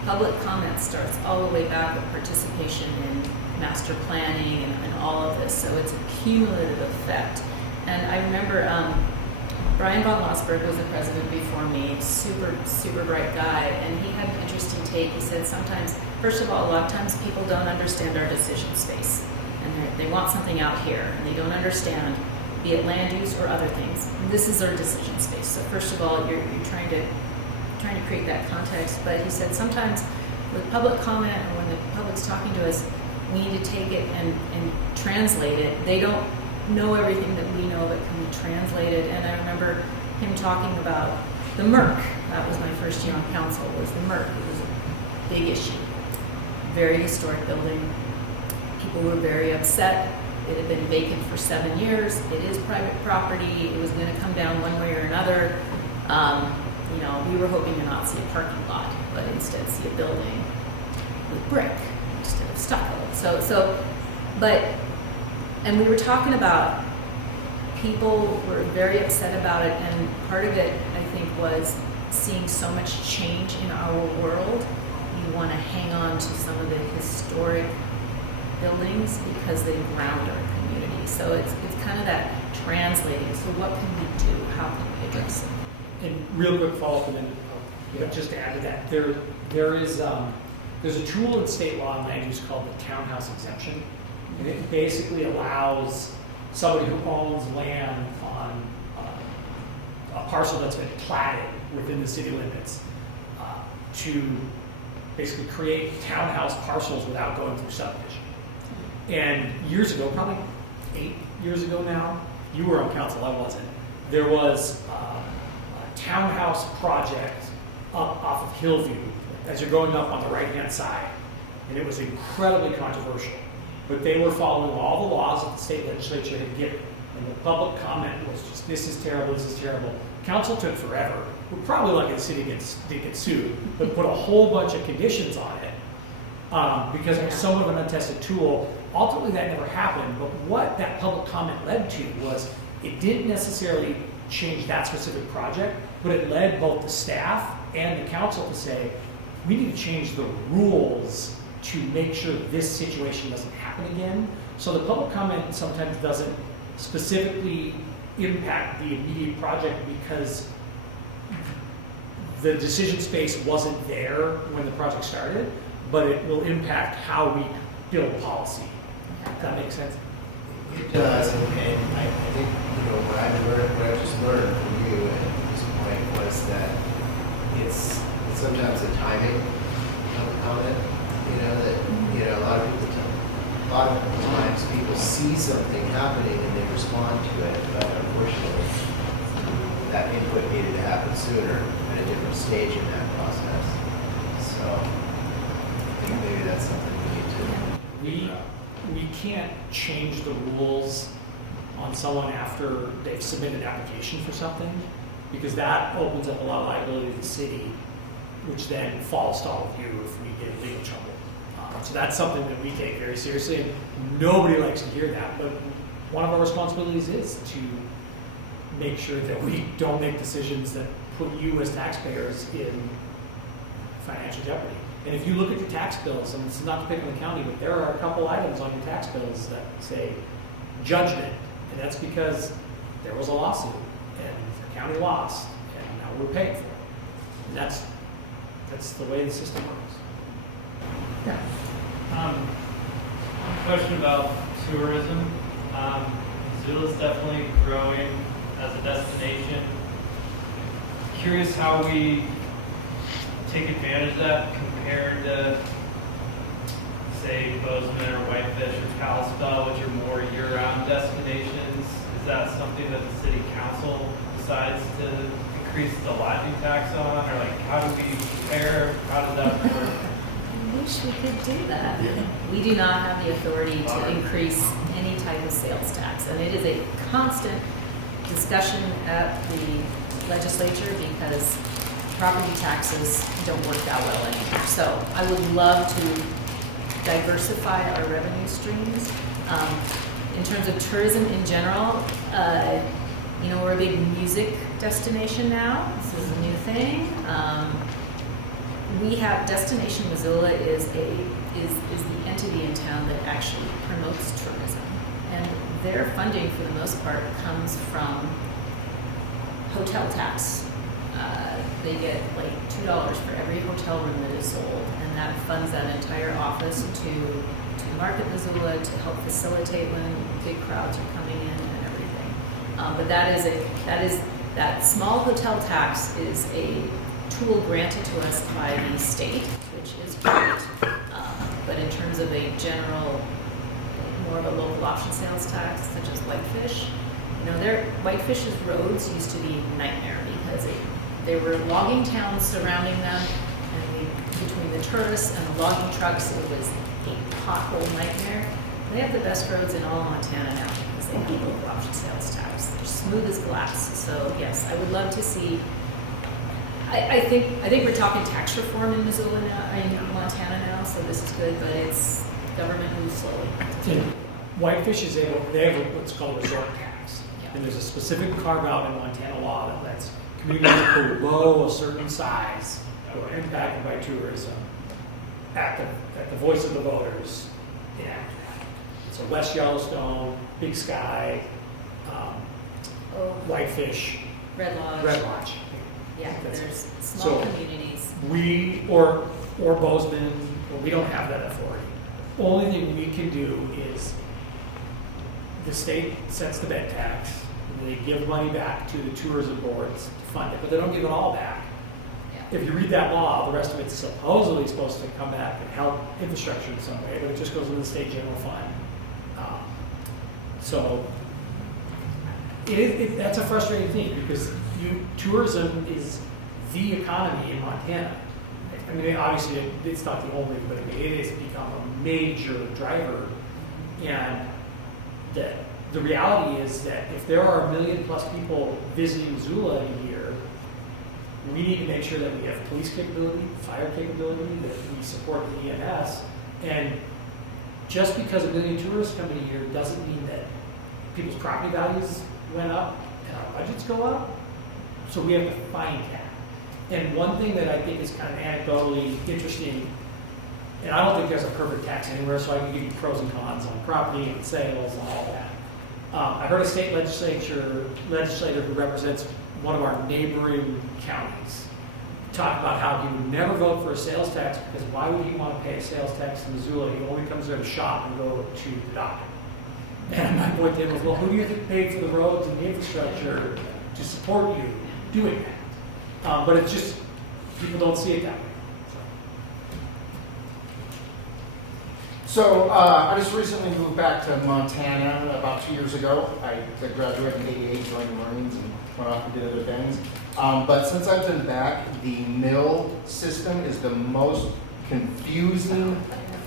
Public comment starts all the way back with participation in master planning and all of this. So it's a cumulative effect. And I remember Brian von Lossberg was the president before me, super, super bright guy, and he had an interesting take. He said sometimes, first of all, a lot of times people don't understand our decision space. And they want something out here, and they don't understand, be it land use or other things. This is our decision space. So first of all, you're trying to create that context. But he said sometimes with public comment or when the public's talking to us, we need to take it and translate it. They don't know everything that we know, but can be translated. And I remember him talking about the Merc. That was my first year on council, was the Merc. It was a big issue. Very historic building. People were very upset. It had been vacant for 7 years. It is private property. It was going to come down one way or another. We were hoping to not see a parking lot, but instead see a building with brick instead of stucco. And we were talking about people were very upset about it, and part of it, I think, was seeing so much change in our world. You want to hang on to some of the historic buildings because they ground our community. So it's kind of that translating. So what can we do? How can we address it? And real quick follow-up, and then just to add to that, there's a tool in state law and land use called the townhouse exemption, and it basically allows somebody who owns land on a parcel that's been platted within the city limits to basically create townhouse parcels without going through subdivision. And years ago, probably 8 years ago now, you were on council, I wasn't. There was a townhouse project up off of Hillview as you're going up on the right-hand side, and it was incredibly controversial. But they were following all the laws that the state legislature had given, and the public comment was just, this is terrible, this is terrible. Council took forever. We're probably lucky the city didn't get sued, but put a whole bunch of conditions on it because it was somewhat of an untested tool. Ultimately, that never happened, but what that public comment led to was it didn't necessarily change that specific project, but it led both the staff and the council to say, we need to change the rules to make sure this situation doesn't happen again. So the public comment sometimes doesn't specifically impact the immediate project because the decision space wasn't there when the project started, but it will impact how we build policy. Does that make sense? It does, and I think, what I've just learned from you at this point was that it's sometimes the timing of the comment, that, a lot of times people see something happening and they respond to it, but unfortunately, that input needed to happen sooner at a different stage in that process. So, I think maybe that's something we need to. We can't change the rules on someone after they've submitted an application for something, because that opens up a lot of liability to the city, which then falls to all of you if we get in legal trouble. So that's something that we take very seriously, and nobody likes to hear that, but one of our responsibilities is to make sure that we don't make decisions that put you as taxpayers in financial jeopardy. And if you look at your tax bills, and it's not to pick on the county, but there are a couple items on your tax bills that say judgment, and that's because there was a lawsuit, and the county lost, and now we're paying for it. And that's the way the system works. Yeah. Question about tourism. Missoula's definitely growing as a destination. Curious how we take advantage of that compared to, say, Bozeman or Whitefish or Kalispell, which are more year-round destinations. Is that something that the city council decides to increase the lodging tax on? Or how do we compare? How does that work? I wish we could do that. Yeah. We do not have the authority to increase any type of sales tax, and it is a constant discussion at the legislature because property taxes don't work that well anymore. So I would love to diversify our revenue streams. In terms of tourism in general, you know, we're a big music destination now. This is a new thing. We have Destination Missoula is the entity in town that actually promotes tourism, and their funding for the most part comes from hotel tax. They get like $2 for every hotel room that is sold, and that funds that entire office to market Missoula to help facilitate when big crowds are coming in and everything. But that small hotel tax is a tool granted to us by the state, which is great. But in terms of a general, more of a local option sales tax, such as Whitefish, you know, Whitefish's roads used to be a nightmare because there were logging towns surrounding them, and between the tourists and the logging trucks, it was a pothole nightmare. They have the best roads in all Montana now because they have local option sales tax. They're smooth as glass. So yes, I would love to see. I think we're talking tax reform in Missoula now, in Montana now. So this is good, but it's government moves slowly. Whitefish is they have what's called a resort tax, and there's a specific carve out in Montana law that lets communities below a certain size who are impacted by tourism at the voice of the voters enact that. So West Yellowstone, Big Sky, Whitefish, Red Lodge. Yeah, there's small communities. We or Bozeman, we don't have that authority. Only thing we can do is the state sets the bed tax, and they give money back to the tourism boards to fund it, but they don't give it all back. Yeah. If you read that law, the rest of it's supposedly supposed to come back and help infrastructure in some way, but it just goes into the state general fund. So that's a frustrating thing because tourism is the economy in Montana. I mean, obviously it's not the only, but I mean, it has become a major driver. And the reality is that if there are 1 million+ people visiting Missoula in a year, we need to make sure that we have police capability, fire capability, that we support the EMS. And just because 1 million tourists come in a year doesn't mean that people's property values went up and our budgets go up. So we have to find that. And one thing that I think is kind of anecdotally interesting, and I don't think there's a perfect tax anywhere, so I can give you pros and cons on property and sales and all that. I heard a state legislator who represents one of our neighboring counties talk about how he would never vote for a sales tax because why would he want to pay a sales tax in Missoula? He only comes there to shop and go to the doctor. And my point to him was, well, who do you think paid for the roads and the infrastructure to support you doing that? But it's just, people don't see it that way. So I just recently moved back to Montana about 2 years ago. I graduated in '88, joined the Marines, and went off and did other things. But since I've been back, the mill system is the most confusing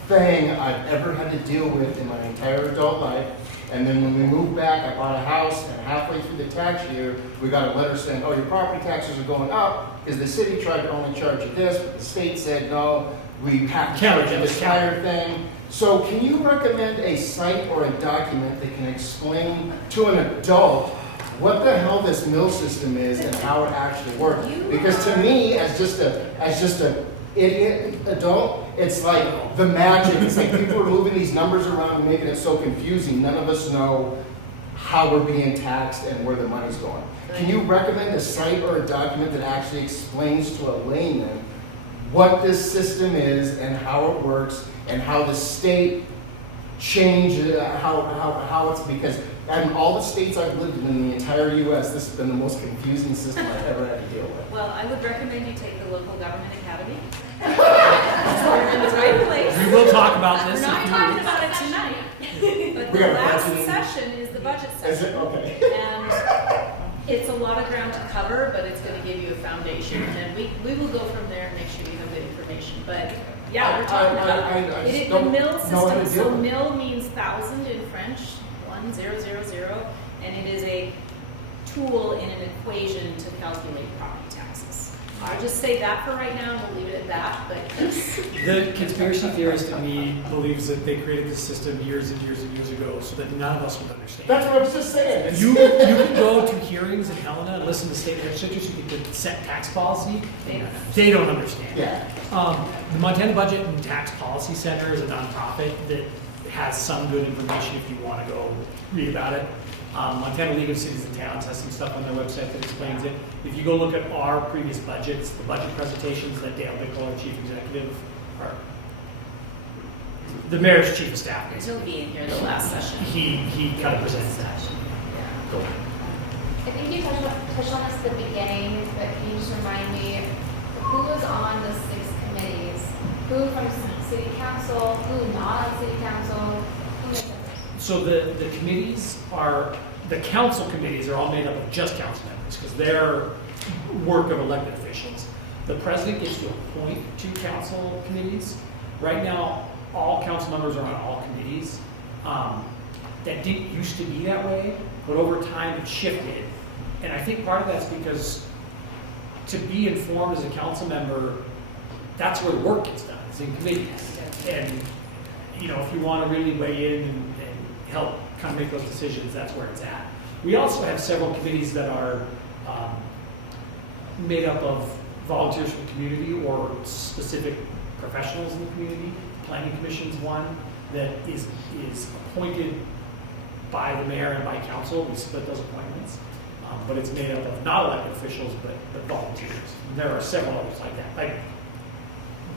thing I've ever had to deal with in my entire adult life. And then when we moved back, I bought a house, and halfway through the tax year, we got a letter saying, oh, your property taxes are going up because the city tried to only charge you this, but the state said, no, we have to charge you this entire thing. So can you recommend a site or a document that can explain to an adult what the hell this mill system is and how it actually works? Because to me, as just a idiot adult, it's like the magic. It's like people are moving these numbers around and making it so confusing. None of us know how we're being taxed and where the money's going. Can you recommend a site or a document that actually explains to a layman what this system is and how it works and how the state changes, how it's, because in all the states I've lived in the entire U.S., this has been the most confusing system I've ever had to deal with. Well, I would recommend you take the local government academy. You're in the right place. We will talk about this. We're not talking about it tonight. But the last session is the budget session. Is it? Okay. And it's a lot of ground to cover, but it's going to give you a foundation. And we will go from there and make sure you have good information. But yeah, we're talking about the mill system. So mill means 1,000 in French, 1000, and it is a tool in an equation to calculate property taxes. I'll just say that for right now, and we'll leave it at that, but yes. The conspiracy theorist in me believes that they created this system years and years and years ago so that none of us would understand. That's what I was just saying. You can go to hearings in Helena and listen to state legislatures who get to set tax policy. They don't understand. Yeah. The Montana Budget and Tax Policy Center is a nonprofit that has some good information if you want to go read about it. Montana League of Cities and Towns has some stuff on their website that explains it. If you go look at our previous budgets, the budget presentations that Dale Bickle, our chief executive, or the mayor's chief of staff, He'll be in here the last session. he kind of presents that. Go ahead. I think you touched on this at the beginning, but can you just remind me who was on the 6 committees? Who from city council? Who not on city council? Who makes up those? So the committees are, the council committees are all made up of just council members because they're work of elected officials. The president gets to appoint 2 council committees. Right now, all council members are on all committees. That didn't used to be that way, but over time it shifted. And I think part of that's because to be informed as a council member, that's where the work gets done, is in committees. And you know, if you want to really weigh in and help kind of make those decisions, that's where it's at. We also have several committees that are made up of volunteers from the community or specific professionals in the community. Planning Commission's one that is appointed by the mayor and by council. We split those appointments. But it's made up of not elected officials, but volunteers. And there are several others like that.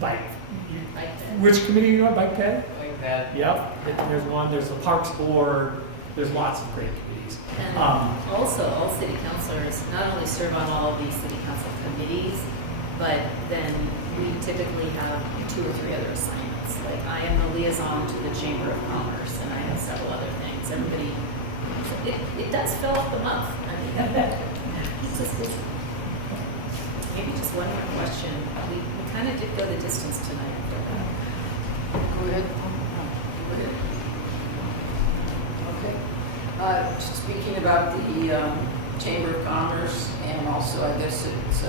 Like which committee are you on? Bike ped? Like that. Yep. There's one. There's the Parks Board. There's lots of great committees. And also, all city councilors not only serve on all of these city council committees, but then we typically have 2 or 3 other assignments. Like I am the liaison to the Chamber of Commerce, and I have several other things. Everybody, it does fill up the month. I mean, maybe just one more question. We kind of did go the distance tonight. Go ahead. Okay. Speaking about the Chamber of Commerce and also, I guess it's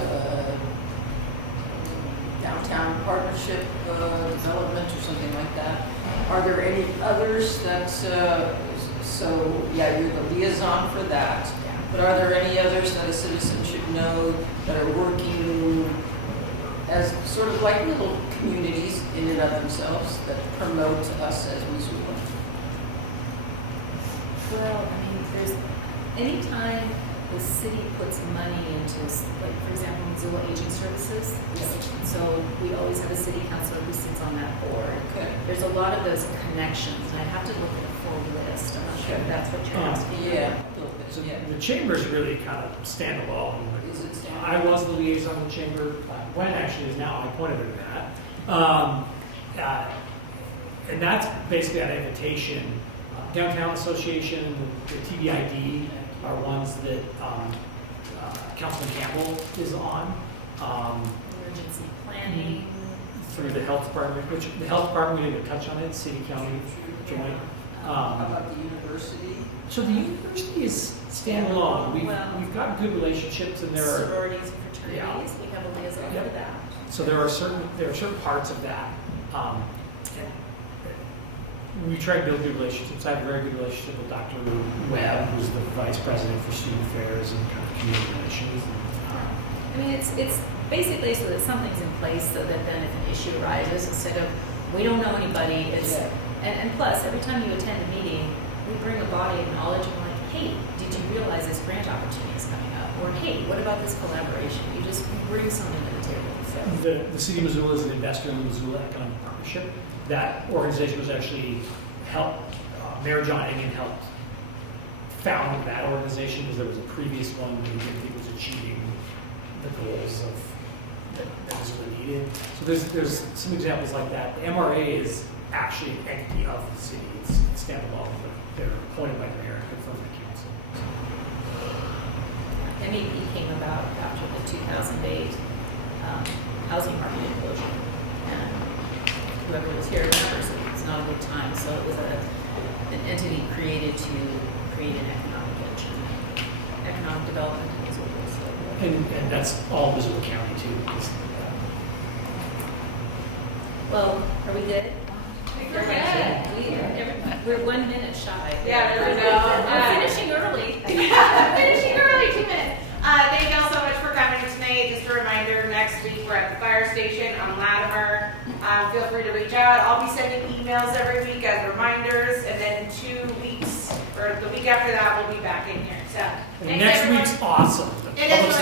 downtown partnership development or something like that. Are there any others that, so yeah, you're the liaison for that. But are there any others that a citizen should know that are working as sort of like little communities in and of themselves that promote us as Missoula? Well, I mean, there's anytime the city puts money into, like, for example, Missoula Aging Services. So we always have a city councilor who sits on that board. Okay. There's a lot of those connections, and I'd have to look at a full list. I'm not sure if that's what you're asking. Yeah. So the chambers really kind of stand alone. Is it standalone? I was the liaison of the chamber. Gwen actually is now. I pointed her to that. And that's basically an invitation. Downtown Association, the TBID are ones that Councilman Campbell is on. Emergency planning. Through the health department, which the health department, we didn't touch on it, city, county, joint. How about the university? So the university is standalone. We've got good relationships, and there are sororities and fraternities. We have a liaison for that. So there are certain parts of that. We try to build good relationships. I have a very good relationship with Dr. Webb, who's the vice president for student affairs and kind of community relations. I mean, it's basically so that something's in place, so that then if an issue arises, instead of we don't know anybody, it's and plus every time you attend a meeting, we bring a body of knowledge and like, hey, did you realize this grant opportunity is coming up? Or hey, what about this collaboration? You just bring something to the table. So. The City of Missoula is an investor in the Missoula Economic Partnership. That organization was actually helped, Mayor John Engen helped found that organization because there was a previous one that he didn't think was achieving the goals of that was really needed. So there's some examples like that. The MRA is actually an entity of the city. It's standalone, but they're appointed by the mayor and confirmed by council. MEP came about after the 2008 housing market implosion, and whoever was here remembers it's not a good time. So it was an entity created to create an economic economic development in Missoula. So. And that's all Missoula County too. Well, are we good? We're we're 1 minute shy. Yeah, there we go. We're finishing early. Finishing early, 2 minutes. Thank y'all so much for coming tonight. Just a reminder, next week we're at the fire station on Latimer. Feel free to reach out. I'll be sending emails every week as reminders, and then 2 weeks, or the week after that, we'll be back in here. So, thanks, Next everyone. week's awesome. It is